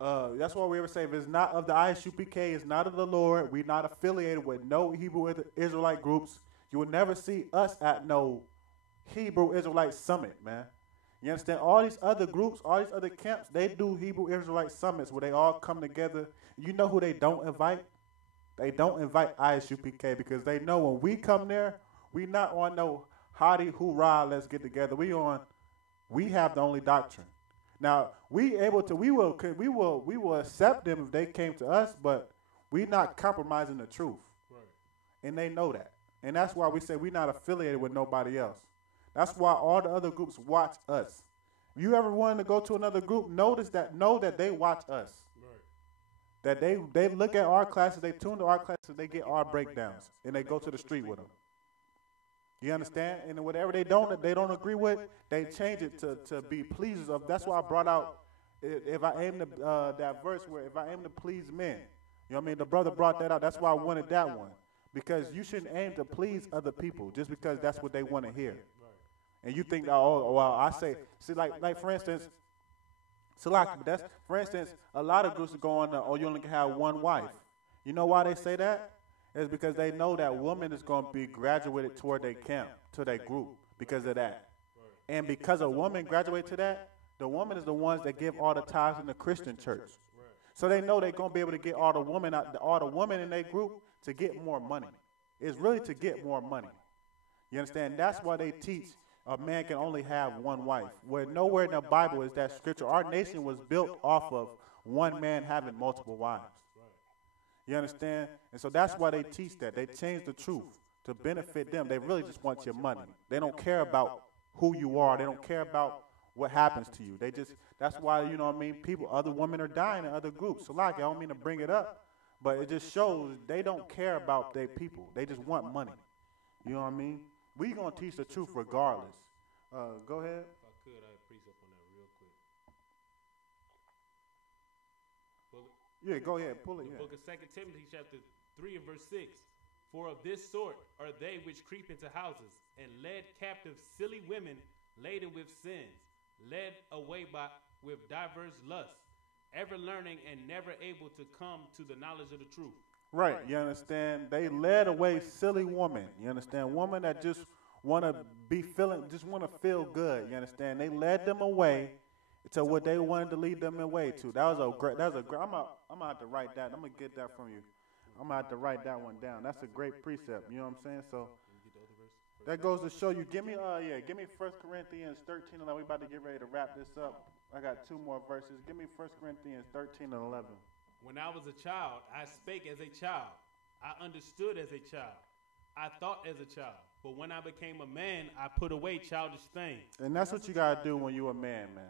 if it's not of the I.S.U.P.K, it's not of the Lord. We're not affiliated with no Hebrew Israelite groups. You will never see us at no Hebrew Israelite summit, man. You understand? All these other groups, all these other camps, they do Hebrew Israelite summits where they all come together. You know who they don't invite? They don't invite I.S.U.P.K because they know when we come there, we not on no howdy hoorah, let's get together. We have the only doctrine. Now we will accept them if they came to us, but we not compromising the truth, Right. and they know that, and that's why we say we're not affiliated with nobody else. That's why all the other groups watch us. If you ever wanted to go to another group, know that they watch us. Right. That they look at our classes, they tune to our classes, they get our breakdowns, and they go to the street with them. You understand? And whatever they don't agree with, they change it to be pleasers of. That's why I brought out, if I aim to that verse where if I aim to please men. You know what I mean? The brother brought that out. That's why I wanted that one. Because you shouldn't aim to please other people just because that's what they want to hear. And you think, oh, well, I say, see, like for instance, for instance, a lot of groups are going, you only can have one wife. You know why they say that? It's because they know that woman is going to be graduated toward their camp, to their group, because of that. And because a woman graduates to that, the woman is the ones that give all the tithes in the Christian church. So they know they're going to be able to get all the women in their group to get more money. It's really to get more money. You understand? That's why they teach a man can only have one wife. Where nowhere in the Bible is that scripture. Our nation was built off of one man having multiple wives. You understand? And so that's why they teach that. They change the truth to benefit them. They really just want your money. They don't care about who you are. They don't care about what happens to you. That's why, you know what I mean, other women are dying in other groups. So like, I don't mean to bring it up, but it just shows they don't care about their people. They just want money. You know what I mean? We're going to teach the truth regardless. Go ahead. If I could, I'd precept on that real quick. Yeah, go ahead. Pull it. The book of 2 Timothy chapter 3 and verse 6. For of this sort are they which creep into houses and led captive silly women laden with sins, led away with diverse lusts, ever learning and never able to come to the knowledge of the truth. Right, you understand? They led away silly women. You understand? Women that just want to feel good. You understand? They led them away to what they wanted to lead them away to. I'm gonna have to write that. I'm gonna get that from you. I'm going to have to write that one down. That's a great precept. You know what I'm saying? So that goes to show you. Give me 1 Corinthians 13 and 11. We about to get ready to wrap this up. I got 2 more verses. Give me 1 Corinthians 13 and 11. When I was a child, I spake as a child. I understood as a child. I thought as a child. But when I became a man, I put away childish things. And that's what you got to do when you're a man, man.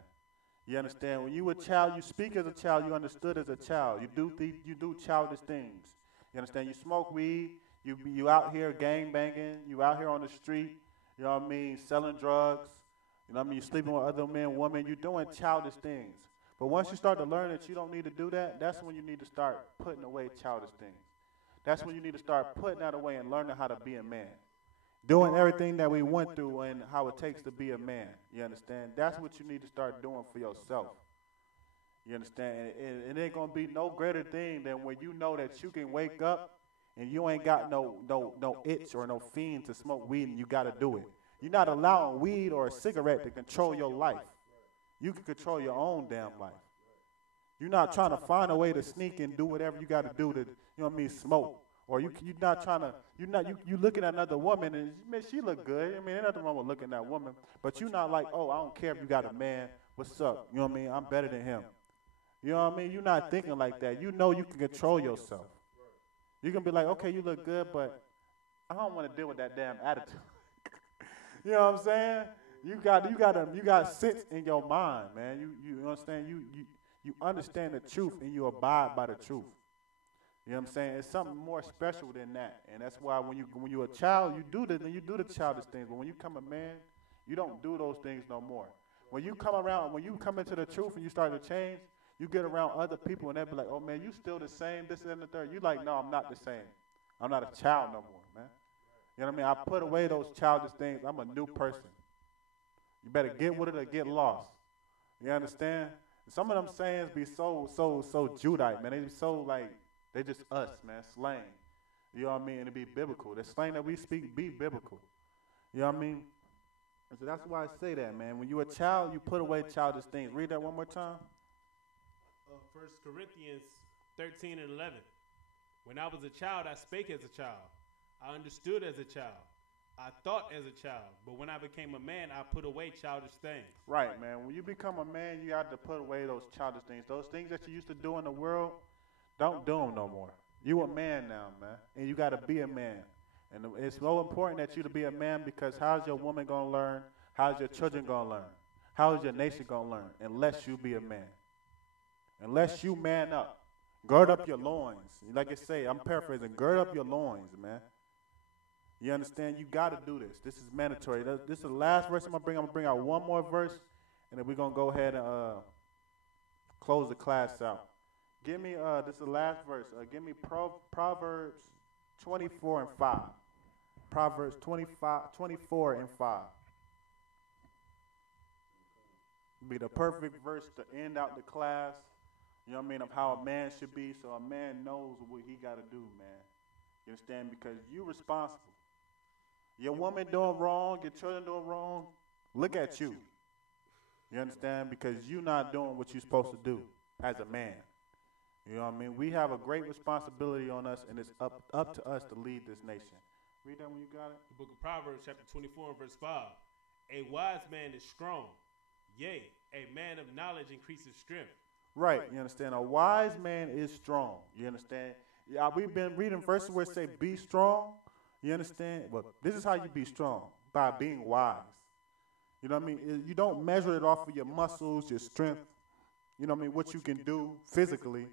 You understand? When you a child, you speak as a child, you understood as a child. You do childish things. You understand? You smoke weed, you out here gang banging, you out here on the street, you know what I mean, selling drugs, you know what I mean, you sleeping with other men, women, you're doing childish things. But once you start to learn that you don't need to do that, that's when you need to start putting away childish things. That's when you need to start putting that away and learning how to be a man. Doing everything that we went through and how it takes to be a man. You understand? That's what you need to start doing for yourself. You understand? And it ain't going to be no greater thing than when you know that you can wake up and you ain't got no itch or no fiend to smoke weed and you got to do it. You're not allowing weed or a cigarette to control your life. You can control your own damn life. You're not trying to find a way to sneak and do whatever you got to do to, you know what I mean, smoke. Or you're not trying to, you looking at another woman and, man, she look good. I mean, ain't nothing wrong with looking at that woman. But you're not like, oh, I don't care if you got a man. What's up? You know what I mean? I'm better than him. You know what I mean? You're not thinking like that. You know you can control yourself. You can be like, okay, you look good, but I don't want to deal with that damn attitude. You know what I'm saying? You got sense in your mind, man. You understand? You understand the truth and you abide by the truth. You know what I'm saying? It's something more special than that. And that's why when you're a child, you do the childish things. But when you become a man, you don't do those things no more. When you come into the truth and you start to change, you get around other people and they'll be like, oh man, you still the same, this and the third. You like, no, I'm not the same. I'm not a child no more, man. You know what I mean? I put away those childish things. I'm a new person. You better get with it or get lost. You understand? Some of them sayings be so Judite, man. They be so like, they just us, man, slang. You know what I mean? And it be biblical. The slang that we speak be biblical. You know what I mean? And so that's why I say that, man. When you're a child, you put away childish things. Read that one more time. 1 Corinthians 13 and 11. When I was a child, I spake as a child. I understood as a child. I thought as a child. But when I became a man, I put away childish things. Right, man. When you become a man, you have to put away those childish things. Those things that you used to do in the world, don't do them no more. You a man now, man. And you got to be a man. And it's so important that you to be a man because how's your woman going to learn? How's your children going to learn? How is your nation going to learn? Unless you be a man. Unless you man up. Gird up your loins. Like I say, I'm paraphrasing. Gird up your loins, man. You understand? You got to do this. This is mandatory. This is the last verse I'm going to bring out one more verse, and then we're going to go ahead and close the class out. Give me, this is the last verse. Give me Proverbs 24 and 5. Proverbs 24 and 5. Be the perfect verse to end out the class. You know what I mean? Of how a man should be, so a man knows what he got to do, man. You understand? Because you're responsible. Your woman doing wrong, your children doing wrong, look at you. You understand? Because you're not doing what you're supposed to do as a man. You know what I mean? We have a great responsibility on us, and it's up to us to lead this nation. Read that when you got it. The book of Proverbs, chapter 24 and verse 5. A wise man is strong. Yea, a man of knowledge increases strength. Right, you understand? A wise man is strong. You understand? Yeah, we've been reading verses where it say, be strong. You understand? Well, this is how you be strong, by being wise. You know what I mean? You don't measure it off of your muscles, your strength. You know what I mean? What you can do physically.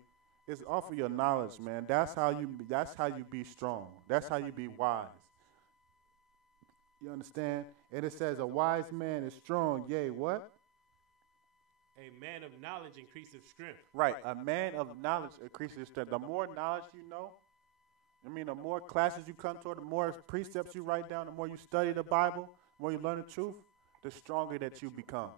It's off of your knowledge, man. That's how you be strong. That's how you be wise. You understand? And it says a wise man is strong. Yea, what? A man of knowledge increases strength. Right. A man of knowledge increases strength. The more knowledge you know, I mean, the more classes you come to, the more precepts you write down, the more you study the Bible, the more you learn the truth, the stronger that you become.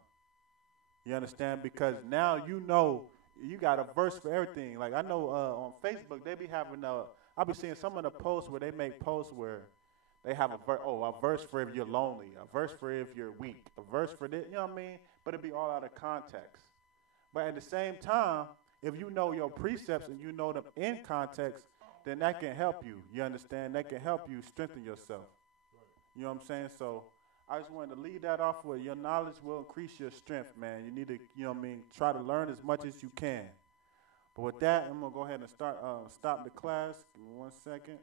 You understand? Because now you know you got a verse for everything. Like I know on Facebook, they be having I'll be seeing some of the posts where they make posts where they have a verse for if you're lonely, a verse for if you're weak, a verse for this, you know what I mean? But it'd be all out of context. But at the same time, if you know your precepts and you know them in context, then that can help you. You understand? That can help you strengthen yourself. You know what I'm saying? So I just wanted to lead that off with your knowledge will increase your strength, man. You need to, you know what I mean, try to learn as much as you can. But with that, I'm going to go ahead and stop the class. Give me 1 second.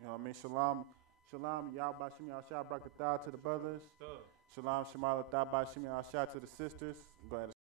You know what I mean? Shalom. Shalom. Yahweh Shemi Al-Shah Brakatah to the brothers. Shalom. Shema Al-Tah Shemi Al-Shah to the sisters. Go ahead and